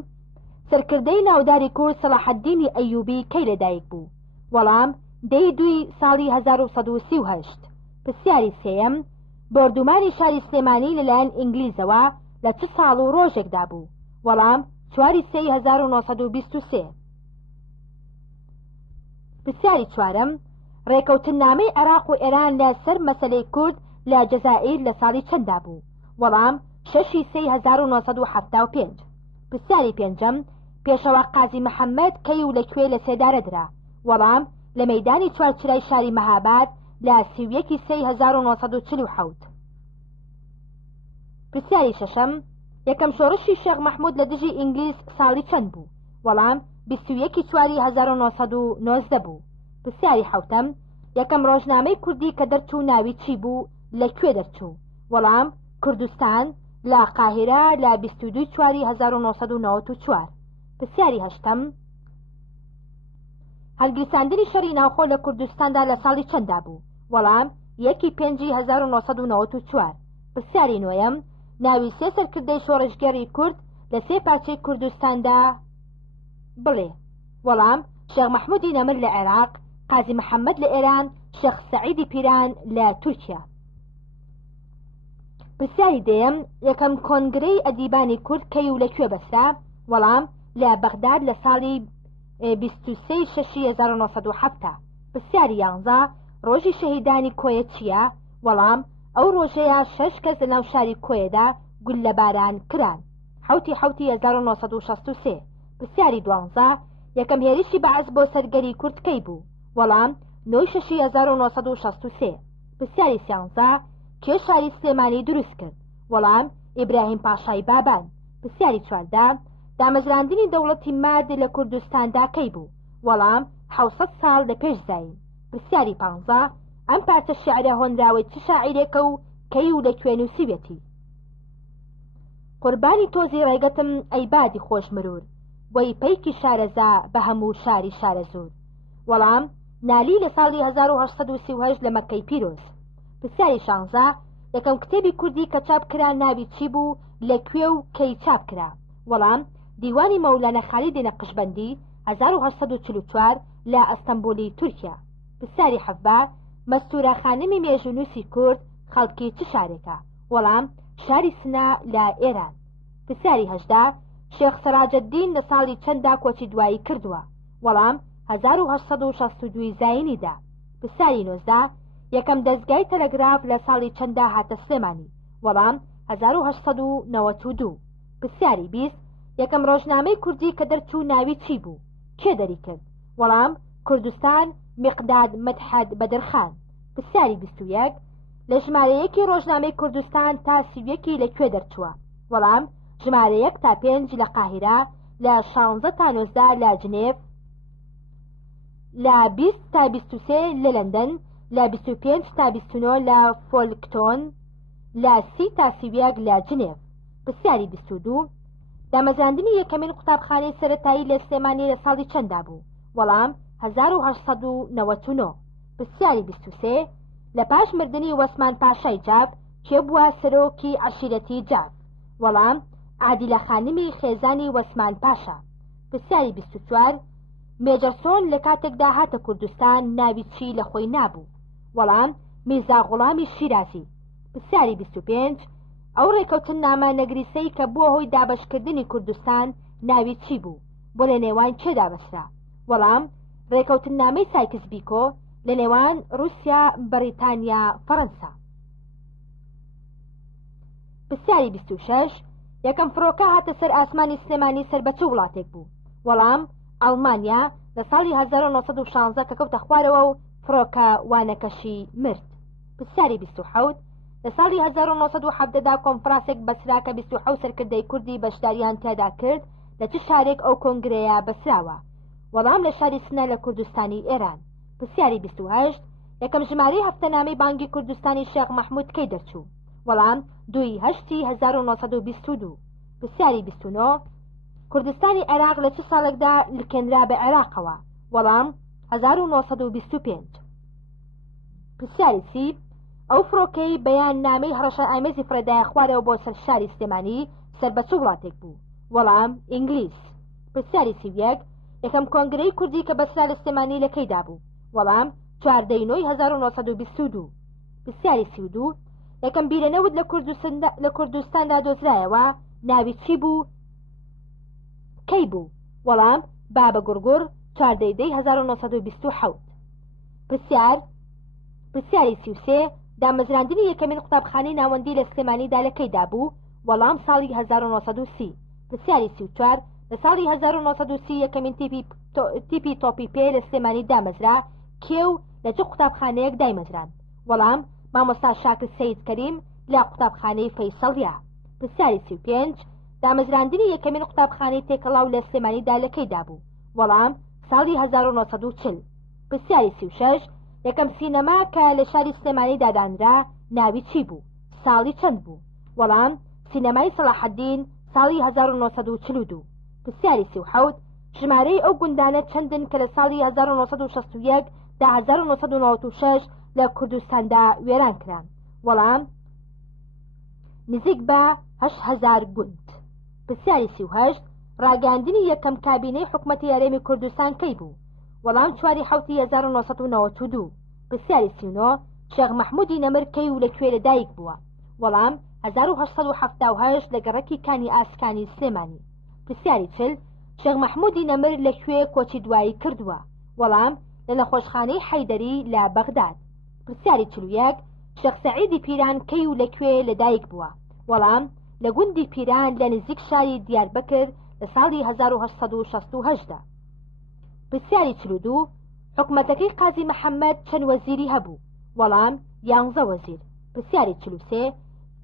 سەرکردەی ناوداری کورد سەلاحەددینی ئەیوبی کەی لەدایک بوو؟ وەڵام 10/2/1938. پرسیاری سێیەم بۆردومانی شاری سلێمانی لەلایەن ئینگلیزەوە لە چ ساڵ و ڕۆژێکدا بوو؟ وەڵام 4/3/1923. پرسیاری چوارەم ڕێکەوتنامەی عێراق و ئێران لە سەر مەسەلەی کورد لە جەزائیر لە ساڵی چەنددا بوو؟ وەڵام 6/3/1975. پرسیاری پێنجەم پێشەوە قازی محەممەد کەی و لەکوێ لە سێدارە درا؟ وەڵام لە مەیدانی چوارچرای شاری مەهاباد لە 31/1947. پرسیاری شەشەم یەکەم شۆڕشی شێخ مەحموود لە دژی ئینگلیز ساڵی چەند بوو؟ وەڵام 21/4/1990 بوو. پرسیاری حەوتەم یەکەم ڕۆژنامەی کوردی کە دەرچوو ناوی چی بوو؟ لەکوێ دەرچوو؟ وەڵام کوردستان لە قاهرە لە 22/4/1994. پرسیاری هەشتەم هەڵگیرساندنی شەڕی ناوخۆ لە کوردستاندا لە ساڵی چەنددا بوو؟ وەڵام 1/5/1994. پرسیاری نۆیەم ناوی سێ سەرکردەی شۆڕشگەری کورد لە سێ پارچەی کوردستاندا بڵێ؟ وەڵام شێخ مەحموودی نەمر لە عێراق، قازی محەممەد لە ئێران، شێخ سەعیدی پیران لە تورکیا. پرسیاری دێیەم یەکەم کۆنگرەی ئەدیبانی کورد کەی و لەکوێ بەسرا؟ وەڵام لە بەغداد لە ساڵی 23/6/1970. پرسیاری 11 ڕۆژی شەهیدانی کۆیە چییە؟ وەڵام ئەو ڕۆژەیە 6 کەس لە ناو شاری کۆیەدا گول لە باران کران. 7/7/1963. پرسیاری 12 یەکەم هێرشی بەعەز بۆ سەرگەری کورد کەی بوو؟ وەڵام 9/6/1963. پرسیاری 13 کێ شاری سلێمانی دروست کرد؟ وەڵام ئیبراهیم پاشای بابان. پرسیاری 14 دامەزراندنی دەوڵەتی ماد لە کوردستاندا کەی بوو؟ وەڵام 700 ساڵ لە پێش زاین. پرسیاری 15 ئەم پارچە شیعرە هۆنراوەی چ شاعیرێکە و کەی و لەکوێ نووسیوێتی؟ قوربانی تۆزی ڕێگەتم ئەی بادی خۆش مرور، وەی پەیکی شارەزا بە هەموو شاری شارە زور. وەڵام نالی لە ساڵی 1838 لە مەکەی پیرۆز. پرسیاری 16 یەکەم کتێبی کوردی کە چاپ کرا ناوی چی بوو؟ لەکوێ و کەی چاپ کرا؟ وەڵام دیوانی مەولانە خالیدی نەقشبەندی 1844 لە ئەستەمبولی تورکیا. پرسیاری 17 مەستورە خانمی مێژونووسی کورد خەڵکی چ شارێکە؟ وەڵام شاری سنا لە ئێران. پرسیاری 18 شێخ سەراجەددین لە ساڵی چەنددا کۆچی دوایی کردووە؟ وەڵام 1862 زاینیدا. پرسیاری 19 یەکەم دەستگای تەلەگراف لە ساڵی چەنددا هاتە سلێمانی؟ وەڵام 1892. پرسیاری 20 یەکەم ڕۆژنامەی کوردی کە دەرچوو ناوی چی بوو؟ کێ دەری کرد؟ وەڵام کوردستان مقداد مەدحەد بەدرخان. پرسیاری 21 لە ژمارەیەکی ڕۆژنامەی کوردستان تا 31 لەکوێ دەرچووە؟ وەڵام ژمارە 1 تا 5 لە قاهرە، لە 16 تا 19 لە جنێف، لە 20 تا 23 لە لەندەن، لە 25 تا 29 لە فۆلکتۆن، لە 30 تا 31 لە جنێف. پرسیاری 22 دامەزراندنی یەکەمین قوتابخانەی سەرەتایی لە سلێمانی لە ساڵی چەندا بوو؟ وەڵام 1899. پرسیاری 23 لە پاش مردنی وەسمان پاشای جاف کێ بووە سەرۆکی عەشیرەتی جاف؟ وەڵام عادیلە خانمی خێزانی وەسمان پاشا. پرسیاری 24 مێجەرسۆن لە کاتێکدا هاتە کوردستان ناوی چی لە خۆی نابوو؟ وەڵام میرزا غوڵامی شیرازی. پرسیاری 25 ئەو ڕێکەوتن نامە نەگریسەی کە بووە هۆی دابەشکردنی کوردستان ناوی چی بوو؟ بۆ لە نێوان کێدا بەسرا؟ وەڵام ڕێکەوتن نامەی سایکس بیکۆ لە نێوان رووسیا، بەریتانیا، فەڕەنسا. پرسیاری 26 یەکەم فڕۆکە هاتە سەر ئاسمانی سلێمانی سەر بە چ وڵاتێک بوو؟ وەڵام ئەڵمانیا لە ساڵی 1916 کە کەوتە خوارەوە و فڕۆکە وانەکەشی مرد. پرسیاری 27 لە ساڵی 1970دا کۆنفرانسێک بەسرا کە 27 سەرکردەی کوردی بەشداریان تێدا کرد لە چ شارێک ئەو کۆنگرەیە بەسراوە؟ وەڵام لە شاری سنە لە کوردستانی ئێران. پرسیاری 28 یەکەم ژمارەی هەفتەنامەی بانگی کوردستانی شێخ مەحموود کەی دەرچوو؟ وەڵام 2/8/1922. پرسیاری 29 کوردستانی عێراق لە چه ساڵێکدا لکێنرا بە عێراقەوە؟ وەڵام 1925. پرسیاری 30 ئەو فڕۆکەی بەیان نامەی هەڕەشە ئامێزی فرەدایە خوارەوە بۆ سەر شاری سلێمانی سەر بە چ وڵاتێک بوو؟ وەڵام ئینگلیز. پرسیاری 31 یەکەم کۆنگرەی کوردی کە بەسرا لە سلێمانی لە کەیدا بوو؟ وەڵام 4/9/1922. پرسیاری 32 یەکەم بیرەنەوت لە کوردستاندا دۆزرایەوە ناوی چی بوو؟ کەی بوو؟ وەڵام بابە گورگور 4/1927. پرسیاری 33 دامەزراندنی یەکەمین قوتابخانەی ناوەندی لە سلێمانیدا لە کەیدا بوو؟ وەڵام ساڵی 1930. پرسیاری 34 لە ساڵی 1930 یەکەمین تیپی تۆپی پێ لە سلێمانی دامەزرا کێ و لە چ قوتابخانەیەک دایمەزران؟ وەڵام مامۆستا شاکر سەید کەریم لە قوتابخانەی فەیسەڵیا. پرسیاری 35 دامەزراندنی یەکەمین قوتابخانەی تێکەڵاو لە سلێمانیدا لە کەیدا بوو؟ وەڵام ساڵی 1940. پرسیاری 36 یەکەم سینەما کە لە شاری سلێمانی دادانرا ناوی چی بوو؟ ساڵی چەند بوو؟ وەڵام سینەمای سەلاحەدین ساڵی 1942. پرسیاری 37 ژمارەی ئەو گوندانە چەندن کە لە ساڵی 1961 تا 1996 لە کوردستاندا وێران کران؟ وەڵام نزیک بە 8,000 گوند. پرسیاری 38 ڕاگەاندنی یەکەم کابینەی حکومەتی یاریێمی کوردستان کەی بوو؟ وەڵام 4/7/1992. پرسیاری 39 شێخ مەحموودی نەمر کەی و لەکوێ لەدایک بووە؟ وەڵام 1878 لە گەڕەکی کانی ئاسکانی سلێمانی. پرسیاری 40 شێخ مەحموودی نەمر لەکوێ کۆچی دوایی کردووە؟ وەڵام لە نەخۆشخانەی حەیدەری لە بەغداد. پرسیاری 41 شێخ سەعیدی پیران کەی و لەکوێ لەدایک بووە؟ وەڵام لە گوندی پیران لە نزیک شاری دیاربەکر لە ساڵی 1868دا. پرسیاری 42 حکومەتەکەی قازی محەممەد چەند وەزیری هەبوو؟ وەڵام 11 وەزیر. پرسیاری 43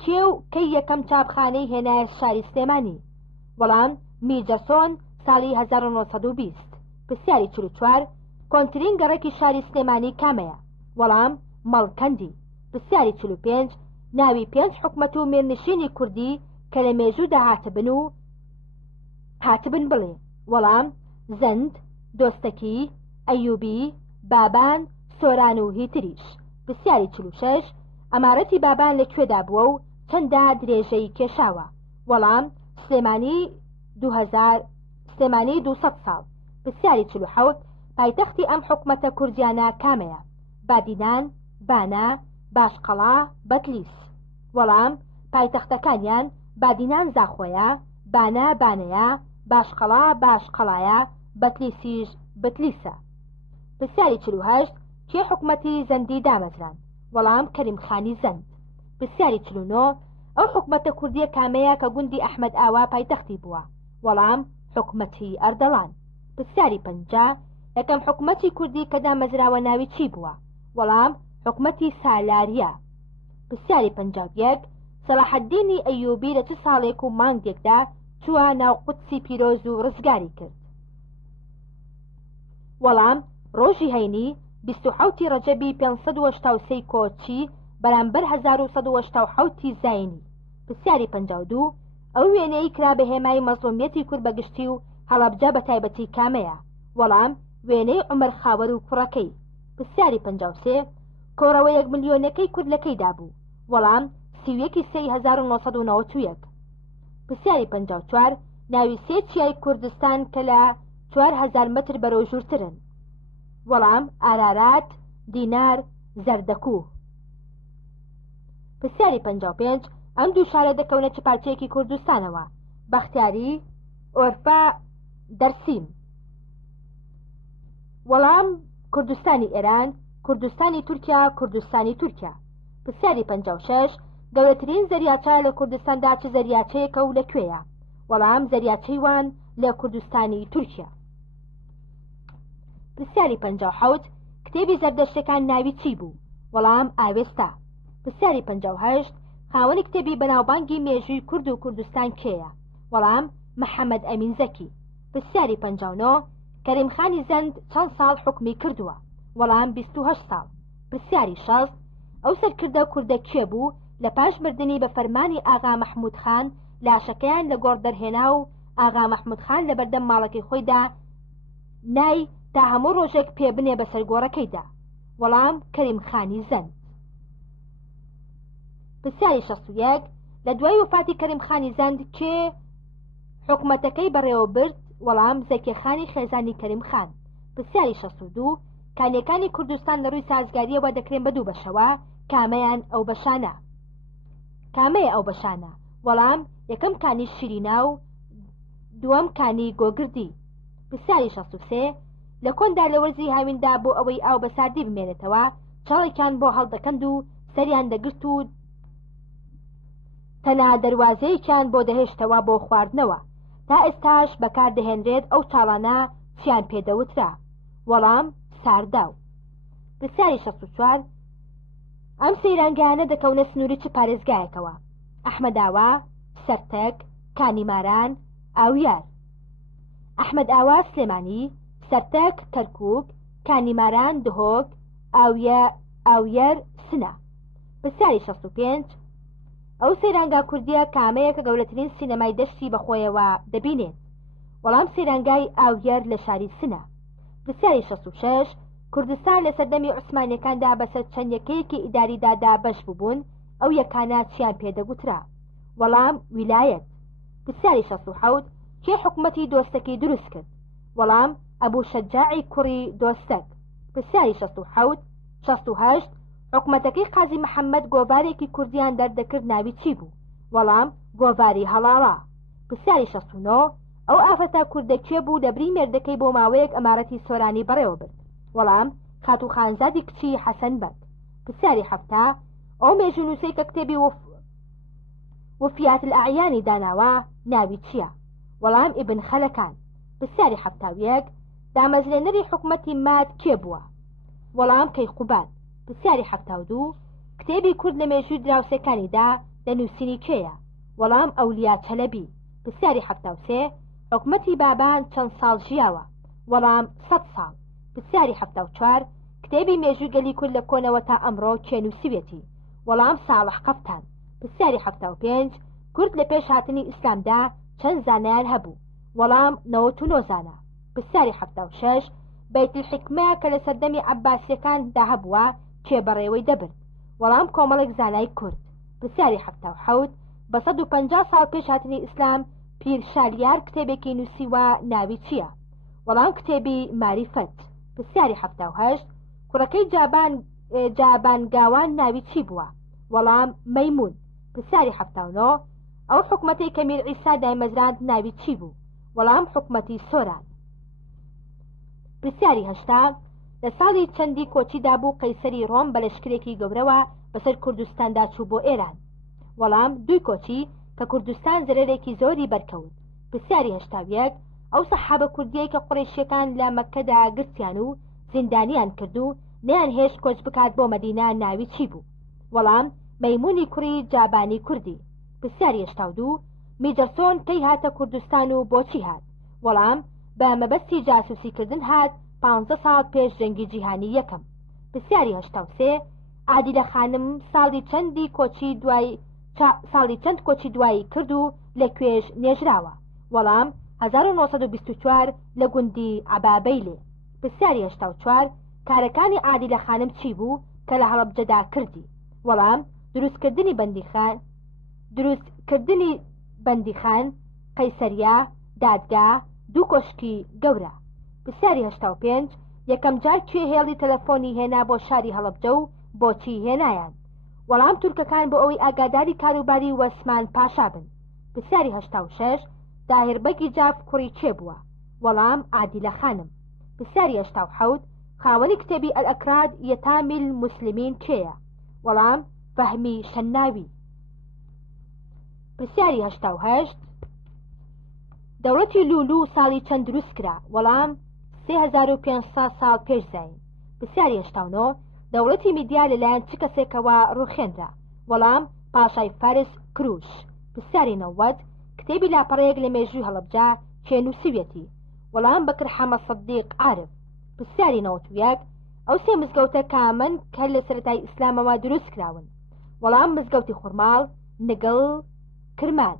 کێ و کەی یەکەم چاپخانەی هێنایە شاری سلێمانی؟ وەڵام میرجەسۆن ساڵی 1920. پرسیاری 44 کۆنترین گەڕێکی شاری سلێمانی کامەیە؟ وەڵام مەڵکەندی. پرسیاری 45 ناوی 5 حکومەت و مێرنشینی کوردی کە لە مێژوودا هاتبن بڵێ؟ وەڵام زەند، دۆستەکی، ئەیوبی، بابان، سۆران و هیتریش. پرسیاری 46 ئەمارەتی بابان لەکوێدا بووە و چەندە درێژەی کێشاوە؟ وەڵام سلێمانی 200 ساڵ. پرسیاری 47 پایتەختی ئەم حکومەتە کوردیانە کامەیە؟ بادینان، بانا، باشقەڵا، بەتلیس. وەڵام پایتەختەکانیان بادینان زاخۆیە، بانا بانەیە، باشقەڵا باشقەڵایە، بەتلیسیش بتلیسە. پرسیاری 48 کێ حکومەتی زەندی دامەزران؟ وەڵام کەریمخانی زەند. پرسیاری 49 ئەو حکومەتە کوردیە کامەیە کە گوندی ئەحمەد ئاوا پایتەختی بووە؟ وەڵام حکومەتی ئەردەڵان. پرسیاری 50 یەکەم حکومەتی کوردی کە دامەزراوە ناوی چی بووە؟ وەڵام حکومەتی سالاریە. پرسیاری 51 سەلاحەدینی ئەیوبی لە چ ساڵێک و مانگێکدا چوە ناو قودسی پیرۆز و ڕزگاری کرد. وەڵام ڕۆژی هەینی 27 ڕەجەبی 583 کۆچی بەرامبەر 1187 زاینی پرسیاری 52 ئەو وێنەی کرا بە هێمای مەزلومیەتی کورد بەگشتی و هەڵەبجە بە تایبەتی کامەیە؟ وەڵام وێنەی عومەر خاوەر و کوڕەکەی. پرسیاری 53 کۆڕەوە 1 ملیۆنەکەی کورد لەکەیدا بوو؟ وەڵام 31/1991. پرسیاری 54 ناوی سێ چیای کوردستان کە لە 4000 متر بەرەو ژوورترن؟ وەڵام ئارارات، دینار، زەردەکوو. پرسیاری 55 ئەم دوو شارە دەکەونە چ پارچەیەکی کوردستانەوە؟ بەختیاری، ئۆرفا، دەرسیم. وەڵام کوردستانی ئێران، کوردستانی تورکیا، کوردستانی تورکیا. پرسیاری 56 گەورەترین زەریاچە لە کوردستاندا چ زەریاچەیەکە و لەکوێیە؟ وەڵام زەریاچەی وان لە کوردستانی تورکیا. پرسیاری 57 کتێبی زەردەشتەکان ناوی چی بوو؟ وەڵام ئاوێستا. پرسیاری 58 خاوەنی کتێبی بەناوبانگی مێژووی کورد و کوردستان کێیە؟ وەڵام محەممەد ئەمین زەکی. پرسیاری 59 کەریمخانی زەند چەند ساڵ حکمی کردووە؟ وەڵام 28 ساڵ. پرسیاری 60 ئەو سەرکردە کوردە کێ بوو لە پاش مردنی بە فەرمانی ئاغا مەحموود خان لاشەکەیان لە گۆڕ دەرهێنا و ئاغا مەحموود خان لە بەردەم ماڵەکەی خۆیدا نای تا هەموو ڕۆژێک پێ بنێ بەسەر گۆڕەکەیدا؟ وەڵام کەریمخانی زەند. پرسیاری 61 لە دوای وفاتی کەریمخانی زەند کێ حکومەتەکەی بەڕێوە برد؟ وەڵام زەکیەخانی خێزانی کەریمخان. پرسیاری 62 کانیەکانی کوردستان لە ڕووی سازگاریەوە دەکرێن بە دوو بەشەوە، کامەیان ئەو بەشانە؟ کامەیە ئەو بەشانە؟ وەڵام یەکەم کانی شیرینا و دووەم کانی گۆگردی. پرسیاری 63 لە کۆندا لە وەرزی هاویندا بۆ ئەوەی ئاو بە ساردی بمێنێتەوە چاڵێکیان بۆ هەڵدەکەند و سەریان دەگرت و تەنها دەواازەیەکیان بۆ دەهێشتەوە بۆ خواردنەوە، تا ئێستاش بەکاردەهێنرێت ئەو چاڵانە چیان پێدەوترا؟ وەڵام سارداو. پرسیاری 64 ئەم سەیرانگەیانە دەکەونە سنووری چ پارێزگایەکەوە؟ ئەحمەداوا، سەرتەک، کانیماران، ئاویار. ئەحمەد ئاوا سلێمانی، سەرتەک کەرکووک، کانیماران دهۆک، ئاویەر سنە. پرسیاری 65 ئەو سەیرانگا کوردیە کامەیە کە گەورەترین سینەمای دەشتی بەخۆیەوە دەبینێت؟ وەڵام سەیرانگای ئاویەر لە شاری سنە. پرسیاری 66 کوردستان لە سەردەمی عوسمانیەکاندا بەسەر چەند یەکەیەکی ئیداریدادا بەش بووبوون، ئەو یەکانە چیان پێدەگوترا؟ وەڵام ویلایەت. پرسیاری 67 کێ حکومەتی دۆستەکەی دروست کرد؟ وەڵام ئەبوو شەجاعی کوڕی دۆستەک. پرسیاری 68 حکومەتەکەی قازی محەممەد گۆڤارێکی کوردیان دەردەکرد ناوی چی بوو؟ وەڵام گۆڤاری هەڵاڵا. پرسیاری 69 ئەو ئافرەتە کوردەکێ بوو دەبری مێردەکەی بۆ ماوەیەک ئەمارەتی سۆرانی بەڕێوە برد؟ وەڵام خاتو خانزادی کچی حەسەن بەک. پرسیاری 70 ئەو مێژونووسەی کە کتێبی وفیات الئەعیانی داناوە ناوی چییە؟ وەڵام ئیبن خەلەکان. پرسیاری 71 دامەزرێنەری حکومەتی مات کێ بووە؟ وەڵام کەیقوباد. پرسیاری 72 کتێبی کورد لە مێژووی دراوسەکانیدا دەنووسینی کێیە؟ وەڵام ئەولیا چەلەبی. پرسیاری 73 حکومەتی بابان چەند ساڵ ژیاوە؟ وەڵام 100 ساڵ. پرسیاری 74 کتێبی مێژووی گەلی کورد لە کۆنەوە تا ئەمڕۆ کێ نووسیوێتی؟ وەڵام ساڵح قەفتان. پرسیاری 75 کورد لە پێش هاتنی ئیسلامدا چەند زانایان هەبوو؟ وەڵام 99 زانە. پرسیاری 76 بەیت الحکمە کە لە سەردەمی عەباسیەکاندا هەبووە کێ بەڕێوەی دەبرد؟ وەڵام کۆمەڵێک زانای کورد. پرسیاری 77 بە 150 ساڵ پێش هاتنی ئیسلام پیر شالیار کتێبێکی نووسیوە ناوی چییە؟ وەڵام کتێبی ماریفەت. پرسیاری 78 کوڕەکەی جابانگاوان ناوی چی بووە؟ وەڵام مەیمون. پرسیاری 79 ئەو حکومەتەی کە میر عیسا دایمەزراند ناوی چی بوو؟ وەڵام حکومەتی سۆران. پرسیاری 80 لە ساڵی چەندی کۆچیدا بوو قەیسەری ڕۆم بە لەشکرێکی گەورەوە بەسەر کوردستاندا چوو بۆ ئێران؟ وەڵام دوی کۆچی کە کوردستان زەرێرێکی زۆری بەرکەوت. پرسیاری 81 ئەو سەحابە کوردیەی کە قوڕیشیەکان لە مەککەدا گرتیان و زیندانیان کرد و نەیان هێشت کۆچ بکات بۆ مەدینە ناوی چی بوو؟ وەڵام مەیمونی کوڕی جابانی کوردی. پرسیاری 82 میجەرسۆن کەی هاتە کوردستان و بۆچی هات؟ وەڵام بە مەبەستی جاسوسیکردن هات 15 ساڵ پێش جەنگی جیهانی یەکەم. پرسیاری 83 عادیلە خانم ساڵی چەند کۆچی دوایی کرد و لەکوێژ نێژراوە؟ وەڵام 1924 لە گوندی عەبابەیلێ. پرسیاری 84 کارەکانی عادیلە خانم چی بوو کە لە هەڵەبجەدا کردی؟ وەڵام دروستکردنی بەندیخان، قەیسەریا، دادگا، دوو کۆشکی گەورە. پرسیاری 85 یەکەم جار کوێ هێڵی تەلەفۆنی هێنا بۆ شاری هەڵەبجە و بۆچی هێنایان؟ وەڵام تورکەکان بۆ ئەوەی ئاگاداری کاروباری وەسمان پاشا بن. پرسیاری 86 داهێربەگی جاف کوڕی کێ بووە؟ وەڵام عادیلە خانم. پرسیاری 87 خاوەنی کتێبی ئەلئەکراد یەتامی الموسلیمین کێیە؟ وەڵام فەهمی شەناوی. پرسیاری 88 دەوڵەتی لولو ساڵی چەند دروست کرا؟ وەڵام 3500 ساڵ پێش زاین. پرسیاری 89 دەوڵەتی میدیا لەلایەن چ کەسێکەوە ڕوخێنرا؟ وەڵام پاشای فارس کروش. پرسیاری 90 کتێبی لاپەڕەیەک لە مێژووی هەڵەبجە کێ نووسیوێتی؟ وەڵام بەکر حەمەد سەدیق عارف. پرسیاری 91 ئەو سێ مزگەوتە کامن کە لە سەرەتای ئیسلامەوە دروست کراون؟ وەڵام مزگەوتی خوڕماڵ، نگڵ، کرمان.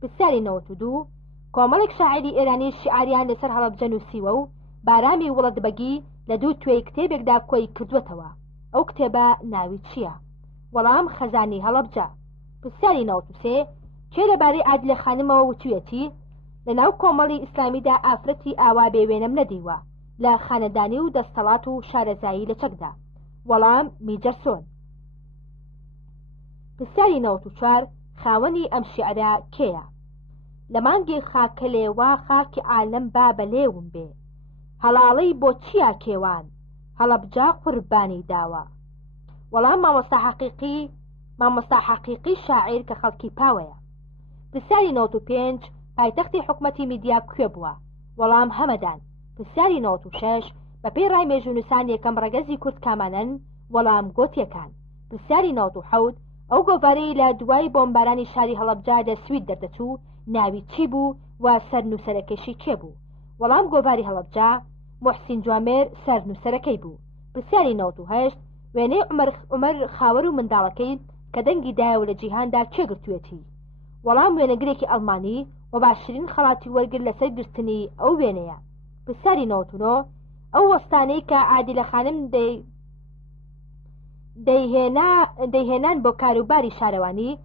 پرسیاری 92 کۆمەڵێک شاعری ئێرانی شیعاریان لەسەر هەڵەبجە نووسیوە و بارامی وڵەتبەگی لە دوو توێی کتێبێکدا کۆی کردوێتەوە. ئەو کتێبە ناوی چییە؟ وەڵام خەزانی هەڵەبجە. پرسیاری 93 کێ لەبارەی عادیلە خانمەوە وتوێتی لەناو کۆمەڵی ئیسلامیدا ئافرەتی ئاوا بێوێنەم نەدیوە لە خانەدانی و دەستەڵات و شارەزایی لە چەکدا؟ وەڵام میجەرسۆن. پرسیاری 94 خاوەنی ئەم شیعرە کێیە؟ لە مانگی خاکە لێوە خاکی عالەم با بەلێوم بێ، هەڵاڵەی بۆ چیا کێوان هەڵەبجا قوربانی داوە؟ وەڵام مامۆستا حەقیقی شاعیر کە خەڵکی پاوەیە. پرسیاری 95 پایتەختی حکومەتی میدیا کوێ بووە؟ وەڵام هەمەدان. پرسیاری 96 بەپێی ڕای مێژوونووسان یەکەم ڕەگەزی کورد کامانن؟ وەڵام گۆتیەکان. پرسیاری 97 ئەو گۆڤارەی لە دوای بۆمبارانی شاری هەڵەبجا دەسوید دەردەچوو ناوی چی بوو و سەرنووسەرەکەشی کێ بوو؟ وەڵام گۆڤاری هەڵەبجا محسین جوامێر سەرنووسەرەکەی بوو. پرسیاری 98 وێنەی عومەر خاوەر و منداڵەکەی کە دەنگی دایەوە لە جیهاندا کێگرتوێتی؟ وەڵام وێنەگرێکی ئەڵمانی و باشترین خەڵاتی وەرگر لەسەر گرتنی ئەو وێنەیە. پرسیاری 99 ئەو وەستانەی کە عادیلە خانم دەیهێنان بۆ کاروباری شارەوانی،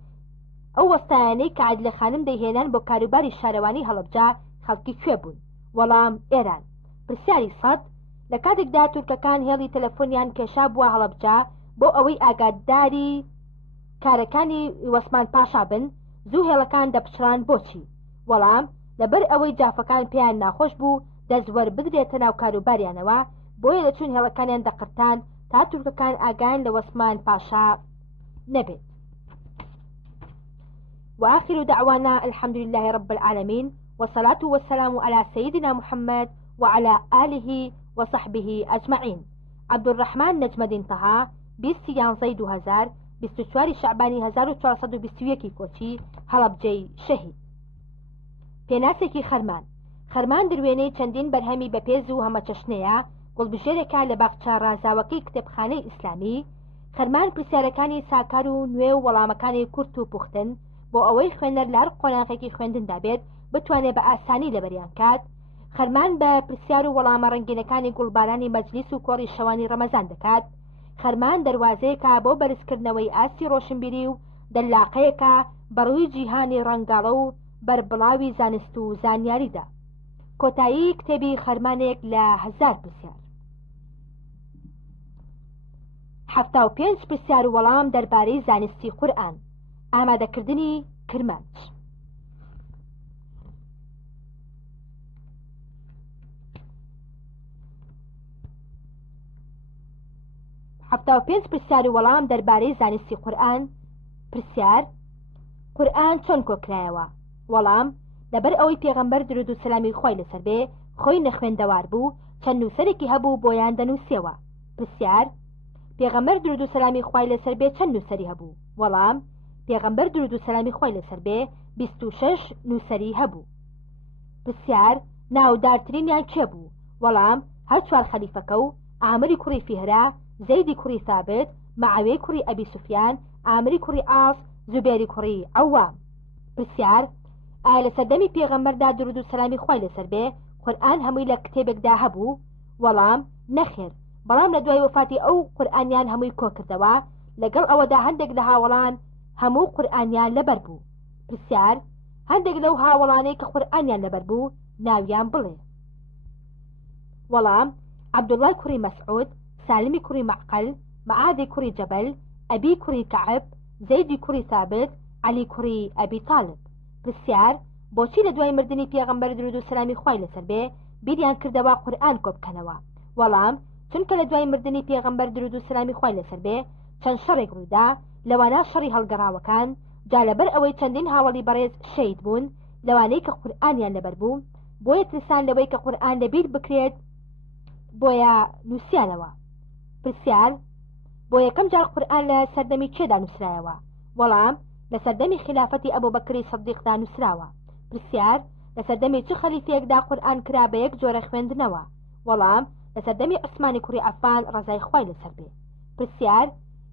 ئەو وەستانەی کە عادیلە خانم دەیهێنان بۆ کاروباری شارەوانی هەڵەبجا خەڵکی کوێ بوون؟ وەڵام ئێران. پرسیاری 100 لە کاتێکدا تورکەکان هێڵی تەلەفۆنیان کێشا بووە هەڵەبجا بۆ ئەوەی ئاگاداری کارەکانی وەسمان پاشا بن، زوو هێڵەکان دەپچڕان بۆچی؟ وەڵام لەبەر ئەوەی جافەکان پێیان ناخۆش بوو دەستوەر بدرێتە ناو کاروباریانەوە، بۆیە لەچوون هێڵەکانیان دەقرتان تا تورکەکان ئاگان لە وەسمان پاشا نەبێت. وآخر دعوانا الحمد لله رب العالمين والصلاة والسلام على سيدنا محمد وعلى آله وصحبه أجمعين. عبد الرحمن نجمدين طه 20 2000 24 شعبانی 1421 کۆچی هەڵەبجەی شەهید. پێناسێکی خەرمان دروێنەی چەندین بەرهەمی بەپێز و هەمەچەشنەیە گوڵبژێرێکە لە باخچە ڕازاوەکەی کتێبخانەی ئیسلامی. خەرمان پرسیارەکانی ساکار و نوێ و وەڵامەکانی کورت و پوختن بۆ ئەوەی خوێنەر لە هەر قۆناغێکی خوێندندا بێت بتوانێت بە ئاسانی لەبەریان کات. خەرمان بە پرسیار و وەڵامە ڕەنگینەکانی گوڵبارانی مەجلیس و کۆڕی شەوانی ڕەمەزان دەکات. خەرمان دەواازەیەکە بۆ بەرزکردنەوەی ئاسی ڕۆشنبیری و دەلاقەیەکە بەڕووی جیهانی ڕەنگاڵە و بەربڵاوی زانست و زانیاریدا. کۆتایی کتێبی خەرمانێک لە 1000 پرسیار. 75 پرسیار و وەڵام دەربارەی زانستی قورئان. ئامادەکردنی کرمانج. 75 پرسیار و وەڵام دەربارەی زانستی قورئان. پرسیار: قورئان چۆن کۆکرایەوە؟ وەڵام: لەبەر ئەوەی پێغەمبەر درود و سەلامی خۆی لەسەر بێ خۆی نەخوێندەوار بوو چەند نووسەرێکی هەبوو بۆیان پێغەمبەر درود و سەلامی خۆی لەسەر بێ 26 نووسەری هەبوو. پرسیار ناودارترینیان کێ بوو؟ وەڵام هەر چوار خەلیفەکە و عامری کوڕی فیهرە، زەیدی کوڕی ثابت، معاویەی کوڕی ئەبی سوفیان، عامری کوڕی عاص، زوبێری کوڕی عەوام. پرسیار ئایا لە سەردەمی پێغەمبەردا درود و سەلامی خۆی لەسەر بێ قورئان هەمووی لە کتێبێکدا هەبوو؟ وەڵام نەخێر، بەڵام لە دوای وفاتی ئەو قورئانیان هەمووی کۆکردەوە، لەگەڵ ئەوەدا هەندێک لە هاوڵان هەموو قورئانیان لەبەر بوو. پرسیار هەندێک لەو هاوڵانەی کە قورئانیان لەبەر بوو ناویان بڵێ. وەڵام عەبدوڵڵای کوڕی مەسعود، سالمی کوڕی مەعقەل، مەعادی کوڕی جەبەل، ئەبی کوڕی کەعب، زەیدی کوڕی ثابت، عەلی کوڕی ئەبی تاڵب. پرسیار بۆچی لە دوای مردنی پێغەمبەر درود و سەلامی خۆی لەسەر بێ بیریان کردەوە قورئان کۆبکەنەوە؟ وەڵام چونکە لە دوای مردنی پێغەمبەر درود و سەلامی خۆی لەسەر بێ چەند شەڕێک ڕوودا، لەوانە شەڕی هەڵگەڕاوەکان، جا لەبەر ئەوەی چەندین هاوڵی بەڕێز شەید بوون لەوانەی کە قورئانیان لەبەر بوو، بۆیە ترسان لەوەی کە قورئان لەبیر بکرێت بۆیە نووسیانەوە. پرسیار بۆ یەکەم جار قورئان لە سەردەمی کێدا نووسرایەوە؟ وەڵام لە سەردەمی خلافەتی ئەبوبەکری سەدیقدا نووسراوە. پرسیار لە سەردەمی چ خەلیفەیەکدا قورئان کرا بە یەک جۆرە خوێندنەوە؟ وەڵام لە سەردەمی عوسمانی کوڕی عەفان ڕەزای خوای لەسەر بێ. پرسیار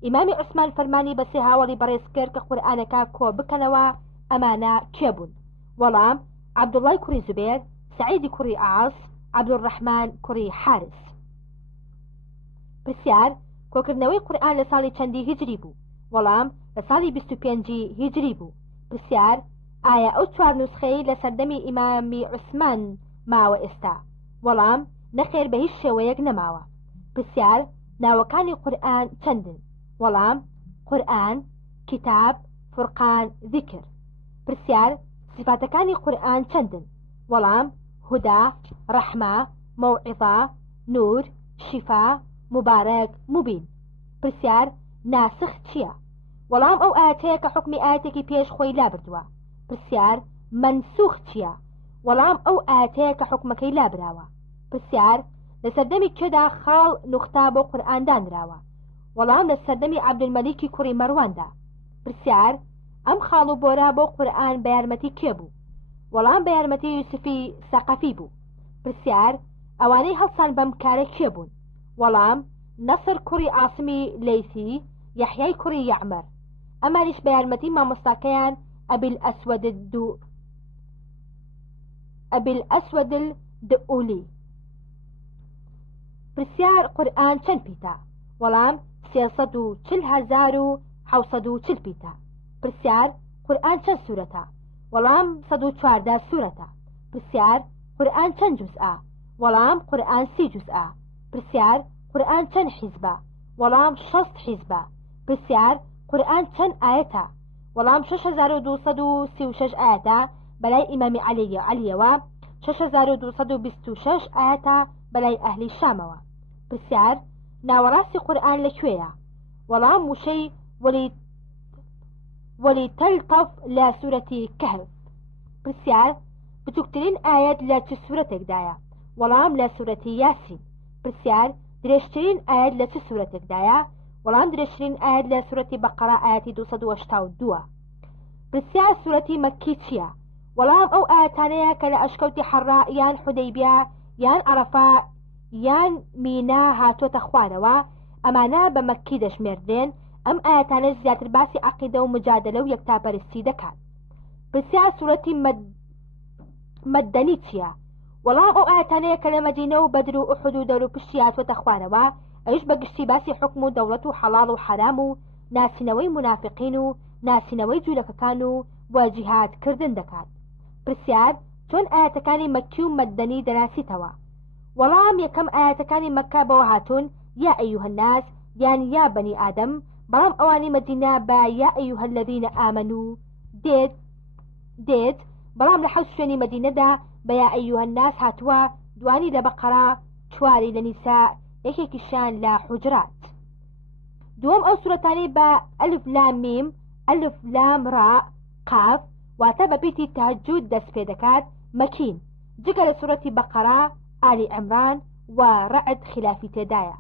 ئیمامی عوسمان فەرمانی بە سێ هاوڵی بەڕێز کرد کە قورئانەکە کۆ بکەنەوە، ئەمانە کێ بوون؟ وەڵام عەبدوڵڵای کوڕی زوبێر، سەعیدی کوڕی عاص، عەبدوڕەحمان کوڕی حارس. پرسیار کۆکردنەوەی قورئان لە ساڵی چەندی هیجری بوو؟ وەڵام لە ساڵی 25 هیجری بوو. پرسیار ئایا ئەو چوار نوسخەی لە سەردەمی ئیمامی عوسمان ماوە ئێستا؟ وەڵام نەخێر، بە هیچ شێوەیەک نەماوە. پرسیار ناوەکانی قورئان چەندن؟ وەڵام قورئان، کتاب، فورقان، ذیکر. پرسیار صفاتەکانی قورئان چەندن؟ وەڵام هودا، ڕەحمە، مەوعیظە، نور، شیفا، مبارەک، مبین. پرسیار ناسخ چییە؟ وەڵام ئەو ئاەتەیە کە حکمی ئاەتێکی پێش خۆی لابردووە. پرسیار منسوخ چییە؟ وەڵام ئەو ئاەتەیە کە حکمەکەی لابراوە. پرسیار لە سەردەمی کێدا خاڵ نوختا بۆ قورئان دانراوە؟ وەڵام لە سەردەمی عەبدولمەلیکی کوڕی مەرواندا. پرسیار ئەم خاڵ و بۆرا بۆ قورئان بە یارمەتی کێ بوو؟ وەڵام بە یارمەتی یوسفی سەقەفی بوو. پرسیار ئەوانەی هەڵسان بەم کارە کێ بوون؟ وەڵام نەسر کوڕی عاصمی لەیثی، یەحیای کوڕی یەعمەر. ئەمانیش بە یارمەتی مامۆستاکەیان ئەبیل ئەسود الدئولی. پرسیار قورئان چەند پیتە؟ وەڵام 340,740 پیتە. پرسیار قورئان چەند سوورەتە؟ وەڵام 114 سوورەتە. پرسیار قورئان چەند جوزئە؟ وەڵام قورئان 30 جوزئە. پرسیار قورئان چەند حیزبە؟ وەڵام 60 حیزبە. پرسیار قورئان چەند ئاەتە؟ وەڵام 6236 ئاەتە بەلای ئیمامی عەلیەوە، 6226 ئاەتە بەلای ئەهلی شامەوە. پرسیار ناوەڕاستی قورئان لەکوێیە؟ وەڵام وشەی وەلیتەلتەف لە سوورەتی کەهف. پرسیار بچووکترین ئاەت لە چ سوورەتێکدایە؟ وەڵام لە سوورەتی یاسین. پرسیار درێژترین ئاەت لە چ سوورەتێکدایە؟ وەڵام درێژترین ئاەت لە سوورەتی بەقەرە ئاەتی 282. پرسیار سوورەتی مەکی چییە؟ وەڵام ئەو ئاەتانەیە کە لە ئەشکەوتی حەڕا یان حودەیبیا یان عەرەفا یان مینا هاتوۆتە خوارەوە، ئەمانە بە مەکی دەژمێردرێن. ئەم ئاەتانە زیاتر باسی عەقیدە و مجادلە و یەکتاپەرستی دەکات. پرسیار سوورەتی مەدەنی چییە؟ وەڵام ئەو ئاەتانەیە کە لە مەدینە و بەدر و ئوحود و دەور و پشتی هاتوۆتە خوارەوە، ئەویش بەگشتی باسی حکم و دەوڵەت و حەڵاڵ و حەرام و ناسینەوەی منافقین و ناسینەوەی جوولەکەکان و واجیهاتکردن دەکات. پرسیار چۆن ئاەتەکانی مەکی و مەدەنی دەناسیتەوە؟ وەڵام یەکەم ئاەتەکانی مەکە بەوە هاتوون یا ئەیوهە الناس یان یا بەنی ئادەم، بەڵام ئەوانی مەدینە بە یا ئەیوهە الەذینە ئامەنوو دێت، بەڵام لە حەوت شوێنی مەدینەدا بە یا ئەیوهە الناس هاتووە، دوانی لە بەقەرە، چواری لە نیسا، یەکێکیشیان لە حوجرات. دووەم ئەو سوورەتانی بە ئەلف لام میم، ئەلف لام ڕا، قاف واتە بە پیتی تەهەجود دەست پێ دەکات مەکین، جگە لە سوورەتی بەقەرە، ئالی عیمران و ڕەعد خلافی تێدایە.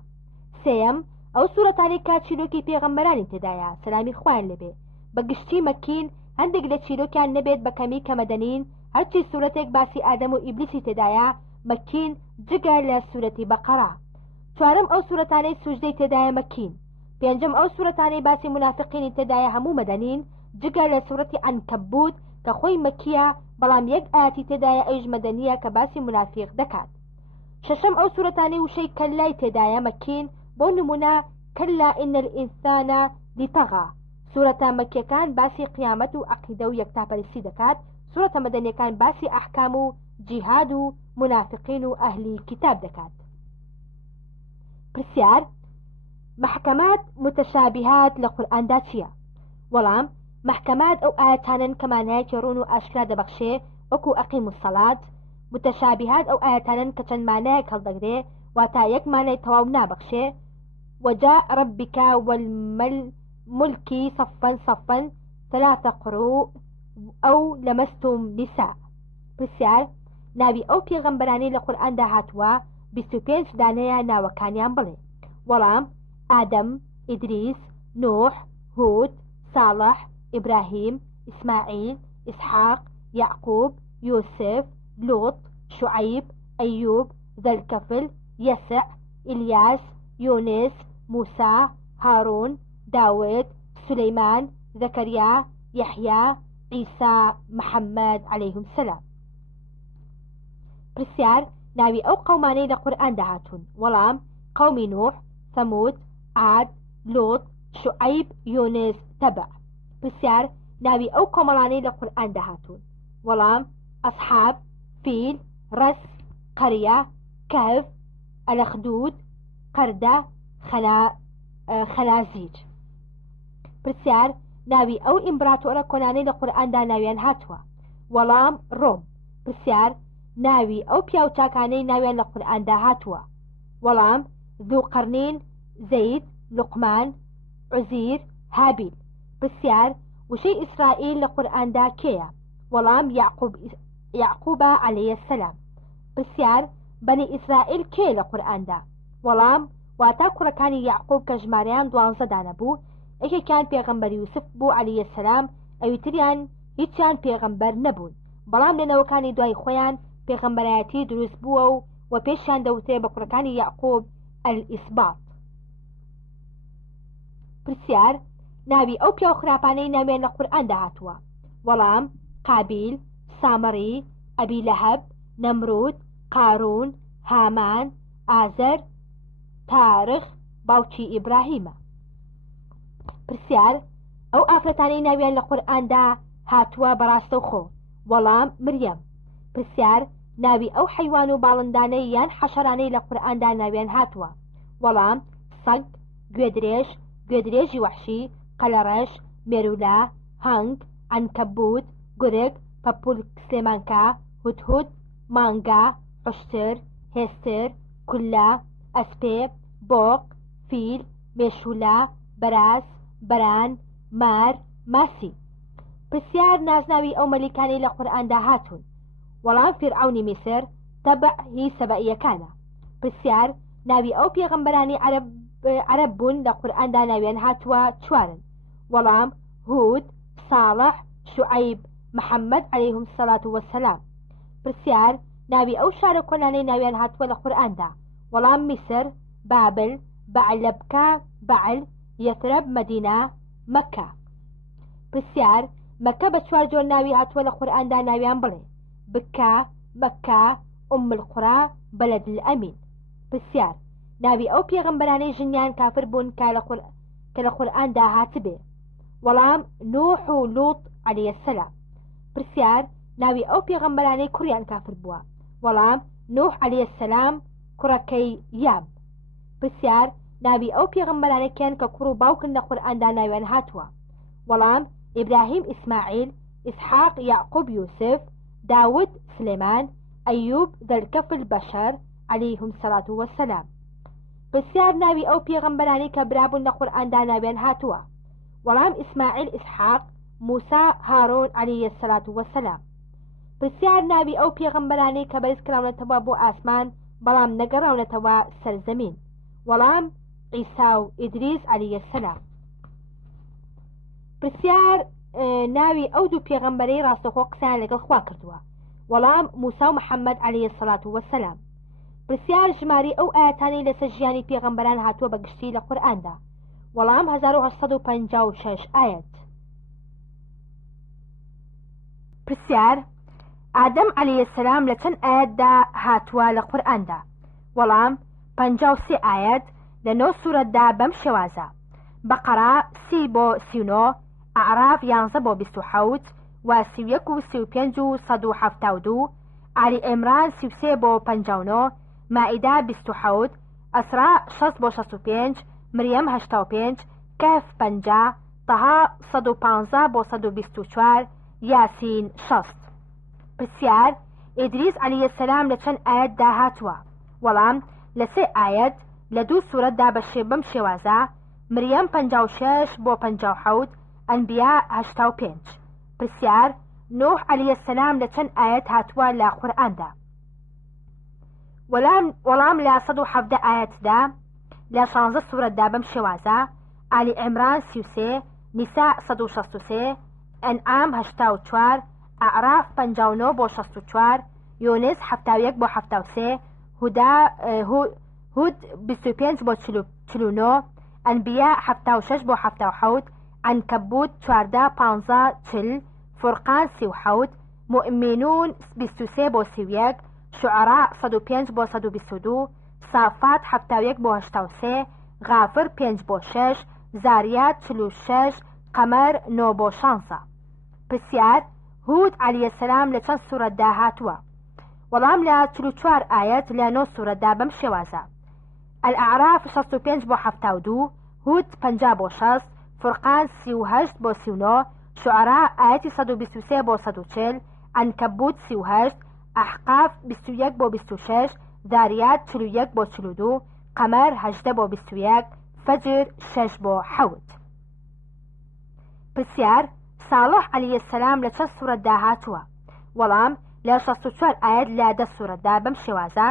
سێەم ئەو سوورەتانی کە چیرۆکی پێغەمبەرانی تێدایە سەلامی خوایان لەبێ، بەگشتی مەکین هەندێک لە چیرۆکیان نەبێت بە کەمی کە مەدەنین هەرچی سوورەتێک باسی ئادەم و ئیبلیسی تێدایە مەکین جگە لە سوورەتی بەقەرە. چوارم ئەو سوورەتانەی سوژدەی تێدایە مەکین. پێنجم ئەو سوورەتانەی باسی منافقینی تێدایە هەموو مەدەنین جگە لە سوورەتی عنکەبوت کە خۆی مەکیە بەڵام یەک ئاەتی تێدایە ئەویش مەدەنیە کە باسی منافق دەکات. شەشەم ئەو سوورەتانەی وشەی کەلای تێدایە مەکین بۆ نمونە کەلا ئین الئینسان لطغى. سوورەتە مەکیەکان باسی قیامەت و عەقیدە و یەکتاپەرستی دەکات. سوورەتە مەدەنیەکان باسی ئەحکام و جیهاد و منافقین و ئەهلی کتاب دەکات. پرسیار: محکەمات متشابهات لە قورئاندا چییە؟ وەڵام: محکەمات ئەو ئاەتانن کە مانایەکی ڕوون و ئاشکرا دەبەخشێ وەکو ئەقیم الصەلات. متشابهات ئەو ئاەتانن کە چەند مانایەک هەڵدەگرێ واتە یەک مانای تەواو نابەخشێ. وجاء ربك والملك صفا صفا 3 قروء أو لمستم نساء. پرسیار: ناوی ئەو پێغەمبەرانەی لە قورئاندا هاتووە 25 دانەیە ناوەکانیان بڵێ. وەڵام: ئادەم، ئیدریس، نوح، هود، صالح، ئیبراهیم، ئیسماعیل، ئیسحاق، یعقوب، یوسف، لوط، شعیب، ئەیوب، ذەلکەفل، یەسع، ئیلیاس، یونس، موسى، هارون، داود، سليمان، زكريا، يحيى، عيسى، محمد عليهم السلام. پرسیار: ناوی ئەو قەومانەی لە قورئاندا هاتوون. وەڵام: قەومی نوح، ثەمود، عاد، لوط، شعیب، یونس، تەبع. پرسیار: ناوی ئەو کۆمەڵانەی لە قورئاندا هاتوون. وەڵام: ئەصحاب، فیل، ڕەس، قەریە، کەهف، ئەلەخدود، قەردە، خەنازیر. پرسیار: ناوی ئەو ئیمبراتۆرە کۆنانەی لە قورئاندا ناویان هاتووە. وەڵام: ڕۆم. پرسیار: ناوی ئەو پیاوچاکانەی ناویان لە قورئاندا هاتووە. وەڵام: ذوقەرنین، زەید، لوقمان، عوزیر، هابیل. پرسیار: وشەی ئیسرائیل لە قورئاندا کێیە؟ وەڵام: یعقوبە عەلەیهی السەلام. پرسیار: بەنی ئیسرائیل کێ لە قورئاندا؟ وەڵام: واتە کوڕەکانی یعقوب کە ژمارەیان 12 دانە بوو. یەکێکیان پێغەمبەر یوسف بوو عەلەیهی السەلام، ئەویتریان هیچیان پێغەمبەر نەبوون، بەڵام لە نەوەکانی دوای خۆیان پێغەمبەرایەتی دروست بووە و پێشیان دەوترێ بە کوڕەکانی یعقوب ئەلئیسباط. پرسیار: ناوی ئەو پیاو خراپانەی ناویان لە قورئاندا هاتووە. وەڵام: قابیل، سامری، ئەبی لەهەب، نەمرود، قارون، هامان، ئازەر، تارخ باوکی ئیبراهیمە. پرسیار: ئەو ئافرەتانەی ناویان لە قورئاندا هاتووە بەڕاستەوخۆ. وەڵام: مریەم. پرسیار: ناوی ئەو حەیوان و باڵندانەی یان حەشەرانەی لە قورئاندا ناویان هاتووە. وەڵام: سەگ، گوێدرێژ، گوێدرێژی وەحشی، قەلەڕەش، مێرولا، هەنگ، عنکەبوت، گورگ، پەپوول سلێمانکە، هودهود، مانگا، عوشتر، هێستر، کولە، ئەسپێ، بۆق، فیل، مێشولە، بەراز، بەران، مار، ماسی. پرسیار: نازناوی ئەو مەلیکانەی لە قورئاندا هاتوون. وەڵام: فیرعەونی میسر، تەبع هی سەبەئیەکانە. پرسیار: ناوی ئەو پێغەمبەرانی عەرەب بوون لە قورئاندا ناویان هاتووە 4. وەڵام: هود، صالح، شعیب، محەممەد عەلەیهیم السەڵات وەسەلام. پرسیار: ناوی ئەو شارە کۆنانەی ناویان هاتووە لە قورئاندا. وەڵام: میسر، بابل، بەعلەبکە، بەعل، یەثرەب، مەدینە، مەکە. پرسیار: مەکە بە 4 جۆر ناوی هاتووە لە قورئاندا ناویان بڵێ. بکە، مەکە، ئوم القورا، بەلەد الئەمین. پرسیار: ناوی ئەو پێغەمبەرانەی ژنیان کافر بوون کە لە قورئاندا هاتبێ. وەڵام: نوح و لوط عەلەیهی السەلام. پرسیار: ناوی ئەو پێغەمبەرانەی کوڕیان کافر بووە. وەڵام: نوح عەلەیهی السەلام، کوڕەکەی یام. پرسیار: ناوی ئەو پێغەمبەرانەکەن کە کوڕ و باوکن لە قورئاندا ناویان هاتووە. وەڵام: ئیبراهیم، ئیسماعیل، ئیسحاق، یعقوب، یوسف، داود، سلێمان، ئەیوب، ذەلکەفل، بەشەر عەلەیهیم السەڵات وەسەلام. پرسیار: ناوی ئەو پێغەمبەرانەی کە برابوون لە قورئاندا ناویان هاتووە. وەڵام: ئیسماعیل، ئیسحاق، موسى، هارون عەلەیهی السەڵات وەسەلام. پرسیار: ناوی ئەو پێغەمبەرانەی کە بەرز کراونەتەوە بۆ ئاسمان بەڵام نەگەڕاونەتەوە سەرزەمین. وەڵام: عیسا و ئیدریس عەلەیهی السەلام. پرسیار ناوی ئەو دوو پێغەمبەرەی ڕاستەخۆ قسەیان لەگەڵ خوا کردووە. وەڵام موسا و محەممەد عەلەیهی سەڵات وەسەلام. پرسیار ژماری ئەو ئاەتانەی لەسەر ژیانی پێغەمبەران هاتووە بە گشتی لە قورئاندا. وەڵام 1856 ئاەت. پرسیار ئادەم عەلەیهی سەلام لە چەند ئاەتدا هاتووە لە قورئاندا؟ وەڵام 53 ئاەت لە 9 سوورەتدا بەم شێوازە: بەقەرە 30 بۆ 39، ئەعراف 11 بۆ 27، و 31 و 35 و 172، ئالی ئێمران 33 بۆ 59، مائیدە 27، ئەسرا 6 بۆ 65، مریەم 85، کەهف 50، تەها 115 بۆ 124، یاسین 60. پرسیار ئیدریس عەلەیهی سەلام لە چەند ئاەتدا هاتووە؟ وەڵام لە 3 ئاەت لە 2 سوورەتدا بەم شێوازە: مریەم 56 بۆ 57، ئەنبیا 85. پرسیار نوح عەلەیهی سەلام لە چەند ئاەت هاتووە لە قورئاندا؟ وەڵام لە 117 ئاەتدا لە 16 سوورەتدا بەم شێوازە: ئالی عیمران 33، نیسا 163، ئەنعام 84، ئەعراف 59 بۆ 64، یونس 71 بۆ 73، هود 25 بۆ 49، ئەنبیا 76 بۆ 77، عنکەبوت 14 15 40، فرقان 37، مؤمنون 23 بۆ 31، شعراء 105 بۆ 122، صافات 71 بۆ 83، غافر 5 بۆ 6، زاریات 46، قەمەر 9 بۆ 16. پرسیار هود عەلەیهی سەلام لە چەند سوورەتدا هاتووە؟ وەڵام لە 44 ئاەت لە 9 سوورەتدا بەم شێوازە: الأعراف 65 بۆ 72، هود 50 بۆ 60، فرقان 38 بۆ 39، شعراء ئاەتی 123 بۆ 140، عنکەبوت 38، ئەحقاف 21 بۆ 26، زاریات 41 بۆ 42، قەمەر 18 بۆ 21، فەجر 6 بۆ 7. پرسیار ساڵح عەلەیهی سەلام لە چەند سوورەتدا هاتووە؟ وەڵام لە 64 ئاەت لە 10 سوورەتدا بەم شێوازە: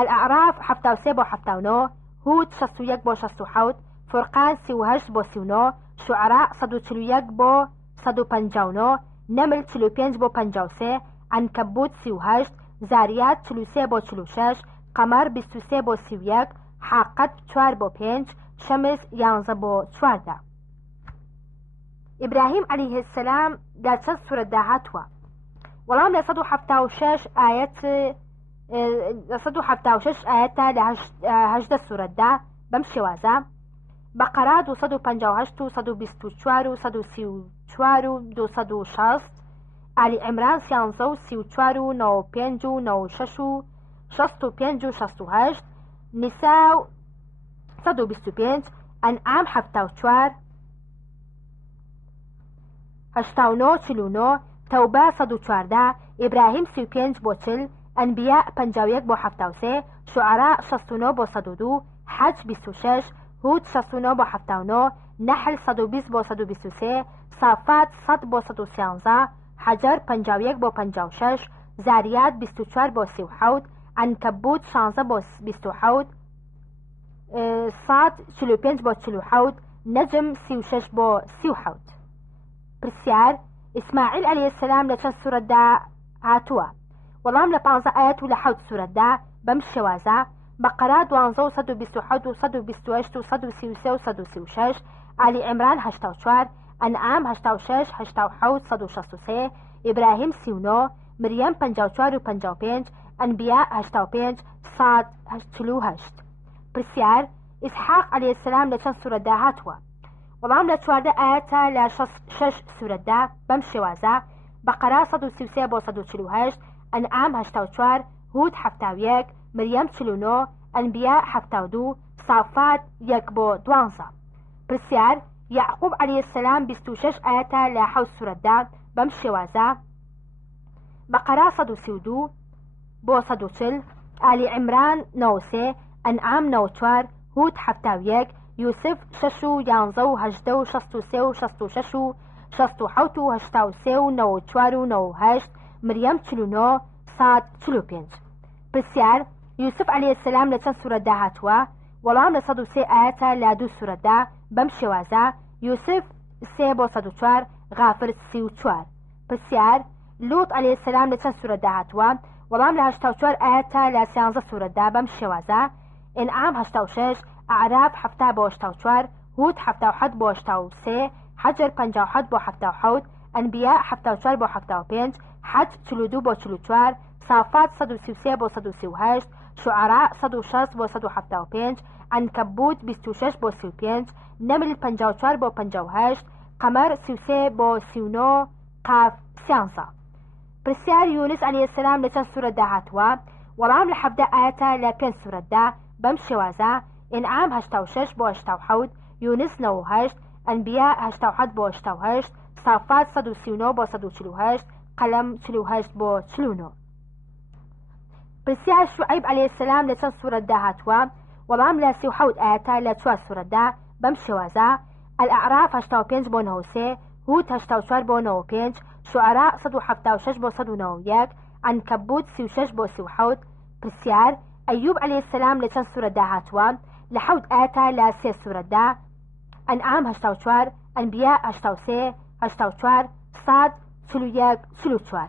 الأعراف 73 بۆ 79، هود 61 بۆ 67، فرقان 38 بۆ 39، شعراء 141 بۆ 159، نمل 45 بۆ 53، عنکەبوت 38، زاریات 43 بۆ 46، قەمەر 23 بۆ 31، حاقەت 4 بۆ 5، شەمس 11 بۆ 14. ئیبراهیم عەلەیهی سەلام لە چەند سوورەتدا هاتووە؟ وەڵام لە 176 ئاەتە لە 18 سوورەتدا بەم شێوازە: بەقەرە 258 و 124 و 134 و 260، ئالی عیمران 13 و 34 و 95 و 96 و 65 و 68، نیسا 125، ئەنعام 74، 89 49، تەوبە 114، ئیبراهیم 35 بۆ 40، ئەنبیا 51 بۆ 73، شعراء 69 بۆ 102، حەج 26، هود 69 بۆ 79، نەحل 120 بۆ 123، صافات 100 بۆ 113، حەجەر 51 بۆ 56، زاریات 24 بۆ 37، عنکەبوت 16 بۆ 27، صاد 45 بۆ 47، نەجم 36 بۆ 37. پرسیار ئیسماعیل عەلەیهی سەلام لە چەند سوورەتدا هاتووە؟ وەڵام لە 15 ئاەت و لە 7 سوورەتدا بەم شێوازە: بەقەرە 12 و 128 و 128 و 133 و 136، ئالی عیمران 84، ئەنعام 86 87 163، ئیبراهیم 39، مریەم 54 و 55، ئەنبیا 85، ساد 48. پرسیار ئیسحاق عەلەیهی سەلام لە چەند سوورەتدا هاتووە؟ وەڵام لە 14 ئاەتە لە 6 سوورەتدا بەم شێوازە: بەقەرە 133 بۆ 148، ئەنعام 84، هود 71، مریەم 49، ئەنبیا 72، صافات 1 بۆ 12. پرسیار یعقوب عەلەیهی سەلام 26 ئاەتە لە 7 سوورەتدا بەم شێوازە: بەقەرە 132 بۆ 140، ئالی عیمران 93، ئەنعام 94، هود 71، یوسف 6 و 11 و 18 و 63 و 66 و 67 و 83 و 94 و 98، مریەم 49، ساد 45. پرسیار یوسف عەلەیهی سەلام لە چەند سوورەتدا هاتووە؟ وەڵام لە 103 ئاەتە لە 2 سوورەتدا بەم شێوازە: یوسف 3 بۆ 104 غافر 34 پرسیار لوط عەلەیهی السەلام لە چەند سوورەتدا هاتووە وەڵام لە 84 ئاەتە لە 13 سوورەتدا بەم شێوازە ئینعام 86 ئەعراف 7 بۆ 84 هود 77 بۆ 83 حەجر 57 بۆ 77 ئەنبیا 74 بۆ 75 حەج 42 بۆ 44 صافات 133 بۆ 138 شعراء 106 بۆ 175 عنکەبوت 26 بۆ 35 نمل 54 بۆ 58 قەمەر 33 بۆ 39 قاف 13 پرسیار یونس عەلەیهی السەلام لە چەند سوورەتدا هاتووە وەڵام لە 17 ئاەتە لە 5 سوورەتدا بەم شێوازە ئینعام 86 بۆ 87 یونس 98 ئەنبیا 87 بۆ 88 صافات 139 بۆ 148 قەلەم 48 بۆ 49 پرسیار شوعیب عەلەیهی السەلام لە چەند سوورەتدا هاتووە وەڵام لە 37 ئاەتە لە 4 سوورەتدا بەم شێوازە الأعراف 85 بۆ 93 هود 84 بۆ 95 شعراء 176 بۆ 191 عنکەبوت 36 بۆ 37 پرسیار ئەیوب عەلەیهی السەلام لە چەند سوورەتدا هاتووە لە 7 ئاەتە لە 3 سوورەتدا ئەنعام 84 ئەنبیا 83 84 صاد 41 44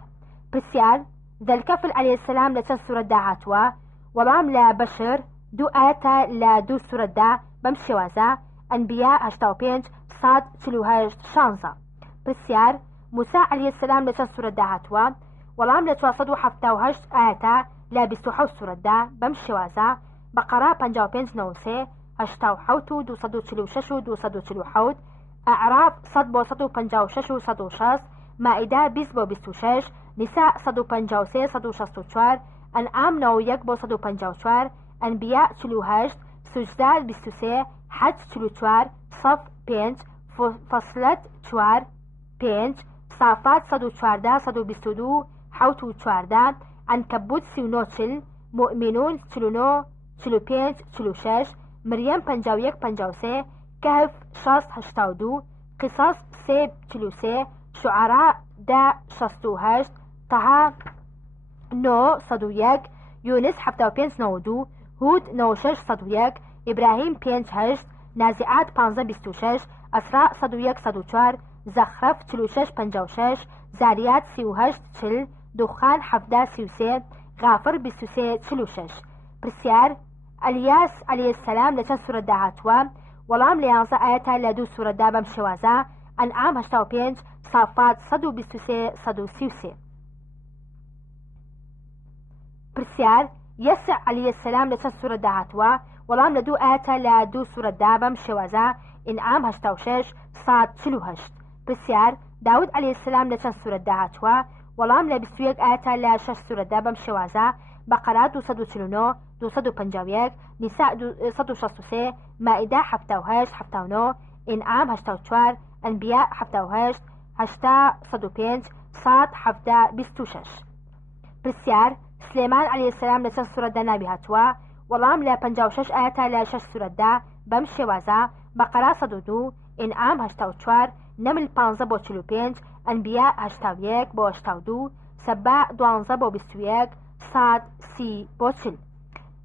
پرسیار ذەلکەفل عەلەیهی السەلام لە چەند سوورەتدا هاتووە وەڵام لە بەشر 2 ئاەتە لە 2 سوورەتدا بەم شێوازە ئەنبیا 85 صاد 48 16 پرسیار موسا عەلەیهی السەلام لە چەند سوورەتدا هاتووە وەڵام لە 478 ئاەتە لە 27 سوورەتدا بەم شێوازە بەقەرا 55 93 87 و 246 و 247 ئەعراف 100 بۆ 156 و 160 مائیدە 20 بۆ 26 نیسا 153 164 ئەنعام 91 بۆ 154 ئەنبیا 48 سوجدار 23 حەج 44 صەف 5 فەصلەت 4 5 صافات 114 122 حوت و 14 عنکەبوت 39 40 مؤمنون 49 45 46 مريم 51 53 كهف 6 82 قصص 3 43 شعراء 10 68 طه 9 101 يونس 75 92 هود 96 101 إبراهيم 5 8 نازعات 15 26 أسراء 101 104 زخرف 46 56 زاريات 38 40 دخان 17 33 غافر 23 46 پرسیار ئەلیاس عەلەیهی السەلام لە چەند سوورەتدا هاتووە وەڵام لە 11 ئاەتە لە 2 سوورەتدا بەم شێوازە ئەنعام 85 صافات 123 133 پرسیار یەسع عەلەیهی السەلام لە چەند سوورەتدا هاتووە وەڵام لە 2 ئاەتە لە 2 سوورەتدا بەم شێوازە ئینعام 86 صاد 48 پرسیار داود عەلەیهی السەلام لە چەند سوورەتدا هاتووە وەڵام لە 21 ئاەتە لە 6 سوورەتدا بەم شێوازە بەقەرا 249 251 نیسا 163 مائیدە 78 79 ئینعام 84 ئەنبیا 78 80 105 صاد 17 26 پرسیار سلێمان عەلەیهی السەلام لە چەند سوورەتدا ناوی هاتووە وەڵام لە 56 ئاەتە لە 6 سوورەتدا بەم شێوازە بەقەرا 102 ئینعام 84 نمل 15 بۆ 45 ئەنبیا 81 بۆ 82 سەباع 12 بۆ 21 صاد 30 بۆ 40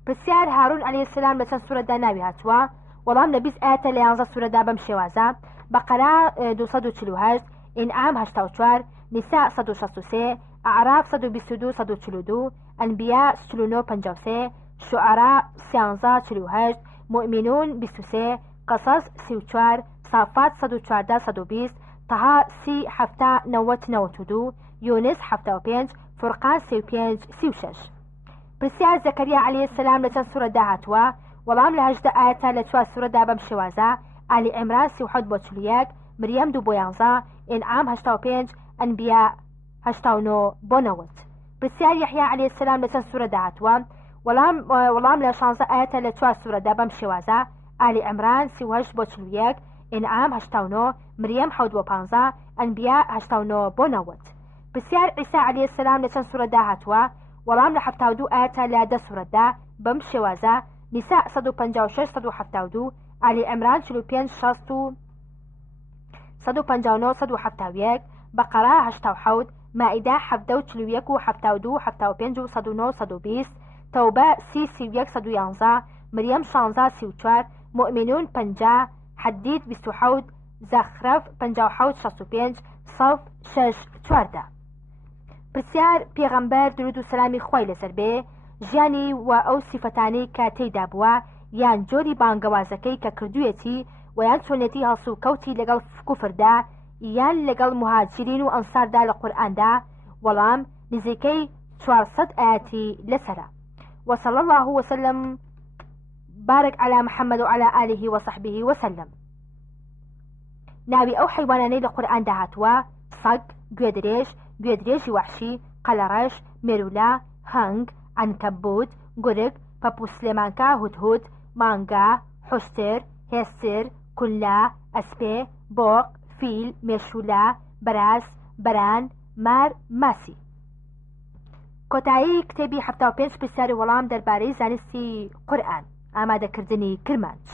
پرسیار هارون عەلەیهی السەلام لە چەند سوورەتدا ناوی هاتووە وەڵام لە 20 ئاەتە لە 11 سوورەتدا بەم شێوازە بەقەرا 248 ئینعام 84 نیسا 163 ئەعراف 122 142 ئەنبیا 49 53 شعراء 13 48 مؤمنون 23 قصص 34 صافات 114 120 طه 30 7 90 92 يونس 75 فرقان 35 36 پرسیار زەکەریا عەلەیهی السەلام لە چەند سوورەتدا هاتووە وەڵام لە 18 ئاەتە لە 4 سوورەتدا بەم شێوازە ئالی عیمران 37 بۆ 41 مريم 2 بۆ 11 ئینعام 85 ئەنبیا 89 بۆ 90 پرسیار یەحیا عەلەیهی السەلام لە چەند سوورەتدا هاتووە وەڵام لە 16 ئاەتە لە 4 سوورەتدا بەم شێوازە ئالی عیمران 38 بۆ 41 ئینعام 89 مريم 7 بۆ 15 ئەنبیا 89 بۆ 90 پرسیار عیسا عەلەیهی السەلام لە چەند سوورەتدا هاتووە وەڵام لە 72 ئاەتە لە 10 سوورەتدا بەم شێوازە نیسا 156 172 ئالی عیمران 45 60 159 171 بەقەرا 87 مائیدە 17 41 و 72 75 و 109 120 تەوبە 30 31 111 مريم 16 34 مؤمنون 50 حدید 27 زەخرەف 5765 سەف 6 پرسیار پێغەمبەر درود و سەلامی خۆی لەسەر بێ ژیانی و ئەو سیفەتانەی کە تێیدا بووە یان جۆری بانگەوازەکەی کە کردوویەتی و یان چۆنێتی هەڵسو و کەوتی لەگەڵ کوفردا یان لەگەڵ مهاجرین و ئەنساردا لە قورئاندا وەڵام نزیکەی 400 ئاەتی لەسرە وصلى الله وسلم بارك على محمد وعلى آله وصحبه وسلم. ناوی ئەو حیوانانەی لە قورئاندا هاتووە سەگ، گوێدرێژی وحشی، قەلەڕەش، مێرولە، هەنگ، عنکەبوت، گورگ، پەپوو سلێمانکە، هودهود، مانگا، حوستر، هێستر، کولە، ئەسپێ، بۆق، فیل، مێشولە، بەراز، بەران، مار، ماسی. کۆتایی کتێبی 75 پرسیار و وەڵام دەربارەی زانستی قورئان ئامادەکردنی کرمانج.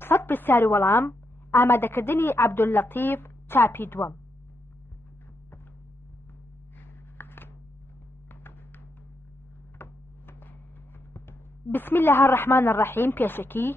100 پرسیار و وەڵام ئامادەکردنی عەبدوللەتیف چاپی دووەم. بسم الله الرحمن الرحیم. پێشەکی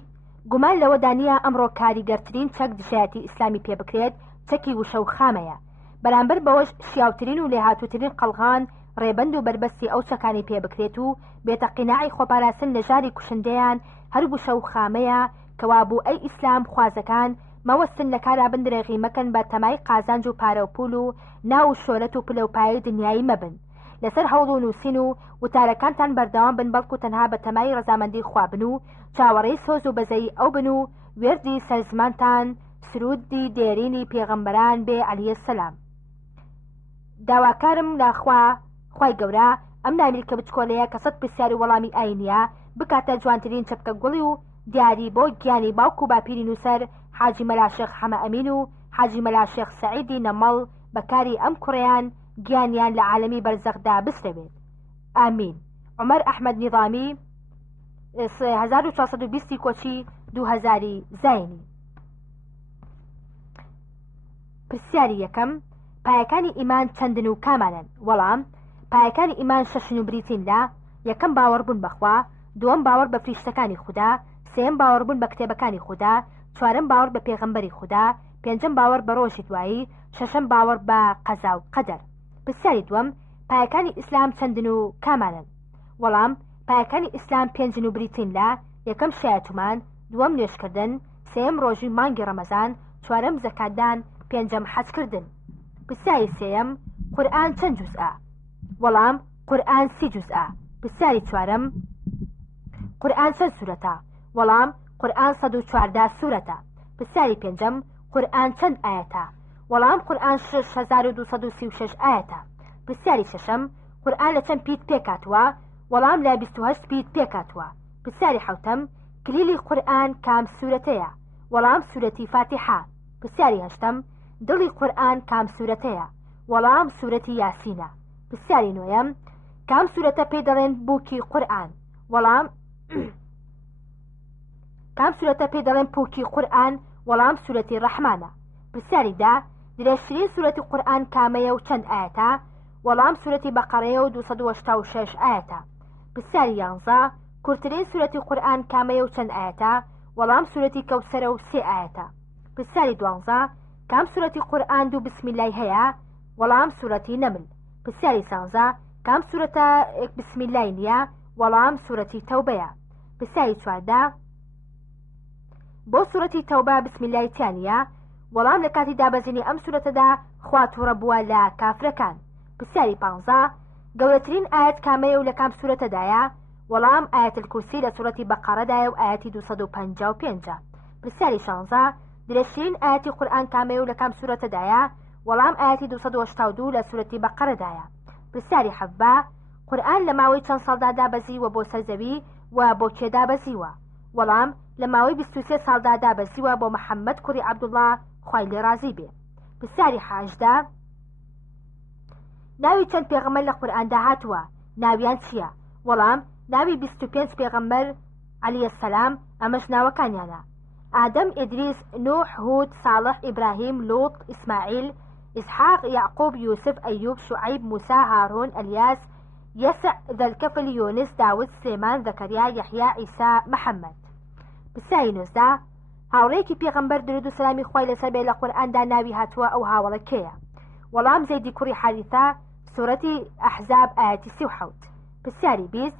گومان لەوە دانیە ئەمڕۆ کاریگەرترین چەک دژایەتی ئیسلامی پێ بکرێت چەکی وشە و خامەیە، بەرامبەر بەوەش شیاوترین و لێهاتووترین قەڵغان ڕێبەند و بربەستی ئەو چەکانی پێ بکرێت و بێتە قیناعی خۆپاراستن لە ژاری کوشندەیان هەر وشە و خامەیە کەوابوو ئەی ئیسلام خوازەکان مەوەستن لە کارا بندرێغی مەکەن بە تەمای قازانج و پارە و پول و ناو و شۆرەت و پلەپایی دنیایی مەبن، لەسەر هەوڵ و نووسین و وتارەکانتان بەردەوام بن، بەڵکو تەنها بە تەمای ڕەزامەندی خوابن و چاوەڕێی سۆز و بەزەی ئەو بن و وێردی سەرزمانتان سرودی دێرینی پێغەمبەران بێ عەلەیهی سەلام. داواکارم لە خوای گەورە ئەم نامیلکە بچکۆلەیە کە 100 پرسیاری وەڵامی ئاینیە بکاتە جوانترین چەپکە گوڵی و دیاری بۆ گیانی باوکو و باپیری نووسەر حاجی مەلاشێخ حەمە ئەمین و حاجی مەلاشێخ سەعیدی نەمەڵ بەکاری ئەم کوڕیان گیانیان لە عالەمی بەرزەخدا بسرەوێت. ئامین. عومەر ئەحمەد نیظامی 1420 کۆچی 2000 زاینی. پرسیاری یەکەم پایەکانی ئیمان چەندن و کامانن؟ وەڵام پایەکانی ئیمان 6 و بریتین لە یەکەم باوەڕبوون بەخوا، دووەم باوەڕ بە فریشتەکانی خوددا، سێم باوەڕبوون بە کتێبەکانی خوددا، چوارەم باوەڕ بە پێغەمبەری خوددا، پێنجەم باوەڕ بە ڕۆژی دوایی، شەشەم باوەڕ بە قەزا و قەدەر. پرسیاری دووەم پایەکانی ئیسلام چەندن و کامانن؟ وەڵام پایەکانی ئیسلام 5 و بریتین لە یەکەم شایەتومان، دووەم نوێشکردن، سێم ڕۆژی مانگی ڕەمەزان، چوارەم زەکاتدان، پێنجەم حەجکردن. پرسیاری سێیەم قورئان چەند جوزئە؟ وەڵام قورئان 30 جوزئە. پرسیاری چوارەم قورئان چەند سوورەتە؟ وەڵام قورئان 114 سوورەتە. پرسیاری پێنجەم قورئان چەند ئاەتە؟ وەڵام قورئان 6236 ئاەتە. پرسیاری شەشەم قورئان لە چەند پیت پێکاتوە؟ وەڵام لە 28 پیت پێکاتوە. پرسیاری حەوتەم کلیلی قورئان کام سوورەتەیە؟ وەڵام سوورەتی فاتحە. پرسیاری هەشتەم دڵی قورئان کام سوورەتەیە؟ وەڵام سوورەتی یاسینە. پرسیاری نۆیەم کام سوورەتە پێی دەڵێن بووکی قورئان؟ وەڵام کام سوورەتە پێی دەڵێن پووکی قورئان؟ وەڵام سوورەتی ڕەحمانە. پرسیاری دا درێژترین سوورەتی قورئان کامەیە و چەند ئاەتە؟ وەڵام سوورەتی بەقەرەیە و 286 ئاەتە. پرسیاری 11 کورتترین سوورەتی قورئان کامەیە و چەند ئاەتە؟ وەڵام سوورەتی کەوسەرە و 3 ئاەتە. پرسیاری 12 کام سوورەتی قورئان دوو بسمیلای هەیە؟ وەڵام سوورەتی نەمل. پرسیاری 13 کام سوورەتە بسمیلای نییە؟ وەڵام سوورەتی تەوبەیە. پرسیاری 14 بۆ سوورەتی تەوبە بسمیلای تیانە؟ وەڵام لە کاتی دابەزینی ئەم سوورەتەدا خوا تووڕە بووە لە کافرەکان. پرسیاری 15 گەورەترین ئاەت کامەیە و لە کام سوورەتەدایە؟ وەڵام ئاەت الکورسی لە سوورەتی بەقەرەدایە و ئاەتی 255. پرسیاری 16 درێژترین ئاەتی قورئان کامەیە و لە کام سوورەتەدایە؟ وەڵام ئاەتی 282 لە سوورەتی بەقەرەدایە. پرسیاری 17 قورئان لە ماوەی چەند ساڵدا دابەزیوە بۆ سەرزەوی و بۆ کێ دابەزیوە؟ وەڵام لە ماوەی 23 ساڵدا دابەزیوە بۆ محەممەد کوڕی عەبدوڵڵا خوای لێ رازی بێ. پرسیاری 18 ناوی چەند پێغەمبەر لە قورئاندا هاتووە؟ ناویان چییە؟ وەڵام ناوی 25 پێغەمبەر عەلەیهی سەلام ئەمەش ناوەکانیانە: ئادەم، ئیدریس، نوح، هود، ساڵح، ئیبراهیم، لوط، ئیسماعیل، ئیسحاق، یعقوب، یوسف، ئەیوب، شوعەیب، موسا، هارون، ئەلیاس، یەسع، ذەلکەفل، یۆنس، داود، سلێمان، زەکەریا، یەحیا، عیسا، محەممەد. پرسیاری 19 هاوڵەیەکی پێغەمبەر درود و سەلامی خوای لەسەر بێ لە قورئاندا ناوی هاتووە ئەو هاوڵە کێیە؟ وەڵام زەیدی کوڕی حارثە سوورەتی ئەحزاب ئاەتی 37 پرسیاری 20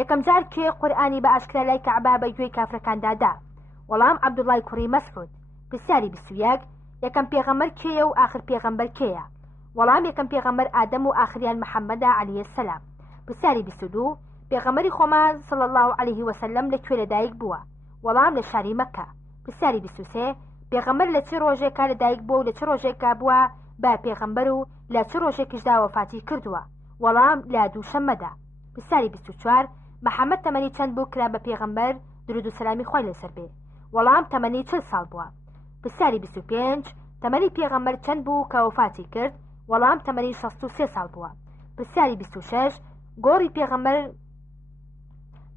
یەکەم جار کێ قورئانی بە ئاشکرا لای کەعبا بە گوێی کافرەکاندا دا؟ وەڵام عەبدوڵڵای کوڕی مەسعود پرسیاری 21 یەکەم پێغەمبەر کێیە و ئاخر پێغەمبەر کێیە؟ وەڵام یەکەم پێغەمبەر ئادەم و ئاخریان محەممەدا عەلەیهی سەلام پرسیاری 22 پێغەمبەری خۆمان صلی الله عليه وسلم لەکوێ لەدایک بووە؟ وەڵام لە شاری مەککە پرسیاری 23 پێغەمبەر لە چ ڕۆژێکا لەدایک بووە و لە چ ڕۆژێکا بووە با پێغەمبەر و لە چ ڕۆژێکیشدا وەفاتی کردووە؟ وەڵام لە دووشەممەدا پرسیاری 24 محەممەد تەمەنی چەند بوو کرا بە پێغەمبەر درود و سەلامی خوای لەسەر بێ؟ وەڵام تەمەنی 40 ساڵ بووە پرسیاری 25 تەمەنی پێغەمبەر چەند بوو کە وەفاتی کرد؟ وەڵام تەمەنی 63 ساڵ بووە پرسیاری 26 گۆڕی پێغەمبەر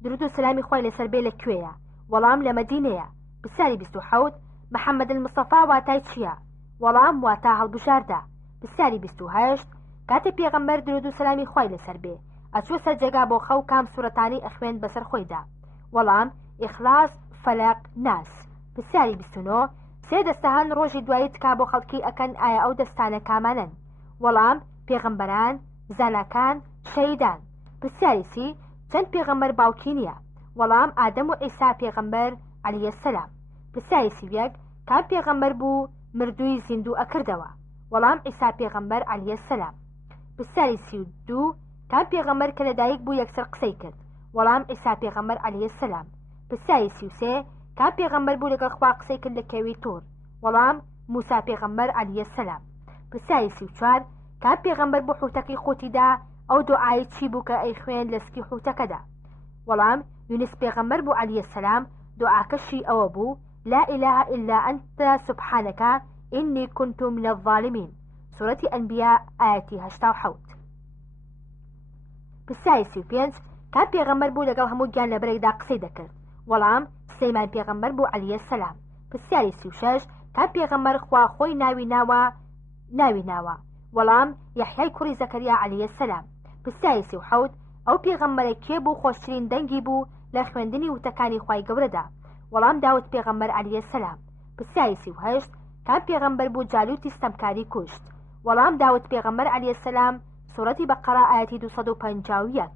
درود و سەلامی خوای لەسەر بێ لەکوێیە؟ وەڵام لە مەدینەیە پرسیاری 27 محەممەد المستەفا واتای چییە؟ وەڵام واتا هەڵبژاردا پرسیاری 28 کاتێ پێغەمبەر درود و سەلامی خوای لەسەر بێ ئەچوە سەر جێگا بۆ خەو کام سوورەتانی ئەخوێن بەسەر خۆیدا؟ وەڵام ئیخلاس فەلەق ناس پرسیاری 29 سێ دەستە هەن ڕۆژی دوایی تکا بۆ خەڵکی ئەکەن ئایا ئەو دەستانە کامانن؟ وەڵام پێغەمبەران زاناکان شەهیدان پرسیاری 30 چەند پێغەمبەر باوکی نییە؟ وەڵام ئادەم و عیسا پێغەمبەر عەلەیهی سەلام پرسیاری 31 کام پێغەمبەر بوو مردووی زیندوو ئەکردەوە؟ وەڵام عیسا پێغەمبەر عەلەیهی سەلام پرسیاری 32 کام پێغەمبەر کە لەدایک بوو یەکسەر قسەی کرد؟ وەڵام عیسا پێغەمبەر عەلەیهی سەلام پرسیاری 33 کام پێغەمبەر بوو لەگەڵ خوا قسەی کرد لە کێوی تۆر؟ وەڵام موسا پێغەمبەر عەلەیهی سەلام پرسیاری 34 کام پێغەمبەر بوو حوتەکەی خۆتیدا ئەو دوعای چی بوو کە ئەیخوێن لە سکی حوتەکەدا؟ وەڵام یونس پێغەمبەر بوو عەلەیهی سەلام دوعاکەشی ئەوە بوو لا إله إلا أنت سبحانك إني كنت من الظالمين سورة أنبياء آياتي 87 پرسیاری 35 کام پێغەمبەر بوو لەگەڵ هەموو گیان لە بەرێکدا قسەی دەکرد؟ وەڵام سلەیمان پێغەمبەر بوو عەلەیهی سەلام پرسیاری 36 کام پێغەمبەر خوا خۆی ناوی ناوە؟ وەڵام یەحیای کوڕی زەکەریا عەلەیهی سەلام پرسیاری 37 ئەو پێغەمبەرە کێ بوو خۆشترین دەنگی بوو لە خوێندنی وتەکانی خوای گەورەدا؟ وەڵام داود پێغەمبەر عەلەیهی سەلام پرسیاری 38 کام پێغەمبەر بوو جالوتی ستەمکاری کوشت؟ وەڵام داود پێغەمبەر عەلەیهی سەلام سوورەتی بەقەرە ئاەتی 251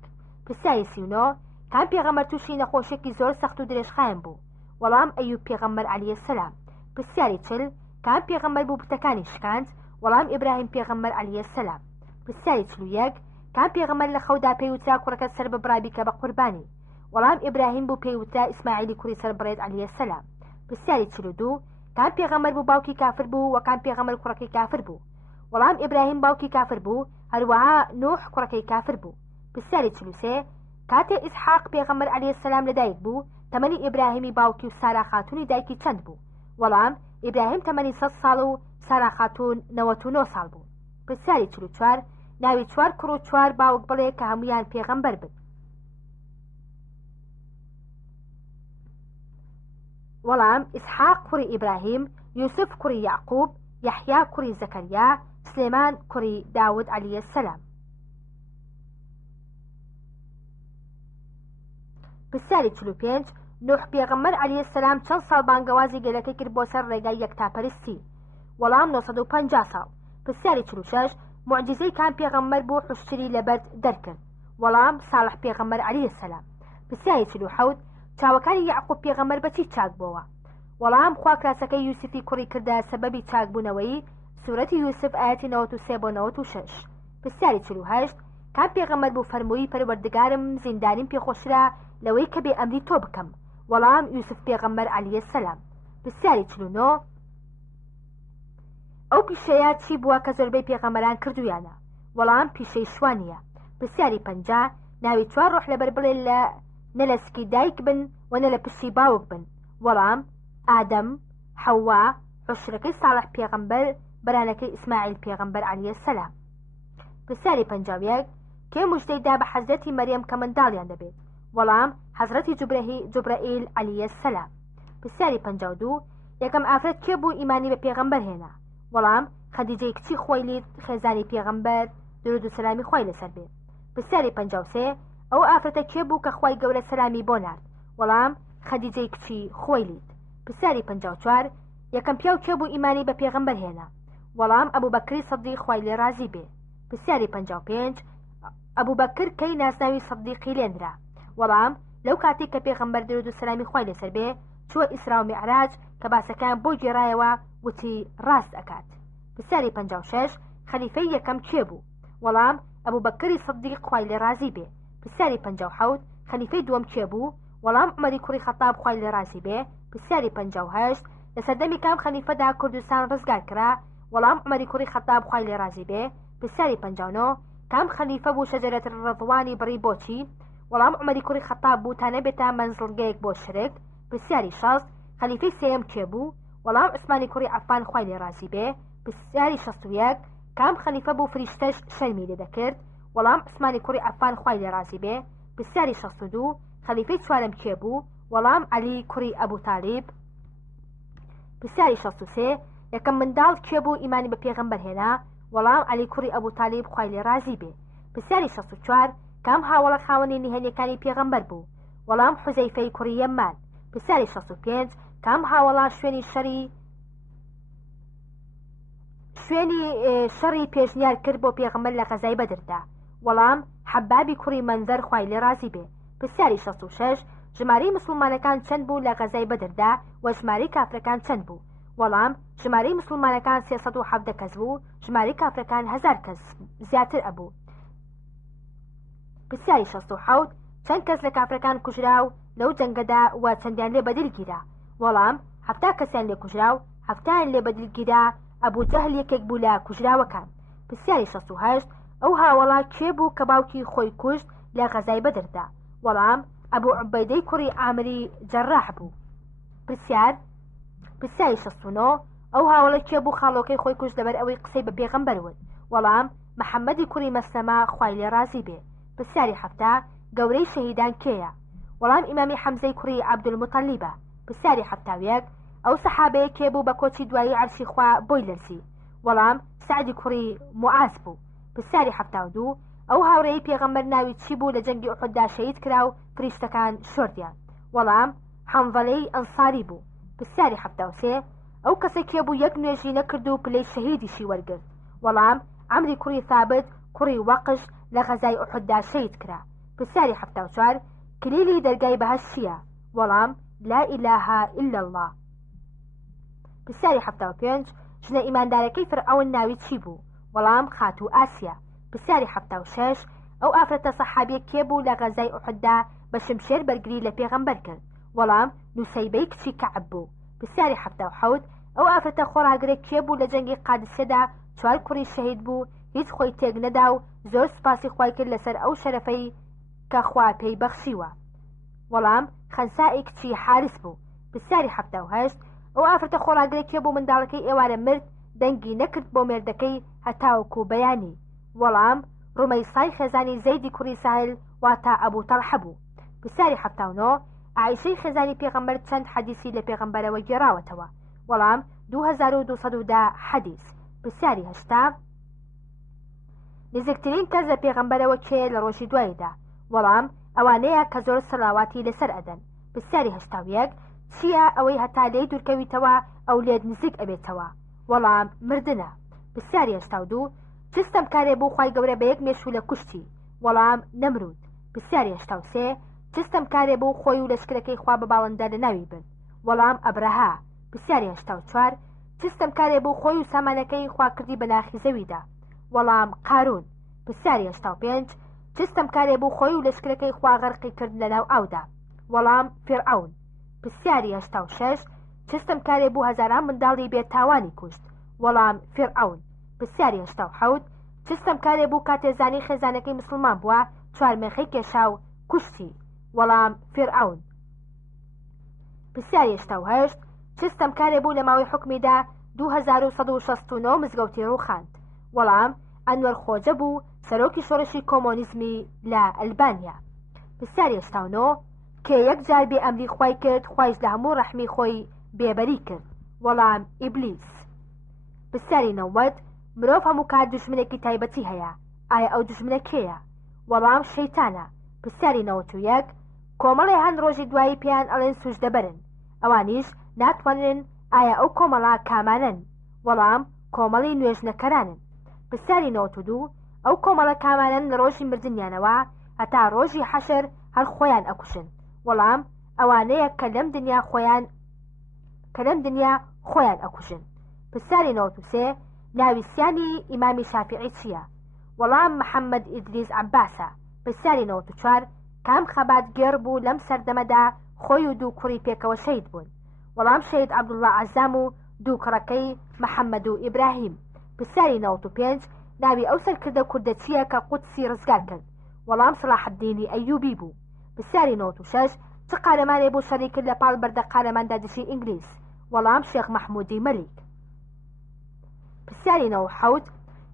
پرسیاری 39 کام پێغەمبەر تووشی نەخۆشێکی زۆر سەخت و درێژخایەن بوو؟ وەڵام ئەیوب پێغەمبەر عەلەیهی سەلام پرسیاری 40 کام پێغەمبەر بوو بتەکانی شکاند؟ وەڵام ئیبراهیم پێغەمبەر عەلەیهی سەلام پرسیاری 41 کام پێغەمبەر لە خەودا پێیوترا کوڕەکەت سەر ببڕابی کە بە قوربانی؟ وەڵام ئیبراهیم بوو پێیوترا ئیسماعیلی کوڕی سەربڕێت عەلەیهی سەلام پرسیاری 42 کام پێغەمبەر بوو باوکی کافر بوو و کام پێغەمبەر کوڕەکەی کافر بوو؟ وەڵام ئیبراهیم باوکی کافر بوو هەروەها نوح کوڕەکەی کافر بوو پرسیاری 43 کاتێ ئیسحاق پێغەمبەر عەلەیهی سەلام لەدایک بوو تەمەنی ئیبراهیمی باوکی و سارا خاتوونی دایکی چەند بوو؟ وەڵام ئیبراهیم تەمەنی 100 ساڵ و سارا خاتوون 99 ساڵ بوو پرسیاری 44 ناوی 4 کوڕ و 4 باوک بڵێ کە هەمویان پێغەمبەر بن؟ وەڵام ئیسحاق کوڕی ئیبراهیم یوسف کوڕی یعقوب یەحیا کوڕی زەکەریا سلێمان کوڕی داود عەلەیهی سەلام پرسیاری 45 نوح پێغەمبەر عەلەیهی سەلام چەند ساڵ بانگەوازی گەلەکەی کرد بۆ سەر ڕێگای یەکتاپەرستی؟ وەڵام 950 ساڵ پرسیاری 46 معجزەی کام پێغەمبەر بوو حوشتری لەبەرد دەرکرد؟ وەڵام ساڵح پێغەمبەر عەلەیهی سەلام پرسیاری 47 چاوەکانی یعقوب پێغەمبەر بەچی چاک بووە؟ وەڵام خوا کراسەکەی یوسفی کوڕی کردە سەبەبی چاکبوونەوەی سوورەتی یوسف ئاەتی 93 بۆ 96 پرسیاری 48 کام پێغەمبەر بوو فەرمووی پەروەردگارم زیندانیم پێخۆشرا لەوەی کە بێ ئەمری تۆ بکەم؟ وەڵام یوسف پێغەمبەر عەلەیهی سەلام پرسیاری 49 ئەو پیشەیە چی بووە کە زۆربەی پێغەمبەران کردویانە؟ وەڵام پیشەی شوانیە پرسیاری 50 ناوی 4 ڕۆح لەبەر بڵێ نە لە سکی دایک بن و نە لە پشتی باوک بن؟ وەڵام ئادەم حەوا عوشرەکەی ساڵح پێغەمبەر بەرانەکەی ئیسماعیل پێغەمبەر عەلەیهی سەلام پرسیاری 51 کێ موژدەیدا بە حەزرەتی مەریەم کە منداڵیان دەبێت؟ وەڵام حەزرەتی جوبرەئیل عەلەیهی سەلام پرسیاری 52 یەکەم ئافرەت کێ بوو ئیمانی بە پێغەمبەر هێنا؟ وەڵام خەدیجەی کچی خۆیلید خێزانی پێغەمبەر درود و سەلامی خوای لەسەر بێت پرسیاری 53 ئەو ئافرەتە کێ بوو کە خوای گەورە سەلامی بۆ نارد؟ وەڵام خەدیجەی کچی خۆیلید پرسیاری 54 یەکەم پیا و کێ بوو ئیمانی بە پێغەمبەر هێنا؟ وەڵام ئەبوو بەکری سەدیق خوای لێ رازی بێ. پرسیاری 55 ئەبوو بەکر کەی ناسناوی سەدیقی لێنرا؟ وەڵام لەو کاتێک کە پێغەمبەر درود و سەلامی خوای لەسەر بێ چووە ئیسرا و میعراج کە باسەکان بۆ گێڕایەوە وتی ڕاست ئەکات. پرسیاری 56 خەلیفەی یەکەم کێ بوو؟ وەڵام ئەبوو بەکری سەدیق خوای لێ رازی بێ. پرسیاری 57 خەلیفەی دووەم کێ بوو؟ وەڵام عومەری کوڕی خەتاب خوای لێ رازی بێ. پرسیاری 58 لە سەردەمی کام خەلیفەدا کوردستان ڕزگار کرا؟ وەڵام عومەری کوڕی خەتاب خوای لێ رازی بێ. پرسیاری 59 کام خەلیفە بوو شەجەرەت ڕضوانی بڕی بۆچی؟ وەڵام عومەری کوڕی خەتاب بوو تا نەبێتە مەنزڵگەیەک بۆ شرک. پرسیاری 60 خەلیفەی سێیەم کێ بوو؟ وەڵام عوسمانی کوڕی عەفان خوای لێ رازی بێ. پرسیاری 61 کام خەلیفە بوو فریشتەش شەرمی لێ دەکرد؟ وەڵام عوسمانی کوڕی عەفان خوای لێ رازی بێ. پرسیاری 62 خەلیفەی چوارەم کێ بوو؟ وەڵام عەلی کوڕی ئەبوو تالیب. پرسیاری 63 یەکەم منداڵ کێ بوو ئیمانی بە پێغەمبەر هێنا؟ وەڵام عەلی کوڕی ئەبوو تالیب خوای لێ رازی بێ. پرسیاری 64 کام هاوڵە خاوەنی نهێنیەکانی پێغەمبەر بوو؟ وەڵام حوزەیفەی کوڕی یەمان. پرسیاری 65 کام هاوڵە شوێنی شەڕی پێشنیار کرد بۆ پێغەمبەر لە غەزای بەدردا؟ وەڵام حەبابی کوڕی مەنزەر خوای لێ رازی بێ. پرسیاری 66 ژمارەی مسلمانەکان چەند بوو لە غەزای بەدردا و ژمارەی کافرەکان چەند بوو؟ وەڵام ژمارەی مسلمانەکان 317 کەس بوو، ژمارەی کافرەکان 1000 کەس زیاتر ئەبوو. پرسیاری 67 چەند کەس لە کافرەکان کوژرا و لەو جەنگەدا و چەندیان لێ بەدڵگیرا؟ وەڵام 7 کەسیان لێ کوژرا و 7 لێ بەدڵگیرا ئەبوو جەهل یەکێک بوو لە کوژراوەکان. پرسیاری 68 ئەو هاوڵا کێ بوو کە باوکی خۆی کوشت لە غەزای بەدردا؟ وەڵام ئەبوو عوبەیدەی کوڕی عامری جەراح بوو. پرسیاری 69 ئەو هاوڵە کێ بوو خاڵۆکەی خۆی کوشت لەبەر ئەوەی قسەی بە پێغەمبەر وت؟ وەڵام محەممەدی کوڕی مەسلەمە خوای لێ رازی بێ. پرسیاری 7 گەورەی شەهیدان کێیە؟ وەڵام ئیمامی حەمزەی کوڕی عەبدولموتەلیبە. پرسیاری 71 ئەو سەحابەیە کێ بوو بە کۆچی دوایی عەرشی خوا بۆی لەرزی؟ وەڵام سعدی کوڕی موعاز بوو. پرسیاری 72 ئەو هاوڕێی پێغەمبەر ناوی چی بوو لە جەنگی ئوحوددا شەهید کرا و فریشتەکان شۆردیان؟ وەڵام حەنظەلەی ئەنساری بوو. پرسیاری 73 ئەو کەسە کێ بوو یەک نوێژی نەکرد و پلەی شەهیدیشی وەرگرت؟ وەڵام عەمری کوڕی ثابت کوڕی وەقش لە غەزای ئوحوددا شەهید کرا. پرسیاری 74 کلیلی دەرگای بەهەشت چییە؟ وەڵام لا ئیلاها ئیلا الله. پرسیاری 75 ژنە ئیماندارەکەی فرعەون ناوی چی بوو؟ وەڵام خاتوو ئاسیا. پرسیاری 76 ئەو ئافرەتە سەحابیە کێ بوو لە غەزای ئوحوددا بە شمشێر بەرگری لە پێغەمبەر کرد؟ وەڵام نوسەیبەی کچی کەعب بوو. پرسیاری 77 ئەو ئافرەتە خۆراگرێ کێ بوو لە جەنگی قادسیەدا 4 کوڕی شەهید بوو هیچ خۆی تێک نەدا و زۆر سوپاسی خوای کرد لەسەر ئەو شەرەفەی کە خوا پێی بەخشیوە؟ وەڵام خەنسائی کچی حارس بوو. پرسیاری 78 ئەو ئافرەتە خۆراگرێ کێ بوو منداڵەکەی ئێوارە مرد دەنگی نەکرد بۆ مێردەکەی هەتاوەکو بەیانی؟ وەڵام ڕومەیسای خێزانی زەیدی کوڕی ساهیل واتە ئەبوو تەڵحە بوو. پرسیاری 79 عایشەی خێزانی پێغەمبەر چەند حەدیسی لە پێغەمبەرەوە گێڕاوەتەوە؟ وەڵام 2210 حەدیس. پرسیاری 80 نزیکترین کەس لە پێغەمبەرەوە کێ لە ڕۆژی دواییدا؟ وەڵام ئەوانەیە کە زۆر سەڵاواتی لەسەر ئەدەن. پرسیاری 81 چییە ئەوەی هەتا لێی دوورکەویتەوە ئەو لێت نزیک ئەبێتەوە؟ وەڵام مردنە. پرسیاری 82 چستم کارێ بوو خوای گەورە بە یەک مێشوو لە کوشتی؟ وەڵام نەمرود. پرسیاری 83 چستم کارێ بوو خۆی و لەشکرەکەی خوا بە باڵندا لە ناوی بن؟ وەڵام ئەبرەها. پرسیاری 84 چستم کارێ بوو خۆی و سامانەکەی خوا کردی بە ناخی زەویدا؟ وەڵام قارون. پرسیاری 85 چستم کارێ بوو خۆی و لەشکرەکەی خوا غەرقی کرد لە ناو ئاودا؟ وەڵام فرعەون. پرسیاری 86 چستم کارێ بوو هەزاران منداڵی بێتاوانی کوشت؟ وەڵام فرعەون. پرسیاری 87 چستم کارێ بوو کاتێزانی خێزانەکەی مسلمان بووە 4 مێخەی کێشا و کوشتی؟ وەڵام فرعەون. پرسیاری 88 چستم کارێ بوو لە ماوەی حکمیدا 2169 مزگەوتی ڕووخاند؟ وەڵام ئەنوەر خۆجە بوو سەرۆکی شۆڕشی کۆمۆنیزمی لە ئەلبانیا. پرسیاری 89 کێ یەک جار بێ ئەمری خوای کرد خوایش لە هەموو ڕەحمی خۆی بێبەری کرد؟ وەڵام ئیبلیس. پرسیاری 90 مرۆڤ هەموو کات دوژمنێکی تایبەتی هەیە، ئایا ئەو دوژمنە کێیە؟ وەڵام شەیتانە. پرسیاری 91 کۆمەڵێ هەند ڕۆژی دوایی پێیان ئەڵێن سوژدەبەرن، ئەوانیش ناتوانن ئایا ئەو کۆمەڵا کامانن؟ وەڵام کۆمەڵی نوێژنەکەرانن. پرسیاری 92 ئەو کۆمەڵە کامانن لە ڕۆژی مردنیانەوە هەتا ڕۆژی حەشر هەر خۆیان ئەکوشن. وەڵام ئەوانەیە کە لەم دنیا خۆیان ئەکوشن. پرسیاری 93 ناویسیانی ئیمامی شافعی چییە؟ وەڵام محەممەد ئیدریس عەباسە. پرسیاری 94 کام خەبات گێڕ بوو لەم سەردەمەدا خۆی و دوو کوڕی پێکەوە شەید بوون؟ وەڵام شەید عەبدوڵڵا عەزام و دوو کڕەکەی محەممەد و ئیبراهیم. پرسیاری 95 ناوی ئەو سەرکردە کوردە چییە کە قودسی ڕزگار کرد؟ وەڵام سەلاحەددینی ئەیوبی بوو. پرسیاری 96 چ قارەمانێ بوو شەڕی کرد لە پاڵ بەردە قارەماندا دژی ئینگلیز؟ وەڵام شێخ مەحموودی مەلیک. پرسیاری 97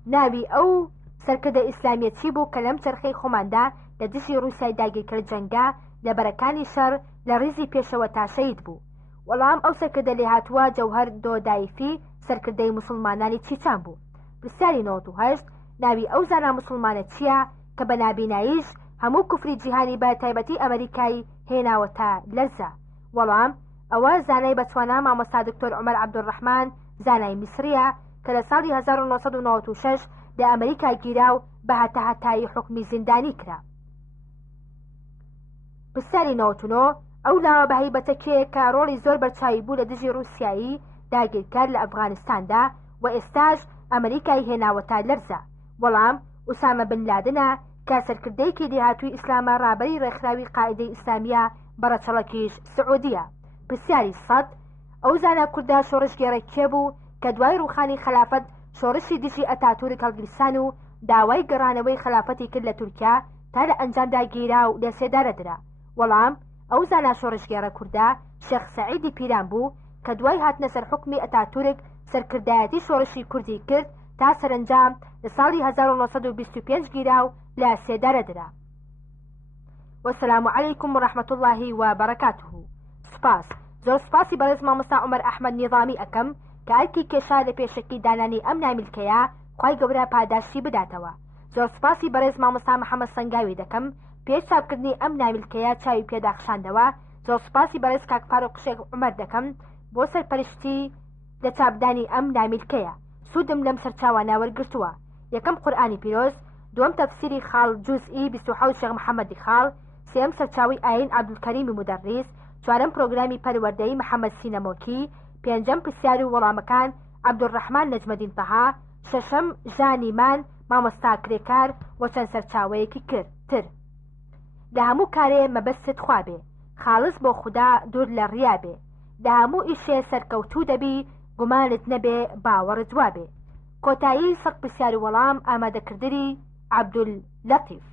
ناوی ئەو سەرکردە ئیسلامیە چی بوو کە لەم چرخەی خۆماندا لە دژی ڕووسای داگیرکرد جەنگا لە بەرەکانی شەڕ لە ڕیزی پێشەوە تا شەید بوو؟ وەڵام ئەو سەرکردە لێهاتووە جەوهەر دۆدایفی سەرکردەی مسلمانانی چیچان بوو. پرسیاری 98 ناوی ئەو زانا مسلمانە چییە کە بە نابیناییش هەموو کوفری جیهانی بە تایبەتی ئەمریکای هێناوە تا لەرزە؟ وەڵام ئەوە زانای بەچوانە مامۆستا دکتۆر عومەر عەبدوڕەحمان زانای میسریە کە لە ساڵی 1996 لە ئەمریکا گیرا و بە هەتاهەتایی حکمی زیندانی کرا. پرسیاری 99 ئەو لاوە بە هەیبەتە کێ کە ڕۆڵی زۆر بەرچاوی بوو لە دژی ڕووسیایی داگیرکار لە ئەفغانستاندا و ئێستاش ئەمریکای هێناوە تا لەرزە؟ وەڵام ئوسامە بن لادنە کە سەرکردەیەکی دێهاتووی ئیسلامە ڕابەری ڕێکخراوی قائیدەی ئیسلامیە بەڕەچەڵەکیش سعودیە. پرسیاری 100 ئەو زانا کوردە شۆڕشگێڕی کێ بوو کە دوای ڕووخانی خلافەت شۆڕشی دژی ئەتاتورک هەڵگریستان و داوای گەڕانەوەی خلافەتی کرد لە تورکیا تا لە ئەنجامدا گیرا و لە سێدارەدرا؟ وەڵام ئەو زانا شۆڕشگێڕە کوردە شێخ سەعیدی پیران بوو کە دوای هاتنە سەر حکمی ئەتاتورک سەرکردایەتی شۆڕشی کوردی کرد تا سەرنجام لە ساڵی 1925 گیرا و لە سێدارەدرا. وەسەلامو عەلەیکم وڕەحمەت اللهی وبەرەکاتوه. سپاس، زۆر سپاسی بەڕێز مامۆستا عومەر ئەحمەد نیظامی ئەکەم کە ئەرکی کێشا لە پێشەکی دانانی ئەم نامیلکەیە خوای گەورە پاداشتی بداتەوە. زۆر سپاسی بەڕێز مامۆستا محەممەد سەنگاوی دەکەم پێش چاپکردنی ئەم نامیلکەیە چاوی پێداخشاندەوە. زۆر سپاسی بەڕێز کاک فاروق شێخ عومەر دەکەم بۆ سەرپەرشتی لە چاپدانی ئەم نامیلکەیە. سوودم لەم سەرچاوانە وەرگرتووە. یەکەم قورئانی پیرۆز، دووەم تەفسیری خاڵ جوزئی 27 شێخ محەممەدی خاڵ، سێم سەرچاوی ئاین عەبدولکەریمی مودەڕیس، چوارەم پرۆگرامی پەروەردەی محەممەد سینەمۆکی، پێنجەم پرسیار و وەڵامەکان عەبدوڕەحمان نەجمەدین تەها، شەشەم ژانی مان مامۆستا کرێکار و چەند سەرچاوەیەکی تر. لە هەموو کارێ مەبەستت خوابێ، خاڵس بۆ خوددا دوور لە ڕیابێ، لە هەموو ئیشێ سەرکەوتوو دەبی گومانت نەبێ باوەڕت وابێ. کۆتایی سەق پرسیار و وەڵام ئامادەکردنی عەبدوللەتیف.